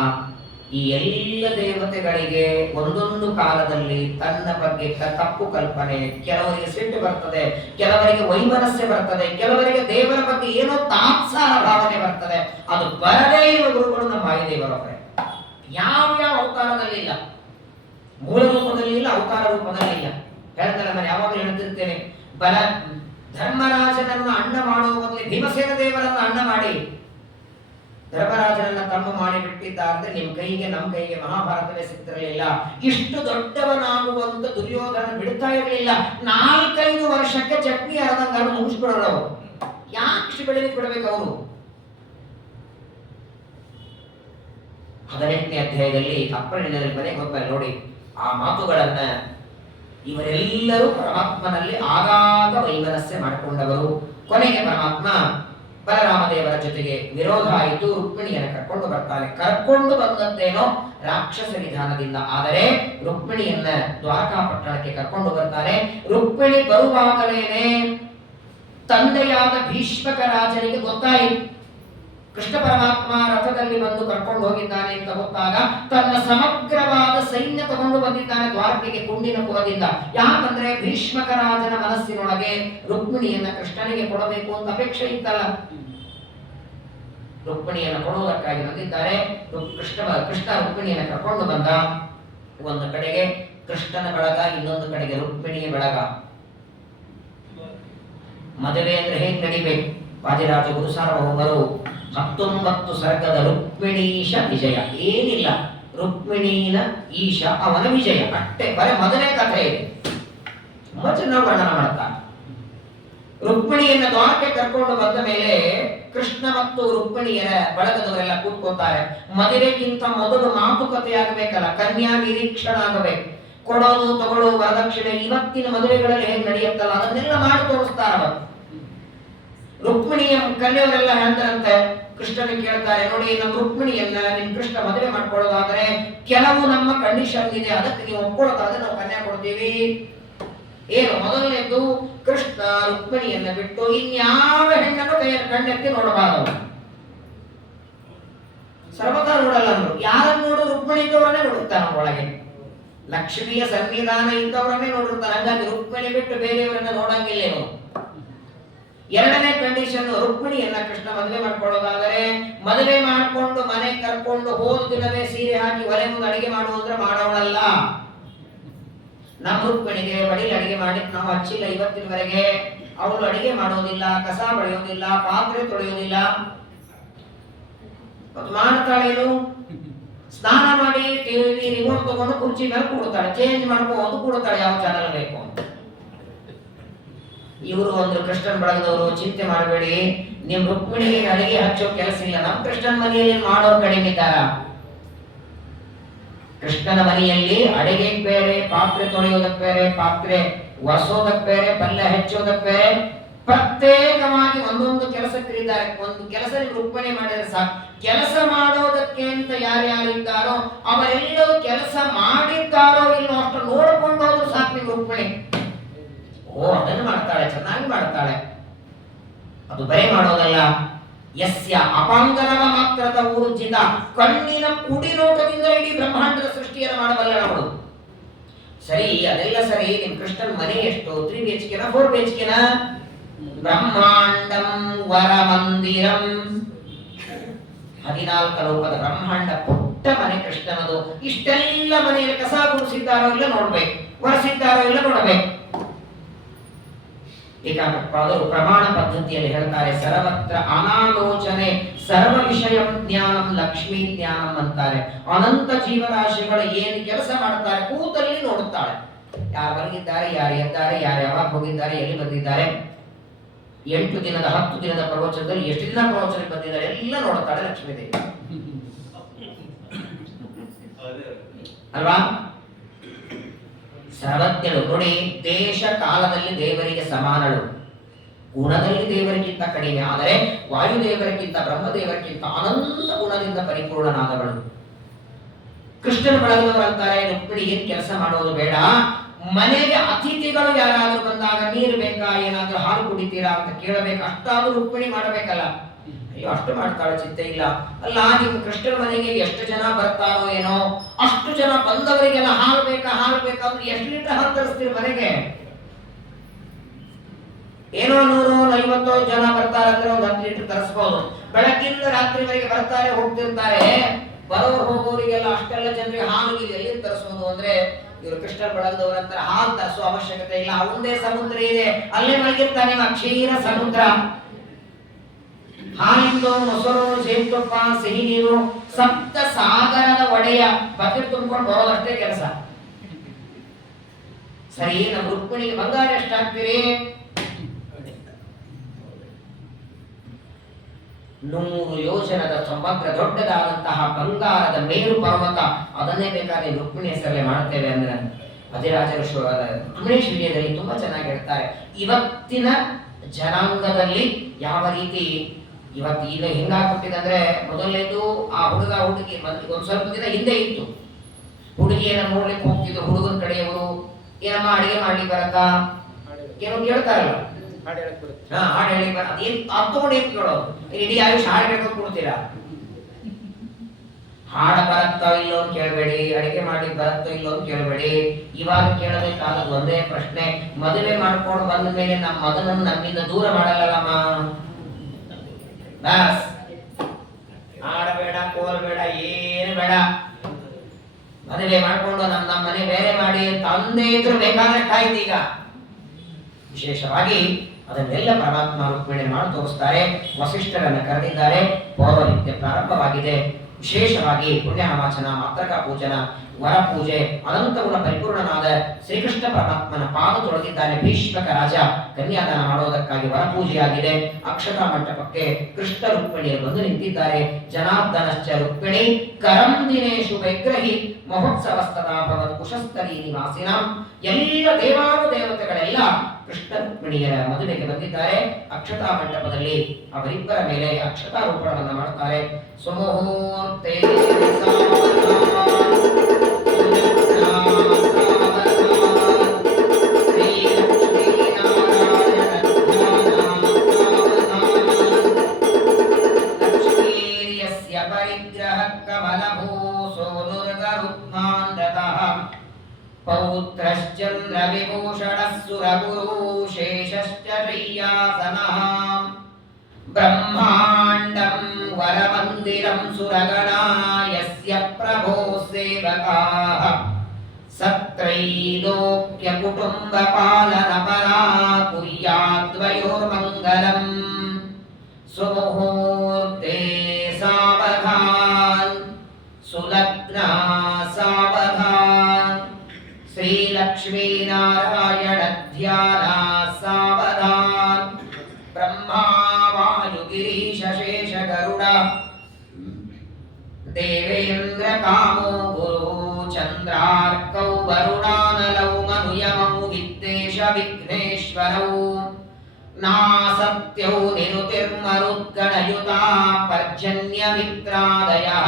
ಈ ಎಲ್ಲ ದೇವತೆಗಳಿಗೆ ಒಂದೊಂದು ಕಾಲದಲ್ಲಿ ತನ್ನ ಬಗ್ಗೆ ತಪ್ಪು ಕಲ್ಪನೆ, ಕೆಲವರಿಗೆ ಸಿಟ್ಟು ಬರ್ತದೆ, ಕೆಲವರಿಗೆ ವೈಮನಸ್ಸೆ ಬರ್ತದೆ, ಕೆಲವರಿಗೆ ದೇವರ ಬಗ್ಗೆ ಏನೋ ತಾತ್ಸಾರ ಭಾವನೆ ಬರ್ತದೆ. ಅದು ಬರದೇ ಇರುವ ಗುರುಗಳು ನಮ್ಮ ವಾಯುದೇವರವರೇ. ಯಾವ ಅವತಾರದಲ್ಲಿ ಇಲ್ಲ, ಮೂಲ ರೂಪದಲ್ಲಿ ಇಲ್ಲ, ಅವತಾರ ರೂಪದಲ್ಲಿ ಇಲ್ಲ. ಹೇಳ್ತಾರೆ, ನಾನು ಯಾವಾಗಲೂ ಹೇಳ್ತಿರ್ತೇನೆ, ಧರ್ಮರಾಜನನ್ನು ಅಣ್ಣ ಮಾಡುವ ಬದಲು ಭೀಮಸೇನ ದೇವರನ್ನು ಅಣ್ಣ ಮಾಡಿ ಧರ್ಮರಾಜನನ್ನ ತಮ್ಮ ಮಾಡಿ ಬಿಟ್ಟಿದ್ದಾರೆ. ನಿಮ್ ಕೈಗೆ ನಮ್ಮ ಕೈಗೆ ಮಹಾಭಾರತವೇ ಸಿಗ್ತಿರಲಿಲ್ಲ. ಇಷ್ಟು ದೊಡ್ಡವನಾಗುವಂತ ದುರ್ಯೋಧನ ಬಿಡ್ತಾ ಇರಲಿಲ್ಲ. 4-5 ವರ್ಷಕ್ಕೆ ಚಟ್ನಿ ಅರದಂಗಾರು ಮುಗಿಸ್ಬಿಡೋರು ಅವರು. ಯಾಕೆ ಬೆಳೆಲಿಕ್ಕೆ ಬಿಡಬೇಕು ಅವರು? 18ನೇ ಅಧ್ಯಾಯದಲ್ಲಿ ಅಪ್ಪನಿನಲ್ಲಿ ಮನೆಗೆ ಹೋಗ್ತಾರೆ ನೋಡಿ, ಆ ಮಾತುಗಳನ್ನ ಇವರೆಲ್ಲರೂ ಪರಮಾತ್ಮನಲ್ಲಿ ಆಗಾಗ ವೈಮನಸ್ಸೆ ಮಾಡಿಕೊಂಡವರು. ಕೊನೆಗೆ ಪರಮಾತ್ಮ ಬಲರಾಮದೇವರ ಜೊತೆಗೆ ವಿರೋಧ ಆಯಿತು. ರುಕ್ಮಿಣಿಯನ್ನು ಕರ್ಕೊಂಡು ಬರ್ತಾನೆ. ಕರ್ಕೊಂಡು ಬಂದಂತೇನೋ ರಾಕ್ಷಸ ವಿಧಾನದಿಂದ, ಆದರೆ ರುಕ್ಮಿಣಿಯನ್ನ ದ್ವಾರಕಾಪಟ್ಟಣಕ್ಕೆ ಕರ್ಕೊಂಡು ಬರ್ತಾನೆ. ರುಕ್ಮಿಣಿ ಬರುವಾಗಲೇನೆ ತಂದೆಯಾದ ಭೀಷ್ಮಕ ರಾಜನಿಗೆ ಗೊತ್ತಾಯಿತು ಕೃಷ್ಣ ಪರಮಾತ್ಮ ರಥದಲ್ಲಿ ಬಂದು ಕರ್ಕೊಂಡು ಹೋಗಿದ್ದಾನೆ ಅಂತ ಗೊತ್ತಾಗ ತನ್ನ ಸಮಗ್ರವಾದ ಸೈನ್ಯ ತಗೊಂಡು ಬಂದಿದ್ದಾನೆ ದ್ವಾರಕೆಗೆ ಕುಂಡಿನ ಪುರದಿಂದ. ಯಾಕಂದ್ರೆ ಭೀಷ್ಮಕ ರಾಜನ ಮನಸ್ಸಿನೊಳಗೆ ರುಕ್ಮಿಣಿಯನ್ನ ಕೃಷ್ಣನಿಗೆ ಕೊಡಬೇಕು ಅಂತ ಅಪೇಕ್ಷೆ ಇತ್ತಲ್ಲ. ರುಕ್ಮಿಣಿಯನ್ನು ಕೊಡುವುದಕ್ಕಾಗಿ ಬಂದಿದ್ದಾರೆ. ಕೃಷ್ಣ ರುಕ್ಮಿಣಿಯನ್ನು ಕರ್ಕೊಂಡು ಬಂದ. ಒಂದು ಕಡೆಗೆ ಕೃಷ್ಣನ ಬಳಗ, ಇನ್ನೊಂದು ಕಡೆಗೆ ರುಕ್ಮಿಣಿಯ ಬಳಗ. ಮದುವೆ ಅಂದ್ರೆ ಹೇಗೆ ನಡಿಬೇಕು? ವಾದಿರಾಜ ಗುರುಸಾರ್ವಭೌಮರು 19 ಸರ್ಗದ ರುಕ್ಮಿಣೀಶ ವಿಜಯ, ಏನಿಲ್ಲ, ರುಕ್ಮಿಣೀನ ಈಶ ಅವನ ವಿಜಯ ಅಷ್ಟೇ, ಬರೀ ಮದುವೆ ಕಥೆ ಇದೆ. ತುಂಬಾ ಚೆನ್ನಾಗಿ ವರ್ಣನ ಮಾಡ್ತಾರೆ. ರುಕ್ಮಿಣಿಯನ್ನ ದ್ವಾರಕ್ಕೆ ಕರ್ಕೊಂಡು ಬಂದ ಮೇಲೆ ಕೃಷ್ಣ ಮತ್ತು ರುಕ್ಮಿಣಿಯರ ಬಳಗದವರೆಲ್ಲ ಕೂತ್ಕೋತಾರೆ. ಮದುವೆಗಿಂತ ಮೊದಲು ಮಾತುಕತೆ ಆಗಬೇಕಲ್ಲ, ಕನ್ಯಾ ನಿರೀಕ್ಷಣ ಆಗಬೇಕು. ಕೊಡೋದು ತಗೊಳ್ಳೋದು ವರದಕ್ಷಿಣೆ ಇವತ್ತಿನ ಮದುವೆಗಳಲ್ಲಿ ಹೇಗೆ ನಡೆಯುತ್ತಲ್ಲ ಅದನ್ನೆಲ್ಲ ಮಾಡಿ ತೋರಿಸ್ತಾರ. ರುಕ್ಮಿಣಿಯ ಕನ್ಯೆಯವರೆಲ್ಲ ಹೇಳ್ತಾರಂತೆ, ಕೃಷ್ಣನಿಗೆ ಕೇಳ್ತಾರೆ, ನೋಡಿ ನಮ್ಮ ರುಕ್ಮಿಣಿಯನ್ನ ನಿಮ್ ಕೃಷ್ಣ ಮದುವೆ ಮಾಡ್ಕೊಳ್ಳೋದಾದ್ರೆ ಕೆಲವು ನಮ್ಮ ಕಂಡೀಷನ್ ಇದೆ, ಅದಕ್ಕೆ ನೀವು ಒಪ್ಕೊಳ್ಳೋದಾದ್ರೆ ನಾವು ಕನ್ಯಾ ಕೊಡ್ತೀವಿ. ಏನು? ಮೊದಲನೇದು, ಕೃಷ್ಣ ರುಕ್ಮಿಣಿಯನ್ನ ಬಿಟ್ಟು ಇನ್ಯಾವ ಹೆಣ್ಣನ್ನು ಕಣ್ಣೆತ್ತಿ ನೋಡಬಾರದು. ಸರ್ವತಾ ನೋಡಲ್ಲ ಅಂದ್ರು. ಯಾರನ್ನು ನೋಡು? ರುಕ್ಮಿಣಿ ಇದ್ದವರನ್ನೇ ನೋಡುತ್ತಾನ. ಒಳಗೆ ಲಕ್ಷ್ಮಿಯ ಸನ್ನಿಧಾನ ಇದ್ದವರನ್ನೇ ನೋಡಿರ್ತಾನೆ. ಹಂಗಾಗಿ ರುಕ್ಮಿಣಿ ಬಿಟ್ಟು ಬೇರೆಯವರನ್ನ ನೋಡಂಗಿಲ್ಲ. ಎರಡನೇ ಕಂಡೀಷನ್, ರುಕ್ಮಿಣಿಯನ್ನ ಕೃಷ್ಣ ಮದುವೆ ಮಾಡ್ಕೊಳ್ಳೋದಾದರೆ ಮದುವೆ ಮಾಡಿಕೊಂಡು ಮನೆ ಕರ್ಕೊಂಡು ಹೋದ ದಿನವೇ ಸೀರೆ ಹಾಕಿ ಒಲೆ ಮುಂದೆ ಅಡಿಗೆ ಮಾಡುವಂದ್ರೆ ಮಾಡೋಳಲ್ಲ. ನಮ್ಮ ರುಕ್ಮಿಣಿಗೆ ಬಡಿಲಿ ಅಡಿಗೆ ಮಾಡ್ಲಿಕ್ಕೆ ನಾವು ಹಚ್ಚಿಲ್ಲ ಇವತ್ತಿನವರೆಗೆ. ಅವಳು ಅಡಿಗೆ ಮಾಡೋದಿಲ್ಲ, ಕಸ ಬಳಿಯೋದಿಲ್ಲ, ಪಾತ್ರೆ ತೊಳೆಯೋದಿಲ್ಲ. ಮಾಡ್ತಾಳೇನು? ಸ್ನಾನ ಮಾಡಿ ಟಿವಿ ರಿಮೋಟ್ ತಗೊಂಡು ಕುರ್ಚಿ ಮೇಲೆ ಕೂಡ್ತಾಳೆ, ಚೇಂಜ್ ಮಾಡ್ಕೊಂಡು ಕೂಡ್ತಾಳೆ ಯಾವ ಚಾನಲ್ ಬೇಕು ಅಂತ. ಇವರು ಒಂದು ಕೃಷ್ಣನ್ ಬಳಗದವರು, ಚಿಂತೆ ಮಾಡಬೇಡಿ, ನಿಮ್ ರುಕ್ಮಿಣಿಗೆ ಅಡಿಗೆ ಹಚ್ಚೋ ಕೆಲಸ ಇಲ್ಲ. ನಮ್ಮ ಕೃಷ್ಣನ ಮನೆಯಲ್ಲಿ ಮಾಡೋರು ಕಡಿಮೆ ಇದ್ದಾರ? ಕೃಷ್ಣನ ಮನೆಯಲ್ಲಿ ಅಡಿಗೆ ಬೇರೆ, ಪಾತ್ರೆ ತೊಳೆಯೋದಕ್ಕೆ ಬೇರೆ, ಪಾತ್ರೆ ಒರೆಸೋದಕ್ಕೆ ಬೇರೆ, ಪಲ್ಯ ಹೆಚ್ಚೋದಕ್ಕೆ ಬೇರೆ, ಪ್ರತ್ಯೇಕವಾಗಿ ಒಂದೊಂದು ಕೆಲಸಕ್ಕಿದ್ದಾರೆ. ಒಂದು ಕೆಲಸ ರುಕ್ಮಿಣಿ ಮಾಡಿದ್ರೆ ಸಾಕು. ಕೆಲಸ ಮಾಡೋದಕ್ಕೆ ಅಂತ ಯಾರ್ಯಾರಿದ್ದಾರೋ ಅವರೆಲ್ಲರೂ ಕೆಲಸ ಮಾಡಿದ್ದಾರೋ ಇಲ್ಲೋ ಅಷ್ಟು ನೋಡಿಕೊಂಡು ಹೋದ್ರು ಸಾಕು ನಿಮ್ ರುಕ್ಮಿಣಿ. ಓ, ಅದನ್ನು ಮಾಡ್ತಾಳೆ, ಚೆನ್ನಾಗಿ ಮಾಡ್ತಾಳೆ. ಅದು ಬರೇ ಮಾಡೋದಲ್ಲ, ಯಸ್ಯ ಅಪಾಂಗನವ ಮಾತ್ರದ ಊರ್ಜಿತ, ಕಣ್ಣಿನ ಕುಡಿ ನೋಟದಿಂದ ಇಡೀ ಬ್ರಹ್ಮಾಂಡದ ಸೃಷ್ಟಿಯನ್ನು ಮಾಡಬಲ್ಲ ಅವಳು. ಸರಿ, ಅದೆಲ್ಲ ಸರಿ. ನಿಮ್ ಕೃಷ್ಣನ್ ಮನೆ ಎಷ್ಟು? 3 BHK 4 BHK? ಬ್ರಹ್ಮಾಂಡಂ ವರ ಮಂದಿರಂ, 14 ಲೋಕದ ಬ್ರಹ್ಮಾಂಡ ಪುಟ್ಟ ಮನೆ ಕೃಷ್ಣನದು. ಇಷ್ಟೆಲ್ಲ ಮನೆಯಲ್ಲಿ ಕಸ ಗುಡಿಸಿದ್ದಾರೋ ಇಲ್ಲ ನೋಡ್ಬೇಕು, ಒರೆಸಿದ್ದಾರೋ ಇಲ್ಲ ನೋಡ್ಬೇಕು. ಟೀಕಾಕೃತ್ಪಾದರು ಪ್ರಮಾಣ ಪದ್ಧತಿಯಲ್ಲಿ ಹೇಳ್ತಾರೆ, ಸರ್ವತ್ರ ಅನಾಲೋಚನೆ ಸರ್ವ ವಿಷಯ ಜ್ಞಾನಂ ಲಕ್ಷ್ಮೀ ಜ್ಞಾನಂ ಅಂತಾರೆ. ಅನಂತ ಜೀವರಾಶಿಗಳು ಏನು ಕೆಲಸ ಮಾಡ್ತಾರೆ ಕೂತಲ್ಲಿ ನೋಡುತ್ತಾಳೆ. ಯಾರು ಮಲಗಿದ್ದಾರೆ, ಯಾರು ಎದ್ದಾರೆ, ಯಾರು ಯಾವಾಗ ಹೋಗಿದ್ದಾರೆ, ಎಲ್ಲಿ ಬಂದಿದ್ದಾರೆ, 8 ದಿನದ 10 ದಿನದ ಪ್ರವಚನದಲ್ಲಿ ಎಷ್ಟು ದಿನ ಪ್ರವಚನ ಬಂದಿದ್ದಾರೆ ಎಲ್ಲ ನೋಡುತ್ತಾಳೆ ಲಕ್ಷ್ಮೀ ದೇವಿ ಅಲ್ವಾ? ಸರ್ವಜ್ಞಳು ನೋಡಿ, ದೇಶ ಕಾಲದಲ್ಲಿ ದೇವರಿಗೆ ಸಮಾನಳು, ಗುಣದಲ್ಲಿ ದೇವರಿಗಿಂತ ಕಡಿಮೆ, ಆದರೆ ವಾಯುದೇವರಿಗಿಂತ ಬ್ರಹ್ಮದೇವರಿಗಿಂತ ಅನಂತ ಗುಣದಿಂದ ಪರಿಪೂರ್ಣನಾದವಳು. ಕೃಷ್ಣನ ಬಳಗದವರಂತಾರೆ, ರುಕ್ಮಿಣಿ ಏನ್ ಕೆಲಸ ಮಾಡೋದು ಬೇಡ, ಮನೆಗೆ ಅತಿಥಿಗಳು ಯಾರಾದ್ರೂ ಬಂದಾಗ ನೀರು ಬೇಕಾ, ಏನಾದ್ರೂ ಹಾಲು ಕುಡಿತೀರಾ ಅಂತ ಕೇಳಬೇಕು, ಅಷ್ಟಾದ್ರೂ ರುಕ್ಮಿಣಿ ಮಾಡಬೇಕಲ್ಲ. ಅಯ್ಯೋ, ಅಷ್ಟು ಮಾಡ್ತಾಳೆ, ಚಿಂತೆ ಇಲ್ಲ. ಅಲ್ಲ, ನಿಮ್ಮ ಕೃಷ್ಣನ ಮನೆಗೆ ಎಷ್ಟು ಜನ ಬರ್ತಾರೋ ಏನೋ, ಅಷ್ಟು ಜನ ಬಂದವರಿಗೆಲ್ಲ ಹಾಲು ಬೇಕಾ, ಹಾಲು ಬೇಕಾದ್ರೆ ಎಷ್ಟು ಲೀಟರ್ ಹಾಲು ತರಿಸ್ತೀರಿ ಮನೆಗೆ? ಏನೋ 150 ಜನ ಬರ್ತಾರೆ ಅಂದ್ರೆ ಒಂದು 10 ಲೀಟರ್ ತರಿಸಬಹುದು. ಬೆಳಗ್ಗಿಂದ ರಾತ್ರಿವರೆಗೆ ಬರ್ತಾರೆ ಹೋಗ್ತಿರ್ತಾರೆ, ಬರೋರು ಹೋಗೋರಿಗೆಲ್ಲ ಅಷ್ಟೆಲ್ಲ ಜನರಿಗೆ ಹಾಲು ಎಲ್ಲಿ ತರಿಸೋದು ಅಂದ್ರೆ, ಇವರು ಕೃಷ್ಣ ಬಳಗದವರಂತರ ಹಾಲು ತರಿಸುವ ಅವಶ್ಯಕತೆ ಇಲ್ಲ. ಒಂದೇ ಸಮುದ್ರ ಇದೆ, ಅಲ್ಲೇ ಮಲಗಿರ್ತಾನೆ, ಕ್ಷೀರ ಸಮುದ್ರ. ಹಾಲಿಂದು ಮೊಸರು, ಜೇನುತುಪ್ಪ, ಸಿಹಿ ನೀರು, ಸಪ್ತ ಸಾಗರದ ಒಡೆಯ ಬಕೆಟ್ ತುಂಬಿಕೊಂಡು ಬರೋದಷ್ಟೇ ಕೆಲಸ. ಸರಿ, ನಮ್ಮ ರುಕ್ಮಿಣಿಗೆ ಬಂಗಾರ ಎಷ್ಟಾಗ್ತೀರಿ? 100 ಯೋಜನದ ಸಮಗ್ರ ದೊಡ್ಡದಾದಂತಹ ಬಂಗಾರದ ಮೇರು ಪರ್ವತ, ಅದನ್ನೇ ಬೇಕಾದ್ರೆ ರುಕ್ಮಿಣಿ ಹೆಸರಲ್ಲೇ ಮಾಡ್ತೇವೆ ಅಂದ್ರೆ ಅಧಿರಾಜರು ರುಕ್ಮಿಣೇಶ್ ವಿಜಯದಲ್ಲಿ ತುಂಬಾ ಚೆನ್ನಾಗಿ ಹೇಳ್ತಾರೆ. ಇವತ್ತಿನ ಜನಾಂಗದಲ್ಲಿ ಯಾವ ರೀತಿ ಇವತ್ತು ಈಗ ಹೆಂಗಾಗ್ಬಿಟ್ಟಿದೆ ಅಂದ್ರೆ, ಮೊದಲನೇದು ಆ ಹುಡುಗ ಹುಡುಗಿ ಒಂದ್ ಸ್ವಲ್ಪ ದಿನ ಹಿಂದೆ ಇತ್ತು, ಹುಡುಗಿಯನ್ನ ನೋಡ್ಲಿಕ್ಕೆ ಹೋಗ್ತಿದ್ರು ಹುಡುಗನ ಕಡೆಯವರು, ಏನಮ್ಮ ಅಡಿಗೆ ಮಾಡ್ಲಿಕ್ಕೆ ಬರತ್ತಾ ಏನೋ ಕೇಳ್ತಾರಲ್ಲ, ಹಾಡು ಹೇಳಿ ಅದೇನ್ ತಗೊಂಡು ಏನ್ ಕೇಳೋದು, ಇಡೀ ಆಯುಷ್ ಹಾಡು ಹೇಳ್ಕೊಂಡು ಕೊಡ್ತೀರಾ? ಹಾಡ ಬರತ್ತೋ ಇಲ್ಲೋ ಅಂತ ಕೇಳಬೇಡಿ, ಅಡಿಗೆ ಮಾಡ್ಲಿಕ್ಕೆ ಬರತ್ತೋ ಇಲ್ಲೋ ಅಂತ ಕೇಳಬೇಡಿ. ಇವಾಗ ಕೇಳಬೇಕಾದದ್ದು ಒಂದೇ ಪ್ರಶ್ನೆ, ಮದುವೆ ಮಾಡ್ಕೊಂಡು ಬಂದ ಮೇಲೆ ನಮ್ಮ ಮಗನನ್ನು ನಮ್ಮಿಂದ ದೂರ ಮಾಡಲ್ಲಮ್ಮ. ಬಸ್ ಆಡಬೇಡ, ಕೋಲ್ಬೇಡ, ಏನು ಬೇಡ. ಮದುವೆ ಮಾಡ್ಕೊಂಡು ನಮ್ಮ ಮನೆ ಬೇರೆ ಮಾಡಿ ತಂದೆ ಇದ್ರು ಬೇಕಾದಷ್ಟು ಆಯ್ತು. ಈಗ ವಿಶೇಷವಾಗಿ ಅದನ್ನೆಲ್ಲ ಪರಮಾತ್ಮ ರುಕ್ಮಿಣಿ ಮಾಡಿ ತೋರಿಸ್ತಾರೆ. ವಸಿಷ್ಠರನ್ನು ಕರೆದಿದ್ದಾರೆ, ಪೌರೋಹಿತ್ಯ ಪ್ರಾರಂಭವಾಗಿದೆ. ವಿಶೇಷವಾಗಿ ಪುಣ್ಯವಾಚನ, ಮಾತೃಕಾ ಪೂಜನ, ವರ ಪೂಜೆ, ಅನಂತ ಗುಣ ಪರಿಪೂರ್ಣನಾದ ಶ್ರೀಕೃಷ್ಣ ಪರಮಾತ್ಮನ ಪಾದ ತೊಳೆದಿದ್ದಾನೆ ಭೀಷ್ಮಕ ರಾಜ. ಕನ್ಯಾದಾನ ಮಾಡೋದಕ್ಕಾಗಿ ವರ ಪೂಜೆಯಾಗಿದೆ. ಅಕ್ಷತಾ ಮಂಟಪಕ್ಕೆ ಕೃಷ್ಣ ರುಕ್ಮಿಣಿಯರು ಬಂದು ನಿಂತಿದ್ದಾರೆ. ಜನಾರ್ದನಶ್ಚ ರುಕ್ಮಿಣಿ ಕರಂ ದಿನೇಶು ವೈಗ್ರಹಿ ಮಹೋತ್ಸವಸ್ತದಾ ಭವತ್ ಕುಶಸ್ಥಲಿ ನಿವಾಸಿನಾಂ. ಎಲ್ಲ ದೇವಾನು ದೇವತೆಗಳೆಲ್ಲ ಕೃಷ್ಣ ರುಕ್ಮಿಣಿಯರ ಮದುವೆಗೆ ಬಂದಿದ್ದಾರೆ. ಅಕ್ಷತಾ ಮಂಟಪದಲ್ಲಿ ಅವರಿಬ್ಬರ ಮೇಲೆ ಅಕ್ಷತಾರೋಪಣವನ್ನು ಮಾಡುತ್ತಾರೆ. ಸುಮುಹೂರ್ತೆ ಪೌತ್ರಶ್ಚಂದ್ರ ವಿಭೂಷಣಃ ಸುರಗುರು ಶೇಷಶ್ಚ ಶಯ್ಯಾಸನಃ ಬ್ರಹ್ಮಾಂಡಂ ವರಮಂದಿರಂ ಸುರಗಣಾ ಯಸ್ಯ ಪ್ರಭೋ ಸೇವಕಾಃ ಸತ್ರೈಲೋಕ್ಯ ಕುಟುಂಬ ಪಾಲನ ಪರಾ ಕುರ್ಯಾದ್ವಯೋರ್ಮಂಗಲಂ ಸುಮುಹೂರ್ತೆ ಸಾವಧಾನ್ ಸುಲಗ್ನ ಸಾವಧಾನ್ ಶ್ರೀಲಕ್ಷ್ಮೀನಾರಾಯಣ ಧ್ಯಾನ ಸಾವಧಾನ್ ಬ್ರಹ್ಮಾ ವಾಯು ಗಿರೀಶ ಶೇಷ ಗರುಡ ದೇವೇಂದ್ರ ಕಾಮೋ ಗುರು ಚಂದ್ರಾರ್ಕೌ ವರುಣಾನಲೌ ಮನುಯಮೌ ವಿದ್ವೇಷ ವಿಘ್ನೇಶ್ವರೌ ನಾಸತ್ಯೌ ನಿರುತಿರ್ಮರುದ್ಗಣಯುತಾ ಪರ್ಜನ್ಯ ಮಿತ್ರಾದಯಃ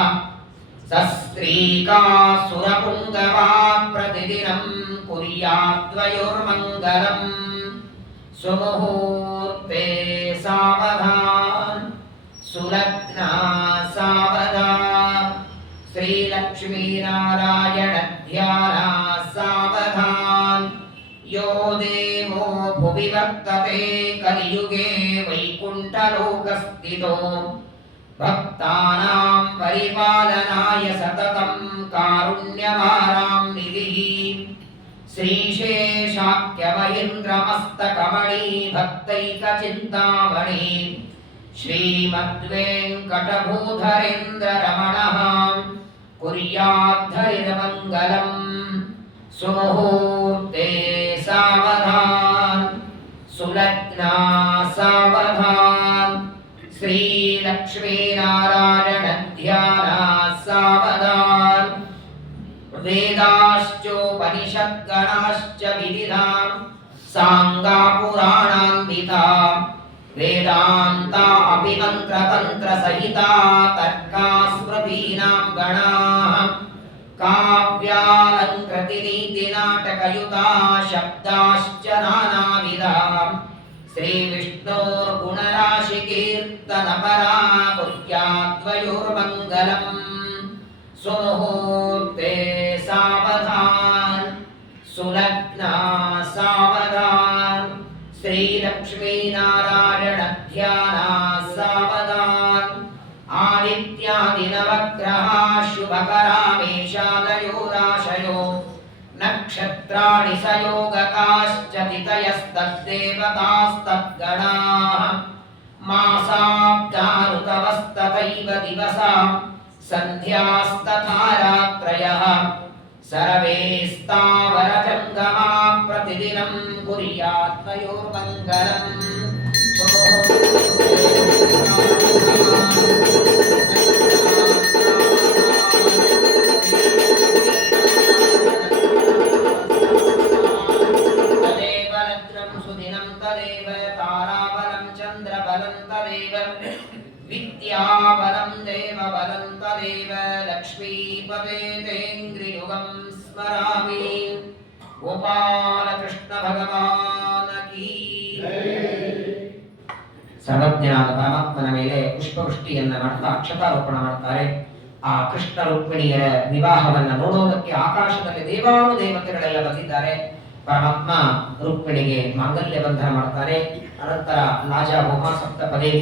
ಸಸ್ತ್ರೀಕಾಸುರಪುಂಗವಾ ಪ್ರತಿದಿನಂ ಕುರ್ಯಾದ್ವಯೋರ್ಮಂಗಲಂ ಸುಮುಹೂರ್ತೆ ಸಾವಧಾನ್ ಸುಲಗ್ನ ಸಾವಧಾನ್ ಶ್ರೀಲಕ್ಷ್ಮೀನಾರಾಯಣ ಧ್ಯಾನ ಸಾವಧಾನ್ ಯೋ ದೇವೋ ಭುವಿ ವರ್ತತೆ ಕಲಿಯುಗೆ ವೈಕುಂಠಲೋಕಸ್ಥಿತೋ ಭಕ್ತಾನಾಂ ಪರಿಪಾಲನಾಯ ಸತತಂ ಕಾರುಣ್ಯವಾರಾಂ ನಿಧಿಃ ಶ್ರೀಶೇಷಾಖ್ಯ ಮಹೇಂದ್ರಮಸ್ತಕಮಣಿ ಭಕ್ತೈಕಚಿಂತಾಮಣಿ ಶ್ರೀಮದ್ವೆಂಕಟಭೂಧರೇಂದ್ರ ರಮಣಃ ಕುರ್ಯಾद्धರಿರ್ಮಂಗಲಂ ಸುಮುಹೂರ್ತೆ ಸಾವಧಾನ್ ಸುಲಗ್ನ ಸಾವಧಾನ್ ಶ್ರೀಲಕ್ಷ್ಮೀನಾರಾಯಣ ಧ್ಯಾನ ಸಾವಧಾನ್ ವೇದಾಶ್ಚೋಪನಿಷದ್ಗಣಾಶ್ಚ ವಿವಿಧಾಂ ಸಾಂಗಾ ಪುರಾಣಾನ್ವಿತಾ ವೇದಾಂತ ಅಭಿಮಂತ್ರ ತಂತ್ರ ಸಹಿತಾ ತರ್ಕಾ ಸ್ಮೃತೀನಾಂ ಗಣಾಃ ಕಾವ್ಯಾಲಂಕೃತಿ ನೀತಿ ನಾಟಕಯುತಾ ಶಬ್ದಾಶ್ಚ ನಾನಾವಿಧಾ ಶ್ರೀ ವಿಷ್ಣೋರ್ಗುಣರಾಶಿ ಕೀರ್ತನ ಪರಾ ಕುರ್ಯಾದ್ವಯೋರ್ಮಂಗಲಂ ಸುಮುಹೂರ್ತೆ ಸಾವಧಾನ್ ಸುಲಗ್ನ ಸಾವಧಾನ್ ಶ್ರೀಲಕ್ಷ್ಮೀನಾರಾಯಣ ಧ್ಯಾನ ಸಾವಧಾನ್ ಆದಿತ್ಯಾದಿ ನವಗ್ರಹ ಶುಭಕರಾ ಮೇಷಾದಯೋ ರಾಶಯೋ ನಕ್ಷತ್ರಾಣಿ ಸಯೋಗಕಾಶ್ಚ ತಿಥಯಸ್ತದ್ದೇವತಾಸ್ತದ್ಗಣಾಃ ಮಾಸಾಬ್ಧಾ ಋತವಸ್ತಥೈವ ದಿವಸಾ ಸಂಧ್ಯಾಸ್ತಥಾ ರಾತ್ರಯಃ ಸರ್ವೇ ಸ್ಥಾವರಜಂಗಮಾ ಪ್ರತಿದಿನಂ ಕುರ್ಯಾದ್ವಯೋರ್ಮಂಗಲಂ ತದೇವ ಲಗ್ನಂ ಸುದಿನಂ ತದೇವ ತಾರಾಬಲಂ ಚಂದ್ರಬಲಂ ತದೇವ ವಿದ್ಯಾಬಲಂ ದೇವಬಲಂ ತದೇವ ಲಕ್ಷ್ಮೀಪದೇ ತೇಂದ್ರಿಯುಗಂ ಸ್ಮರಾಮಿ ಗೋಪಾಲ ಕೃಷ್ಣ ಭಗವಾನ ಕೀ ಸರ್ವಜ್ಞನಾದ ಪರಮಾತ್ಮನ ಮೇಲೆ ಪುಷ್ಪವೃಷ್ಟಿಯನ್ನ ಮಾಡ್ತಾ ಅಕ್ಷತಾರೋಪಣ ಮಾಡ್ತಾರೆ. ಆ ಕೃಷ್ಣ ರುಕ್ಮಿಣಿಯರ ವಿವಾಹವನ್ನ ನೋಡೋದಕ್ಕೆ ಆಕಾಶದಲ್ಲಿ ದೇವಾನು ದೇವತೆಗಳೆಲ್ಲ ಬಂದಿದ್ದಾರೆ. ಪರಮಾತ್ಮ ರುಕ್ಮಿಣಿಗೆ ಮಾಂಗಲ್ಯ ಬಂಧನ ಮಾಡ್ತಾರೆ. ಅನಂತರ ಲಾಜ ಹೋಮ ಸಪ್ತಪದಿ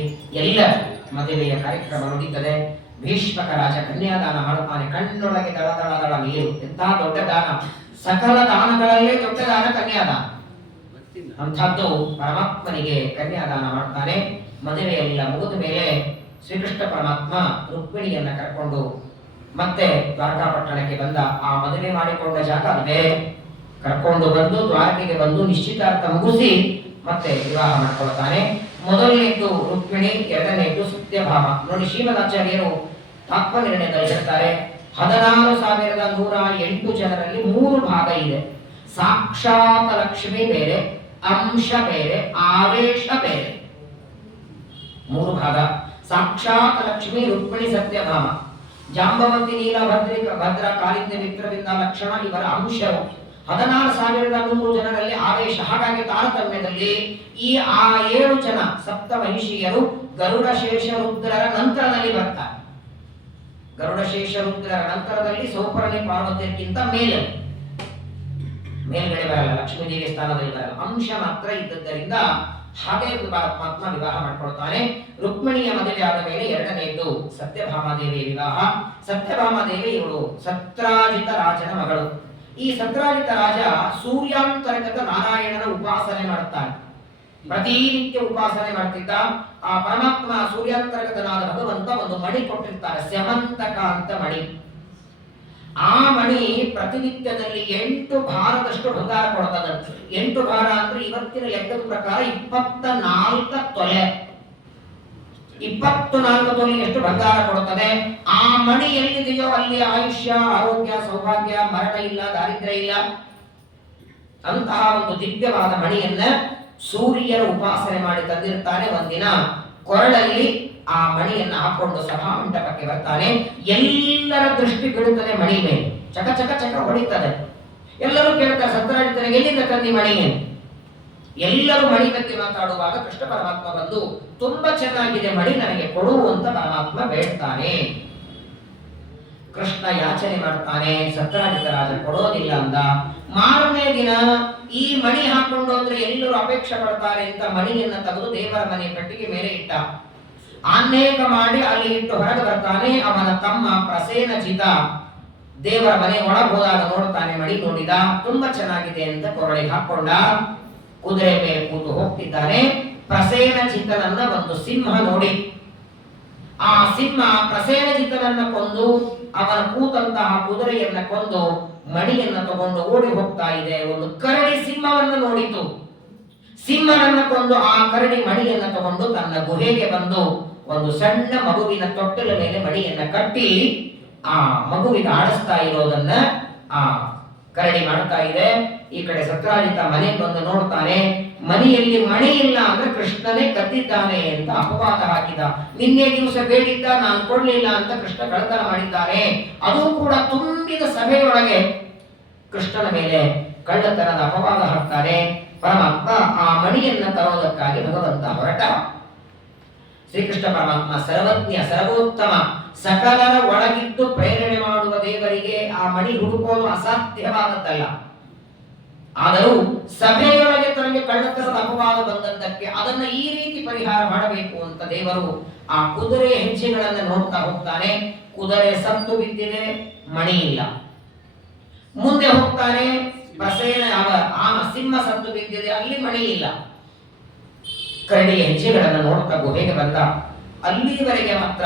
ಎಲ್ಲ ಮದುವೆಯ ಕಾರ್ಯಕ್ರಮ ನಡೀತದೆ. ಭೀಷ್ಮಕ ರಾಜ ಕನ್ಯಾದಾನ ಮಾಡುತ್ತಾನೆ. ಕಣ್ಣೊಳಗೆ ದಳ ದಳ ದಳ ನೀರು. ಎಂತಹ ದೊಡ್ಡ ದಾನ, ಸಕಲ ದಾನಗಳಲ್ಲೇ ದೊಡ್ಡ ದಾನ ಕನ್ಯಾದಾನ. ಅಂಥದ್ದು ಪರಮಾತ್ಮನಿಗೆ ಕನ್ಯಾದಾನ ಮಾಡ್ತಾನೆ. ಮದುವೆಯೆಲ್ಲ ಮುಗಿದ ಮೇಲೆ ಶ್ರೀಕೃಷ್ಣ ಪರಮಾತ್ಮ ರುಕ್ಮಿಣಿಯನ್ನ ಕರ್ಕೊಂಡು ಮತ್ತೆ ದ್ವಾರಕಾಪಟ್ಟಣಕ್ಕೆ ಬಂದ. ಆ ಮದುವೆ ಮಾಡಿಕೊಂಡ ಜಾಗ ಅದೇ ಕರ್ಕೊಂಡು ಬಂದು ದ್ವಾರಕೆಗೆ ಬಂದು ನಿಶ್ಚಿತಾರ್ಥ ಮುಗಿಸಿ ಮತ್ತೆ ವಿವಾಹ ಮಾಡಿಕೊಳ್ತಾನೆ. ಮೊದಲನೇದ್ದು ರುಕ್ಮಿಣಿ, ಎರಡನೇದ್ದು ಸತ್ಯಭಾಮ. ನೋಡಿ, ಶ್ರೀಮದಾಚಾರ್ಯರು ತತ್ವ ನಿರ್ಣಯದಲ್ಲಿ ಹೇಳ್ತಾರೆ, 16,108 ಜನರಲ್ಲಿ 3 ಭಾಗ ಇದೆ. ಸಾಕ್ಷಾತ್ ಲಕ್ಷ್ಮಿ ಬೇರೆ, ಅಂಶ ಬೇರೆ, ಆವೇಶ ಬೇರೆ. 3 ಭಾಗ. ಸಾಕ್ಷಾತ್ ಲಕ್ಷ್ಮಿ ರುಕ್ಮಿಣಿ ಸತ್ಯಭಾಮ. ಜಾಂಬವತಿ ನೀಲಭದ್ರಿ ಭದ್ರ ಕಾಲಿಂದ ಮಿತ್ರವಿಂದ ಲಕ್ಷಣ ಇವರ ಅಂಶವು. 16,100 ಜನರಲ್ಲಿ ಆವೇಶ. ಹಾಗಾಗಿ ತಾರತಮ್ಯದಲ್ಲಿ ಈ 7 ಜನ ಸಪ್ತ ಮಹಿಷಿಯರು ಗರುಡ ಶೇಷ ರುದ್ರರ ನಂತರದಲ್ಲಿ ಬರ್ತಾರೆ. ಗರುಡ ಶೇಷ ರುದ್ರರ ನಂತರದಲ್ಲಿ ಸೌಪರ್ಣಿ ಪಾರ್ವತಿಯರಿಗಿಂತ ಮೇಲೆ. ಮೇಲ್ಗಡೆ ಬರಲ್ಲ, ಲಕ್ಷ್ಮೀದೇವಿ ಸ್ಥಾನದಲ್ಲಿ ಬರಲ್ಲ, ಅಂಶ ಮಾತ್ರ ಇದ್ದದ್ದರಿಂದ ಹಾಗೆ ಪರಮಾತ್ಮ ವಿವಾಹ ಮಾಡ್ಕೊಳ್ತಾನೆ. ರುಕ್ಮಿಣಿಯ ಮದುವೆ ಆದ ಮೇಲೆ ಎರಡನೆಯದು ಸತ್ಯಭಾಮಾದೇವಿಯ ವಿವಾಹ. ಸತ್ಯಭಾಮಾದೇವಿ ಇವಳು ಸತ್ರಾಜಿತ ರಾಜನ ಮಗಳು. ಈ ಸತ್ರಾಜಿತ ರಾಜ ಸೂರ್ಯಾಂತರ್ಗತ ನಾರಾಯಣನ ಉಪಾಸನೆ ಮಾಡುತ್ತಾನೆ, ಪ್ರತಿನಿತ್ಯ ಉಪಾಸನೆ ಮಾಡ್ತಿದ್ದ. ಆ ಪರಮಾತ್ಮ ಸೂರ್ಯಾಂತರ್ಗತನಾದ ಭಗವಂತ ಒಂದು ಮಣಿ ಕೊಟ್ಟಿರ್ತಾರೆ, ಸ್ಯಮಂತಕ ಅಂತ ಮಣಿ. ಆ ಮಣಿ ಪ್ರತಿನಿತ್ಯದಲ್ಲಿ 8 ಭಾರದಷ್ಟು ಬಂಗಾರ ಕೊಡ್ತದಂತೆ. 8 ಭಾರ ಅಂದ್ರೆ ಇವತ್ತಿನ ಲೆಕ್ಕದ ಪ್ರಕಾರ 24 ತೊಲೆ. 24 ತೊಲೆ ಎಷ್ಟು ಬಂಗಾರ ಕೊಡುತ್ತದೆ. ಆ ಮಣಿ ಎಲ್ಲಿದೆಯೋ ಅಲ್ಲಿ ಆಯುಷ್ಯ, ಆರೋಗ್ಯ, ಸೌಭಾಗ್ಯ, ಮರಣ ಇಲ್ಲ, ದಾರಿದ್ರ್ಯ ಇಲ್ಲ. ಅಂತಹ ಒಂದು ದಿವ್ಯವಾದ ಮಣಿಯನ್ನ ಸೂರ್ಯನ ಉಪಾಸನೆ ಮಾಡಿ ತಂದಿರ್ತಾನೆ. ಒಂದಿನ ಕೊರಳಲ್ಲಿ ಆ ಮಣಿಯನ್ನು ಹಾಕೊಂಡು ಸಭಾ ಮಂಟಪಕ್ಕೆ ಬರ್ತಾನೆ. ಎಲ್ಲರ ದೃಷ್ಟಿ ಬೀಳುತ್ತದೆ ಮಣಿ ಮೇಲೆ, ಚಕ ಚಕ ಚಕ ಹೊಡಿತದೆ. ಎಲ್ಲರೂ ಕೇಳ್ತಾರೆ, ಸತ್ರಾಜಿತನಿಗೆ ಎಲ್ಲಿಂದ ತಂದಿ ಮಣಿ? ಎಲ್ಲರೂ ಮಣಿ ಬಗ್ಗೆ ಮಾತಾಡುವಾಗ ಕೃಷ್ಣ ಪರಮಾತ್ಮ ಬಂದು, ತುಂಬಾ ಚೆನ್ನಾಗಿದೆ ಮಣಿ, ನನಗೆ ಕೊಡು ಅಂತ ಪರಮಾತ್ಮ ಬೇಡ್ತಾನೆ. ಕೃಷ್ಣ ಯಾಚನೆ ಮಾಡ್ತಾನೆ, ಸತ್ರಾಜಿತ ರಾಜ ಕೊಡೋದಿಲ್ಲ ಅಂದ. ಮಾರನೇ ದಿನ ಈ ಮಣಿ ಹಾಕೊಂಡು ಅಂದ್ರೆ ಎಲ್ಲರೂ ಅಪೇಕ್ಷೆ ಪಡ್ತಾರೆ ಅಂತ ಮಣಿಯನ್ನ ತೆಗೆದು ದೇವರ ಮನೆ ಪೆಟ್ಟಿಗೆ ಮೇಲೆ ಇಟ್ಟ. ಅನೇಕ ಮಾಡಿ ಅಲ್ಲಿ ಇಟ್ಟು ಹೊರಗೆ ಬರ್ತಾನೆ. ಅವನ ತಮ್ಮ ಪ್ರಸೇನಜಿತ ದೇವರ ಮನೆ ಒಳಗೆ ಹೋದಾಗ ನೋಡ್ತಾನೆ, ಮಣಿ ನೋಡಿದ, ತುಂಬಾ ಚೆನ್ನಾಗಿದೆ ಅಂತ ಕೊರಳಿಗೆ ಹಾಕೊಂಡ. ಕುದುರೆ ಮೇಲೆ ಕೂತು ಹೋಗ್ತಿದ್ದಾನೆ. ಪ್ರಸೇನಜಿತನನ್ನ ಒಂದು ಸಿಂಹ ನೋಡಿ, ಆ ಸಿಂಹ ಪ್ರಸೇನಜಿತನನ್ನ ಕೊಂದು ಅವನ ಕೂತಂತಹ ಕುದುರೆಯನ್ನ ಕೊಂದು ಮಣಿಯನ್ನ ತಗೊಂಡು ಓಡಿ ಹೋಗ್ತಾ ಇದೆ. ಒಂದು ಕರಡಿ ಸಿಂಹವನ್ನ ನೋಡಿತು. ಸಿಂಹನನ್ನ ಕೊಂದು ಆ ಕರಡಿ ಮಣಿಯನ್ನ ತಗೊಂಡು ತನ್ನ ಗುಹೆಗೆ ಬಂದು ಒಂದು ಸಣ್ಣ ಮಗುವಿನ ತೊಟ್ಟಲ ಮೇಲೆ ಮಣಿಯನ್ನ ಕಟ್ಟಿ ಆ ಮಗುವಿಗೆ ಆಡಿಸ್ತಾ ಇರೋದನ್ನ ಆ ಕರಡಿ ಮಾಡ್ತಾ ಇದೆ. ಈ ಕಡೆ ಸತ್ರಾಜಿತ ಮನೆಗೆ ಬಂದು ನೋಡ್ತಾನೆ, ಮನೆಯಲ್ಲಿ ಮಣಿ ಇಲ್ಲ ಅಂದ್ರೆ ಕೃಷ್ಣನೇ ಕದ್ದಿದ್ದಾನೆ ಅಂತ ಅಪವಾದ ಹಾಕಿದ. ನಿನ್ನೆ ದಿವಸ ಬೇಡಿದ್ದ, ನಾನು ಕೊಡ್ಲಿಲ್ಲ ಅಂತ ಕೃಷ್ಣ ಕಳ್ಳತನ ಮಾಡಿದ್ದಾನೆ. ಅದು ಕೂಡ ತುಂಬಿದ ಸಭೆಯೊಳಗೆ ಕೃಷ್ಣನ ಮೇಲೆ ಕಳ್ಳತನದ ಅಪವಾದ ಹಾಕ್ತಾರೆ. ಪರಮಾತ್ಮ ಆ ಮಣಿಯನ್ನ ತರೋದಕ್ಕಾಗಿ ಭಗವಂತ ಹೊರಟ. ಶ್ರೀಕೃಷ್ಣ ಪರಮಾತ್ಮ ಸರ್ವಜ್ಞ, ಸರ್ವೋತ್ತಮ, ಸಕಲರ ಒಳಗಿದ್ದು ಪ್ರೇರಣೆ ಮಾಡುವ ದೇವರಿಗೆ ಆ ಮಣಿ ಹುಡುಕೋದು ಅಸಾಧ್ಯವಾದದ್ದಲ್ಲ. ಆದರೂ ಸಭೆಯೊಳಗೆ ತನಗೆ ಕಳ್ಳತನದ ಅಪವಾದ ಬಂದದ್ದಕ್ಕೆ ಅದನ್ನ ಈ ರೀತಿ ಪರಿಹಾರ ಮಾಡಬೇಕು ಅಂತ ದೇವರು ಆ ಕುದುರೆ ಹೆಜ್ಜೆಗಳನ್ನು ನೋಡ್ತಾ ಹೋಗ್ತಾನೆ. ಕುದುರೆ ಸತ್ತು ಬಿದ್ದಿದೆ, ಮಣಿ ಇಲ್ಲ. ಮುಂದೆ ಹೋಗ್ತಾನೆ, ಪ್ರಸೇನ ಆ ಸಿಂಹ ಸತ್ತು ಬಿದ್ದಿದೆ, ಅಲ್ಲಿ ಮಣಿ ಇಲ್ಲ. ಕರಡಿಯ ಹೆಜ್ಜೆಗಳನ್ನು ನೋಡ್ತಾ ಗುಹೆಗೆ ಬಂದ. ಅಲ್ಲಿವರೆಗೆ ಮಾತ್ರ,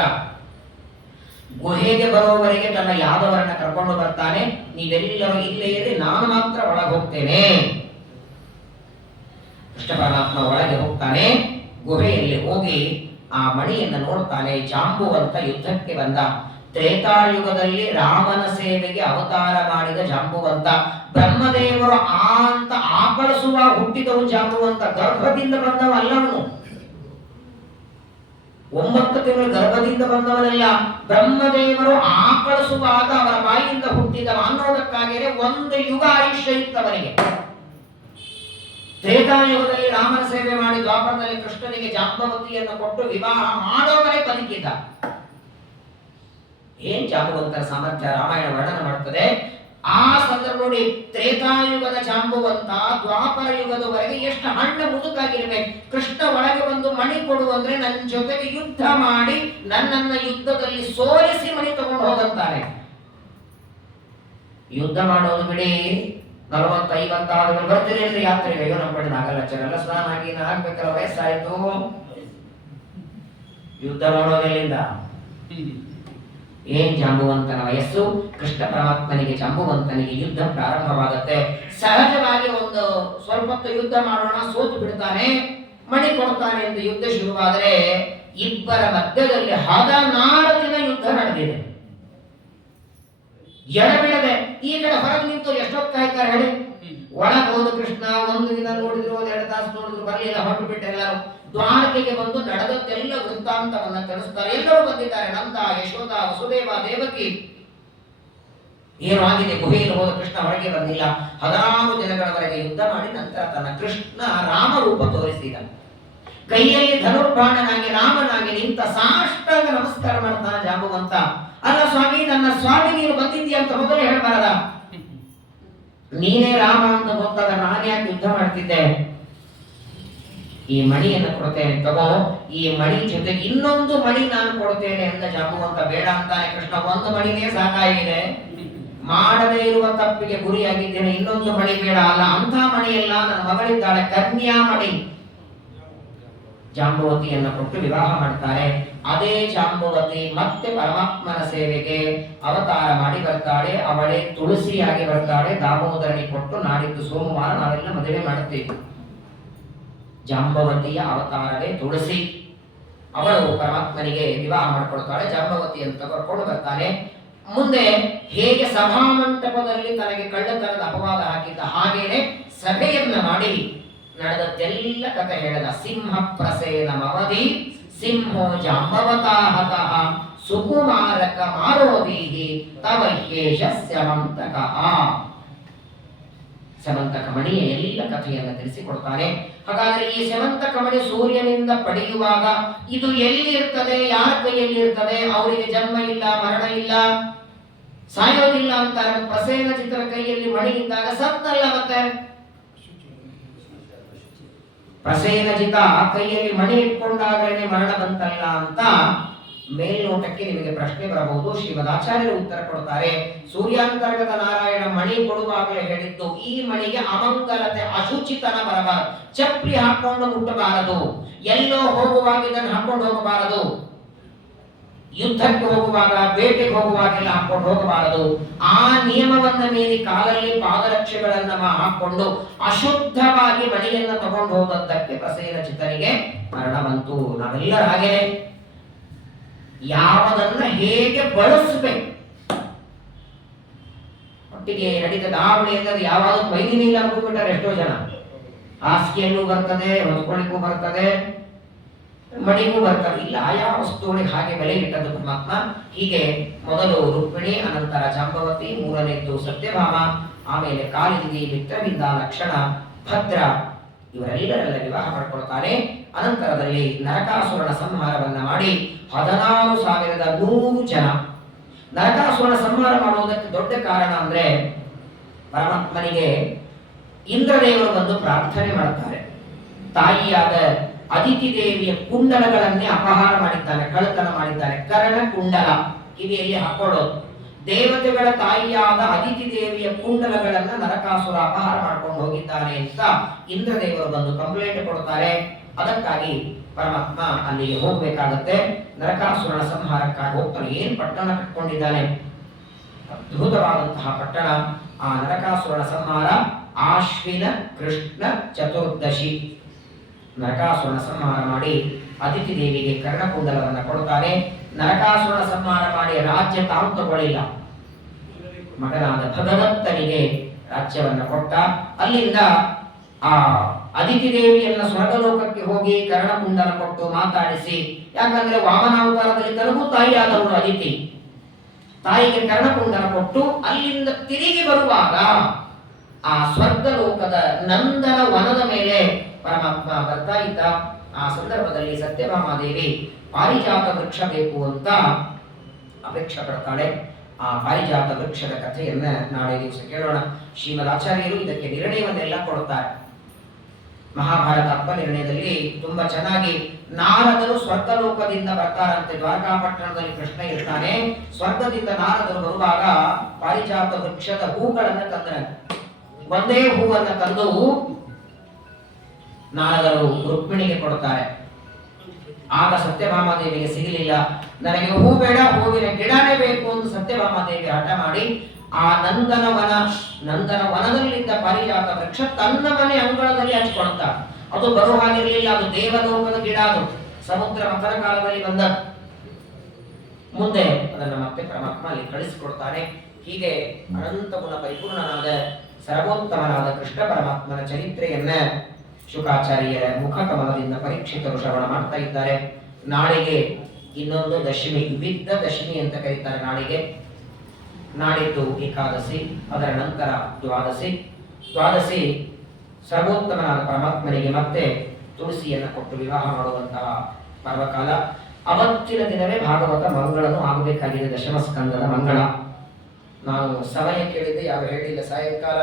ಗುಹೆಗೆ ಬರೋವರೆಗೆ ತನ್ನ ಯಾದವರನ್ನ ಕರ್ಕೊಂಡು ಬರ್ತಾನೆ. ನೀವೆಲ್ಲರೂ ಇಲ್ಲೇ ಇರಿ, ನಾನು ಮಾತ್ರ ಒಳಗೆ ಹೋಗ್ತೇನೆ. ಕೃಷ್ಣ ಪರಮಾತ್ಮ ಒಳಗೆ ಹೋಗ್ತಾನೆ. ಗುಹೆಯಲ್ಲಿ ಹೋಗಿ ಆ ಮಣಿಯನ್ನು ನೋಡ್ತಾನೆ. ಜಾಂಬುವಂತ ಯುದ್ಧಕ್ಕೆ ಬಂದ. ತ್ರೇತಾಯುಗದಲ್ಲಿ ರಾಮನ ಸೇವೆಗೆ ಅವತಾರ ಮಾಡಿದ ಜಾಂಬುವಂತ. ಬ್ರಹ್ಮದೇವರು ಅಂತ ಆಕಳಿಸುವ ಹುಟ್ಟಿದವು ಜಾಂಬುವಂತ. ಗರ್ಭದಿಂದ ಬಂದವ ಅಲ್ಲವನು, 9 ತಿಂಗಳು ಗರ್ಭದಿಂದ ಬಂದವನಲ್ಲ. ಬ್ರಹ್ಮದೇವರು ಆಕಳಿಸುವಾಗ ಅವರ ಬಾಯಿಯಿಂದ ಹುಟ್ಟಿದವ ಅನ್ನೋದಕ್ಕಾಗಿಯೇ 1 ಯುಗ ಆಯುಷ್ಯ ಇತ್ತವನಿಗೆ. ತ್ರೇತಾಯುಗದಲ್ಲಿ ರಾಮನ ಸೇವೆ ಮಾಡಿ ದ್ವಾಪರದಲ್ಲಿ ಕೃಷ್ಣನಿಗೆ ಜಾಂಬವತಿಯನ್ನು ಕೊಟ್ಟು ವಿವಾಹ ಮಾಡೋವರೇ ಬದುಕಿದ್ದ. ಏನ್ ಜಾಂಬುವಂತರ ಸಾಮರ್ಥ್ಯ ರಾಮಾಯಣ ವರ್ಣನ ಮಾಡುತ್ತದೆ. ಆ ಸಂದರ್ಭ ನೋಡಿ, ತ್ರೇತಾಯುಗದ ಜಾಂಬುವಂತ ದ್ವಾಪರ ಯುಗದವರೆಗೆ ಎಷ್ಟು ಹಣ್ಣ ಮುದುಕಾಗಿರ್ಬೇಕು. ಕೃಷ್ಣ ಒಳಗೆ ಬಂದು ಮಣಿ ಕೊಡು ಅಂದ್ರೆ ನನ್ನ ಜೊತೆಗೆ ಯುದ್ಧ ಮಾಡಿ ನನ್ನನ್ನ ಯುದ್ಧದಲ್ಲಿ ಸೋಲಿಸಿ ಮಣಿ ತಗೊಂಡು ಹೋಗುತ್ತಾರೆ. ಯುದ್ಧ ಮಾಡೋದು ಬಿಡಿ, 40-50 ಆದ್ಮೇಲೆ ಬರ್ತೀನಿ ಅಂದ್ರೆ ಯಾತ್ರೆಗೆ, ಅಯ್ಯೋ ನಮ್ಮ ಕಡೆ ಆಗಲ್ಲ, ಚೆಲ್ಲ ಸ್ನಾನ ಆಗಿ ಆಗ್ಬೇಕಲ್ಲ, ವಯಸ್ಸಾಯ್ತು, ಯುದ್ಧ ಮಾಡೋದೆಲ್ಲಿಂದ? ಏನ್ ಜಾಂಬುವಂತನ ವಯಸ್ಸು. ಕೃಷ್ಣ ಪರಮಾತ್ಮನಿಗೆ ಜಾಂಬುವಂತನಿಗೆ ಯುದ್ಧ ಪ್ರಾರಂಭವಾಗುತ್ತೆ. ಸಹಜವಾಗಿ ಒಂದು ಸ್ವಲ್ಪ ಹೊತ್ತು ಯುದ್ಧ ಮಾಡೋಣ, ಸೋತು ಬಿಡ್ತಾನೆ, ಮಣಿ ಕೊಡ್ತಾನೆ ಎಂದು ಯುದ್ಧ ಶುರುವಾದರೆ ಇಬ್ಬರ ಮಧ್ಯದಲ್ಲಿ 14 ದಿನ ಯುದ್ಧ ನಡೆದಿದೆ. ಎಡಬಿಡದೆ ಈ ಕಡೆ ಹೊರಗೆ ನಿಂತು ಎಷ್ಟೊತ್ತು ಕಾಯ್ತಾರೆ ಹೇಳಿ. ಒಳಗೆ ಹೋದ ಕೃಷ್ಣ 1 ದಿನ ನೋಡಿದ್ರು, 2 ತಾಸು ನೋಡಿದ್ರು, ಬರಲಿಲ್ಲ, ಹೊರಟು ಬಿಟ್ಟು ಎಲ್ಲರೂ ದ್ವಾರಕೆಗೆ ಬಂದು ನಡೆದದ್ದೆಲ್ಲ ವೃತ್ತಾಂತವನ್ನ ತಿಳಿಸ್ತಾರೆ. ಎಲ್ಲರೂ ಬಂದಿದ್ದಾರೆ, ನಂದ, ಯಶೋಧ, ವಸುದೇವ, ದೇವಕಿ. ಏನು ಆಗಿದೆ? ಗುಹೆಯಲ್ಲಿ ಹೋದ ಕೃಷ್ಣ ಹೊರಗೆ ಬಂದಿಲ್ಲ. 16 ದಿನಗಳವರೆಗೆ ಯುದ್ಧ ಮಾಡಿ ನಂತರ ತನ್ನ ಕೃಷ್ಣ ರಾಮರೂಪ ತೋರಿಸಿದ. ಕೈಯಲ್ಲಿ ಧನುರ್ಬಾಣನಾಗಿ ರಾಮನಾಗಿ ನಿಂತ ಸಾಷ್ಟಾಂಗ ನಮಸ್ಕಾರ ಮಾಡ್ತಾನೆ ಜಾಂಬುವಂತ. ಅಲ್ಲ ಸ್ವಾಮಿ, ನನ್ನ ಸ್ವಾಮಿ ನೀನು ಬಂದಿದ್ದೀಯ ಅಂತ ಮೊದಲೇ ಹೇಳಬಾರದ? ನೀನೇ ರಾಮ ಅಂತ ಗೊತ್ತಾದ ನಾನು ಯಾಕೆ ಯುದ್ಧ ಮಾಡ್ತಿದ್ದೆ, ಈ ಮಣಿಯನ್ನು ಕೊಡ್ತೇನೆ ತಗೋ, ಈ ಮಣಿ ಜೊತೆಗೆ ಇನ್ನೊಂದು ಮಣಿ ನಾನು ಕೊಡ್ತೇನೆ ಅಂತ ಜಾಂಬವಂತ. ಬೇಡ ಅಂತಾನೆ ಕೃಷ್ಣ, ಒಂದು ಮಣಿನೇ ಸಾಕಾಗಿದೆ, ಮಾಡದೇ ಇರುವ ತಪ್ಪಿಗೆ ಗುರಿಯಾಗಿದ್ದೇನೆ, ಇನ್ನೊಂದು ಮಣಿ ಬೇಡ. ಅಲ್ಲ, ಅಂಥ ಮಣಿಯಲ್ಲ, ನನ್ನ ಮಗಳಿದ್ದಾಳೆ ಕನ್ಯಾ ಮಣಿ. ಜಾಂಬವತಿಯನ್ನು ಕೊಟ್ಟು ವಿವಾಹ ಮಾಡ್ತಾರೆ. ಅದೇ ಜಾಂಬವತಿ ಮತ್ತೆ ಪರಮಾತ್ಮನ ಸೇವೆಗೆ ಅವತಾರ ಮಾಡಿ ಬರ್ತಾಳೆ. ಅವಳೇ ತುಳಸಿಯಾಗಿ ಬರ್ತಾಳೆ. ದಾಮೋದರನಿ ಕೊಟ್ಟು ನಾಡಿದ್ದು ಸೋಮವಾರ ನಾವೆಲ್ಲ ಮದುವೆ ಮಾಡುತ್ತೇವೆ. ಜಾಂಬವತಿಯ ಅವತಾರವೇ ತುಳಸಿ. ಅವಳು ಪರಮಾತ್ಮನಿಗೆ ವಿವಾಹ ಮಾಡಿಕೊಡ್ತಾಳೆ. ಜಾಂಬವತಿ ಅಂತ ಕರ್ಕೊಂಡು ಬರ್ತಾನೆ. ಮುಂದೆ ಹೇಗೆ ಸಭಾಮಂಟಪದಲ್ಲಿ ತನಗೆ ಕಳ್ಳತನದ ಅಪವಾದ ಹಾಕಿದ್ದ ಹಾಗೇನೆ ಸಭೆಯನ್ನ ಮಾಡಿ ನಡೆದದ್ದೆಲ್ಲ ಕಥೆ ಹೇಳಿದ. ಸಿಂಹ ಪ್ರಸೇನಮವಧಿ ಸಿಂಹೋ ಜಾಂಬವತಾಹತಃ ಸುಕುಮಾರಕ ಮಾರೋದೀಹಿ ತವ ಹ್ಯೇಷ ಸ್ಯಮಂತಕಃ. ಸ್ಯಮಂತಕ ಮಣಿಯ ಎಲ್ಲ ಕಥೆಯನ್ನು ತಿಳಿಸಿಕೊಡ್ತಾನೆ. ಹಾಗಾದ್ರೆ ಈ ಸ್ಯಮಂತಕ ಮಣಿ ಸೂರ್ಯನಿಂದ ಪಡೆಯುವಾಗ ಇದು ಎಲ್ಲಿರ್ತದೆ, ಯಾರ ಕೈಯಲ್ಲಿ ಇರ್ತದೆ? ಅವರಿಗೆ ಜನ್ಮ ಇಲ್ಲ, ಮರಣ ಇಲ್ಲ, ಸಾಯೋದಿಲ್ಲ ಅಂತಾರೆ. ಪ್ರಸೇನ ಚಿತ್ರ ಕೈಯಲ್ಲಿ ಮಣಿ ಇದ್ದಾಗ ಸತ್ತಲ್ಲ, ಮತ್ತೆ ಪ್ರಸೇನಜಿತ ಕೈಯಲ್ಲಿ ಮಣಿ ಇಟ್ಕೊಂಡಾಗಲೇ ಮರಣ ಬಂತಲ್ಲ ಅಂತ ಮೇಲ್ನೋಟಕ್ಕೆ ನಿಮಗೆ ಪ್ರಶ್ನೆ ಬರಬಹುದು. ಶ್ರೀಮದ್ ಆಚಾರ್ಯರು ಉತ್ತರ ಕೊಡ್ತಾರೆ. ಸೂರ್ಯಾಂತರ್ಗತ ನಾರಾಯಣ ಮಣಿ ಕೊಡುವಾಗಲೇ ಹೇಳಿದ್ದು, ಈ ಮಣಿಗೆ ಅಮಂಗಲತೆ ಅಶುಚಿತನ ಬರಬಾರದು, ಚಪ್ಪಲಿ ಹಾಕೊಂಡು ಮುಟ್ಟಬಾರದು, ಎಲ್ಲೋ ಹೋಗುವಾಗ ಇದನ್ನು ಹಾಕೊಂಡು ಹೋಗಬಾರದು, ಯುದ್ಧಕ್ಕೆ ಹೋಗುವಾಗ ಬೇಟೆಗೆ ಹೋಗುವಾಗೆಲ್ಲ ಹಾಕೊಂಡು ಹೋಗಬಾರದು. ಆ ನಿಯಮವನ್ನ ಮೀರಿ ಕಾಲಲ್ಲಿ ಪಾದರಕ್ಷೆಗಳನ್ನ ಹಾಕೊಂಡು ಅಶುದ್ಧವಾಗಿ ಮಣಿಯನ್ನ ತಗೊಂಡು ಹೋದದ್ದಕ್ಕೆ ಪ್ರಸೇನ ಚಿತ್ತನಿಗೆ ಮರಣ ಬಂತು. ನಾವೆಲ್ಲರ ಹಾಗೆ ಯಾವುದನ್ನ ಹೇಗೆ ಬಳಸಬೇಕು, ಒಟ್ಟಿಗೆ ನಡೀತದ ದಾವಣಿ ಎಂದರೆ ಯಾವಾಗ ಮೈದಿನ ಇಲ್ಲ ಅನ್ಕೊಂಡ್ಬಿಟ್ಟಾರೆ ಎಷ್ಟೋ ಜನ. ಹಾಸಿಗೆಯಲ್ಲೂ ಬರ್ತದೆ, ಹೊತ್ಕೊಳ್ಳಿಕ್ಕೂ ಬರ್ತದೆ, ಮಣಿಗೂ ಬರ್ತದೆ. ಇಲ್ಲ, ಆಯಾ ವಸ್ತುಗಳಿಗೆ ಹಾಗೆ ಬೆಲೆ ಇಟ್ಟದ್ದು ಪರಮಾತ್ಮ. ಹೀಗೆ ಮೊದಲು ರುಕ್ಮಿಣಿ, ಅನಂತರ ಜಾಂಬವತಿ, ಮೂರನೇದ್ದು ಸತ್ಯಭಾಮ, ಆಮೇಲೆ ಕಾಲಿಂದಿ, ಮಿತ್ರವಿಂದ, ಲಕ್ಷಣ, ಭದ್ರ, ಇವರೆಲ್ಲರೆಲ್ಲ ವಿವಾಹ ಮಾಡಿಕೊಳ್ತಾನೆ. ಅನಂತರದಲ್ಲಿ ನರಕಾಸುರನ ಸಂಹಾರವನ್ನ ಮಾಡಿ 16,100 ಜನ. ನರಕಾಸುರನ ಸಂಹಾರ ಮಾಡುವುದಕ್ಕೆ ದೊಡ್ಡ ಕಾರಣ ಅಂದ್ರೆ ಪರಮಾತ್ಮನಿಗೆ ಇಂದ್ರದೇವರು ಬಂದು ಪ್ರಾರ್ಥನೆ ಮಾಡುತ್ತಾರೆ. ತಾಯಿಯಾದ ಅದಿತಿ ದೇವಿಯ ಕುಂಡಲಗಳನ್ನೇ ಅಪಹಾರ ಮಾಡಿದ್ದಾನೆ, ಕಳ್ಳತನ ಮಾಡಿದ್ದಾನೆ. ಕರ್ಣ ಕುಂಡಲ ಕಿವಿಯಲ್ಲಿ ಹಾಕೊಳ್ಳೋದು. ದೇವತೆಗಳ ತಾಯಿಯಾದ ಅದಿತಿ ದೇವಿಯ ಕುಂಡಲಗಳನ್ನ ನರಕಾಸುರ ಅಪಹಾರ ಮಾಡ್ಕೊಂಡು ಹೋಗಿದ್ದಾನೆ ಅಂತ ಇಂದ್ರದೇವರು ಬಂದು ಕಂಪ್ಲೇಂಟ್ ಕೊಡ್ತಾರೆ. ಅದಕ್ಕಾಗಿ ಪರಮಾತ್ಮ ಅಲ್ಲಿಗೆ ಹೋಗ್ಬೇಕಾಗತ್ತೆ. ನರಕಾಸುರನ ಸಂಹಾರಕ್ಕಾಗಿ ಹೋಗ್ತಾನೆ. ಏನ್ ಪಟ್ಟಣ ಕಟ್ಕೊಂಡಿದ್ದಾನೆ, ಅದ್ಭುತವಾದಂತಹ ಪಟ್ಟಣ. ಆ ನರಕಾಸುರನ ಸಂಹಾರ ಆಶ್ವಿನ ಕೃಷ್ಣ ಚತುರ್ದಶಿ. ನರಕಾಸುರನ ಸಂಹಾರ ಮಾಡಿ ಅದಿತಿ ದೇವಿಗೆ ಕರ್ಣಕುಂಡಲವನ್ನ ಕೊಡ್ತಾನೆ. ನರಕಾಸುರನ ಸಂಹಾರ ಮಾಡಿ ರಾಜ್ಯ ತಾವು ತಗೊಳ್ಳಿಲ್ಲ, ಮಗನಾದ ಭಗದತ್ತನಿಗೆ ರಾಜ್ಯವನ್ನ ಕೊಟ್ಟ. ಅಲ್ಲಿಂದ ಆ ಅದಿತಿ ದೇವಿಯನ್ನ ಸ್ವರ್ಗಲೋಕಕ್ಕೆ ಹೋಗಿ ಕರ್ಣಕುಂಡಲ ಕೊಟ್ಟು ಮಾತಾಡಿಸಿ, ಯಾಕಂದ್ರೆ ವಾಮನಾವತಾರದಲ್ಲಿ ತನಗೂ ತಾಯಿಯಾದವಳು ಅದಿತಿ, ತಾಯಿಗೆ ಕರ್ಣಕುಂಡಲ ಕೊಟ್ಟು ಅಲ್ಲಿಂದ ತಿರುಗಿ ಬರುವಾಗ ಆ ಸ್ವರ್ಗಲೋಕದ ನಂದನ ವನದ ಮೇಲೆ ಪರಮಾತ್ಮ ಬರ್ತಾ ಇದ್ದ. ಆ ಸಂದರ್ಭದಲ್ಲಿ ಸತ್ಯಭಾಮಾದೇವಿ ಪಾರಿಜಾತ ವೃಕ್ಷ ಬೇಕು ಅಂತ ಅಪೇಕ್ಷೆ ಪಡ್ತಾಳೆ. ಆ ಪಾರಿಜಾತ ವೃಕ್ಷದ ಕಥೆಯನ್ನ ನಾಳೆ ದಿವಸ ಕೇಳೋಣ. ಶ್ರೀಮದ್ ಆಚಾರ್ಯರು ಇದಕ್ಕೆ ನಿರ್ಣಯವನ್ನೆಲ್ಲ ಕೊಡುತ್ತಾರೆ. ಮಹಾಭಾರತ ಅಪನಿರ್ಣಯದಲ್ಲಿ ತುಂಬಾ ಚೆನ್ನಾಗಿ ನಾರದರು ಸ್ವರ್ಗಲೋಕದಿಂದ ಬರ್ತಾರಂತೆ. ದ್ವಾರಕಾಪಟ್ಟಣದಲ್ಲಿ ಕೃಷ್ಣ ಇರ್ತಾನೆ. ಸ್ವರ್ಗದಿಂದ ನಾರದರು ಬರುವಾಗ ಪಾರಿಜಾತ ವೃಕ್ಷದ ಹೂಗಳನ್ನ ತಂದ್ರೆ, ಒಂದೇ ಹೂವನ್ನ ತಂದು ನಾರದರು ರುಕ್ಮಿಣಿಗೆ ಕೊಡುತ್ತಾರೆ. ಆಗ ಸತ್ಯಭಾಮಾದೇವಿಗೆ ಸಿಗಲಿಲ್ಲ. ನನಗೆ ಹೂ ಬೇಡ, ಹೂವಿನ ಗಿಡನೇ ಬೇಕು ಅಂತ ಸತ್ಯಭಾಮಾದೇವಿ ಹಠ ಮಾಡಿ ಆ ನಂದನ ವನದಲ್ಲಿದ್ದ ಪಾರಿಜಾತ ವೃಕ್ಷ ತನ್ನ ಮನೆ ಅಂಗಳದಲ್ಲಿ ಹಚ್ಕೊಳ್ತಾಳೆ. ಅದು ಬರೋ ಹಾಗಿರಲಿಲ್ಲ, ಅದು ದೇವಲೋಕದ ಗಿಡ, ಅದು ಸಮುದ್ರ ಮಥನ ಕಾಲದಲ್ಲಿ ಬಂದ. ಮುಂದೆ ಅದನ್ನ ಮತ್ತೆ ಪರಮಾತ್ಮ ಅಲ್ಲಿ ಕಳಿಸಿಕೊಡ್ತಾನೆ. ಹೀಗೆ ಅನಂತ ಗುಣ ಪರಿಪೂರ್ಣನಾದ ಸರ್ವೋತ್ತಮನಾದ ಕೃಷ್ಣ ಪರಮಾತ್ಮನ ಚರಿತ್ರೆಯನ್ನ ಶುಕಾಚಾರ್ಯರ ಮುಖಕಮಲದಿಂದ ಪರೀಕ್ಷಿತರು ಶ್ರವಣ ಮಾಡ್ತಾ ಇದ್ದಾರೆ. ನಾಳೆಗೆ ಇನ್ನೊಂದು ದಶಮಿ, ವಿದ್ದ ದಶಮಿ ಅಂತ ಕರೀತಾರೆ. ನಾಡಿದ್ದು ಏಕಾದಶಿ, ಅದರ ನಂತರ ದ್ವಾದಶಿ ಸರ್ವೋತ್ತಮನಾದ ಪರಮಾತ್ಮನಿಗೆ ಮತ್ತೆ ತುಳಸಿಯನ್ನು ಕೊಟ್ಟು ವಿವಾಹ ಮಾಡುವಂತಹ ಪರ್ವಕಾಲ. ಅವತ್ತಿನ ದಿನವೇ ಭಾಗವತ ಮಂಗಳನು ಆಗಬೇಕಾಗಿದೆ, ದಶಮ ಸ್ಕಂದದ ಮಂಗಳ. ನಾನು ಸಮಯ ಕೇಳಿದ್ದೆ, ಯಾವ ಹೇಳಿಲ್ಲ. ಸಾಯಂಕಾಲ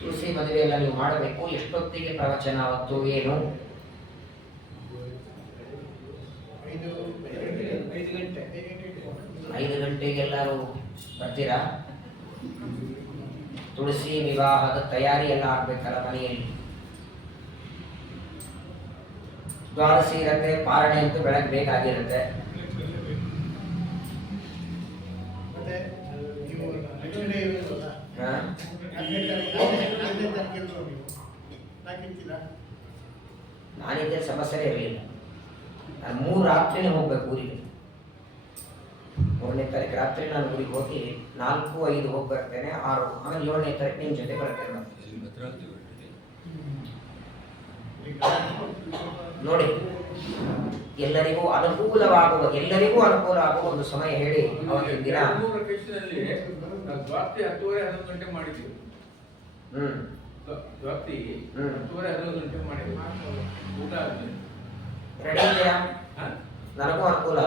ತುಳಸಿ ಮದುವೆ ಎಲ್ಲ ನೀವು ಮಾಡಬೇಕು. ಎಷ್ಟೊತ್ತಿಗೆ ಪ್ರವಚನ ಅವತ್ತು ಏನು? 5 ಗಂಟೆಗೆ ಎಲ್ಲರೂ ಬರ್ತೀರಾ? ತುಳಸಿ ವಿವಾಹದ ತಯಾರಿ ಎಲ್ಲ ಆಗ್ಬೇಕಲ್ಲ ಮನೆಯಲ್ಲಿ. ದ್ವಾದಶಿ ಇರುತ್ತೆ, ಪಾರಣೆ ಅಂತೂ ಬೆಳಗ್ಗೆ ಬೇಕಾಗಿರುತ್ತೆ. ನಾನಿದ್ದೆ ಸಮಸ್ಯೆ ಇರಲಿಲ್ಲ. ನಾನು 3 ರಾತ್ರಿನೇ ಹೋಗ್ಬೇಕು ಊರಿಗೆ. 3ನೇ ತಾರೀಕು ರಾತ್ರಿ ನಾನು ಊರಿಗೆ ಹೋಗಿ 4, 5 ಹೋಗಿ ಬರ್ತೇನೆ. 6 ಆಮೇಲೆ 7ನೇ ತಾರೀಕು ನಿಮ್ಮ ಜೊತೆ ಬರ್ತೇನೆ. ನೋಡಿ, ಎಲ್ಲರಿಗೂ ಅನುಕೂಲ ಆಗುವ ಒಂದು ಸಮಯ ಹೇಳಿ. ಅವತ್ತಿನ ದಿನ 10:30 ಗಂಟೆ ಮಾಡಿದ್ದೀವಿ. 10:30 ಗಂಟೆ ಮಾಡಿದ್ದೀವಿ. ಊಟ ರೆಡಿ ಇದೆಯಾ? ನನಗೂ ಅನುಕೂಲ.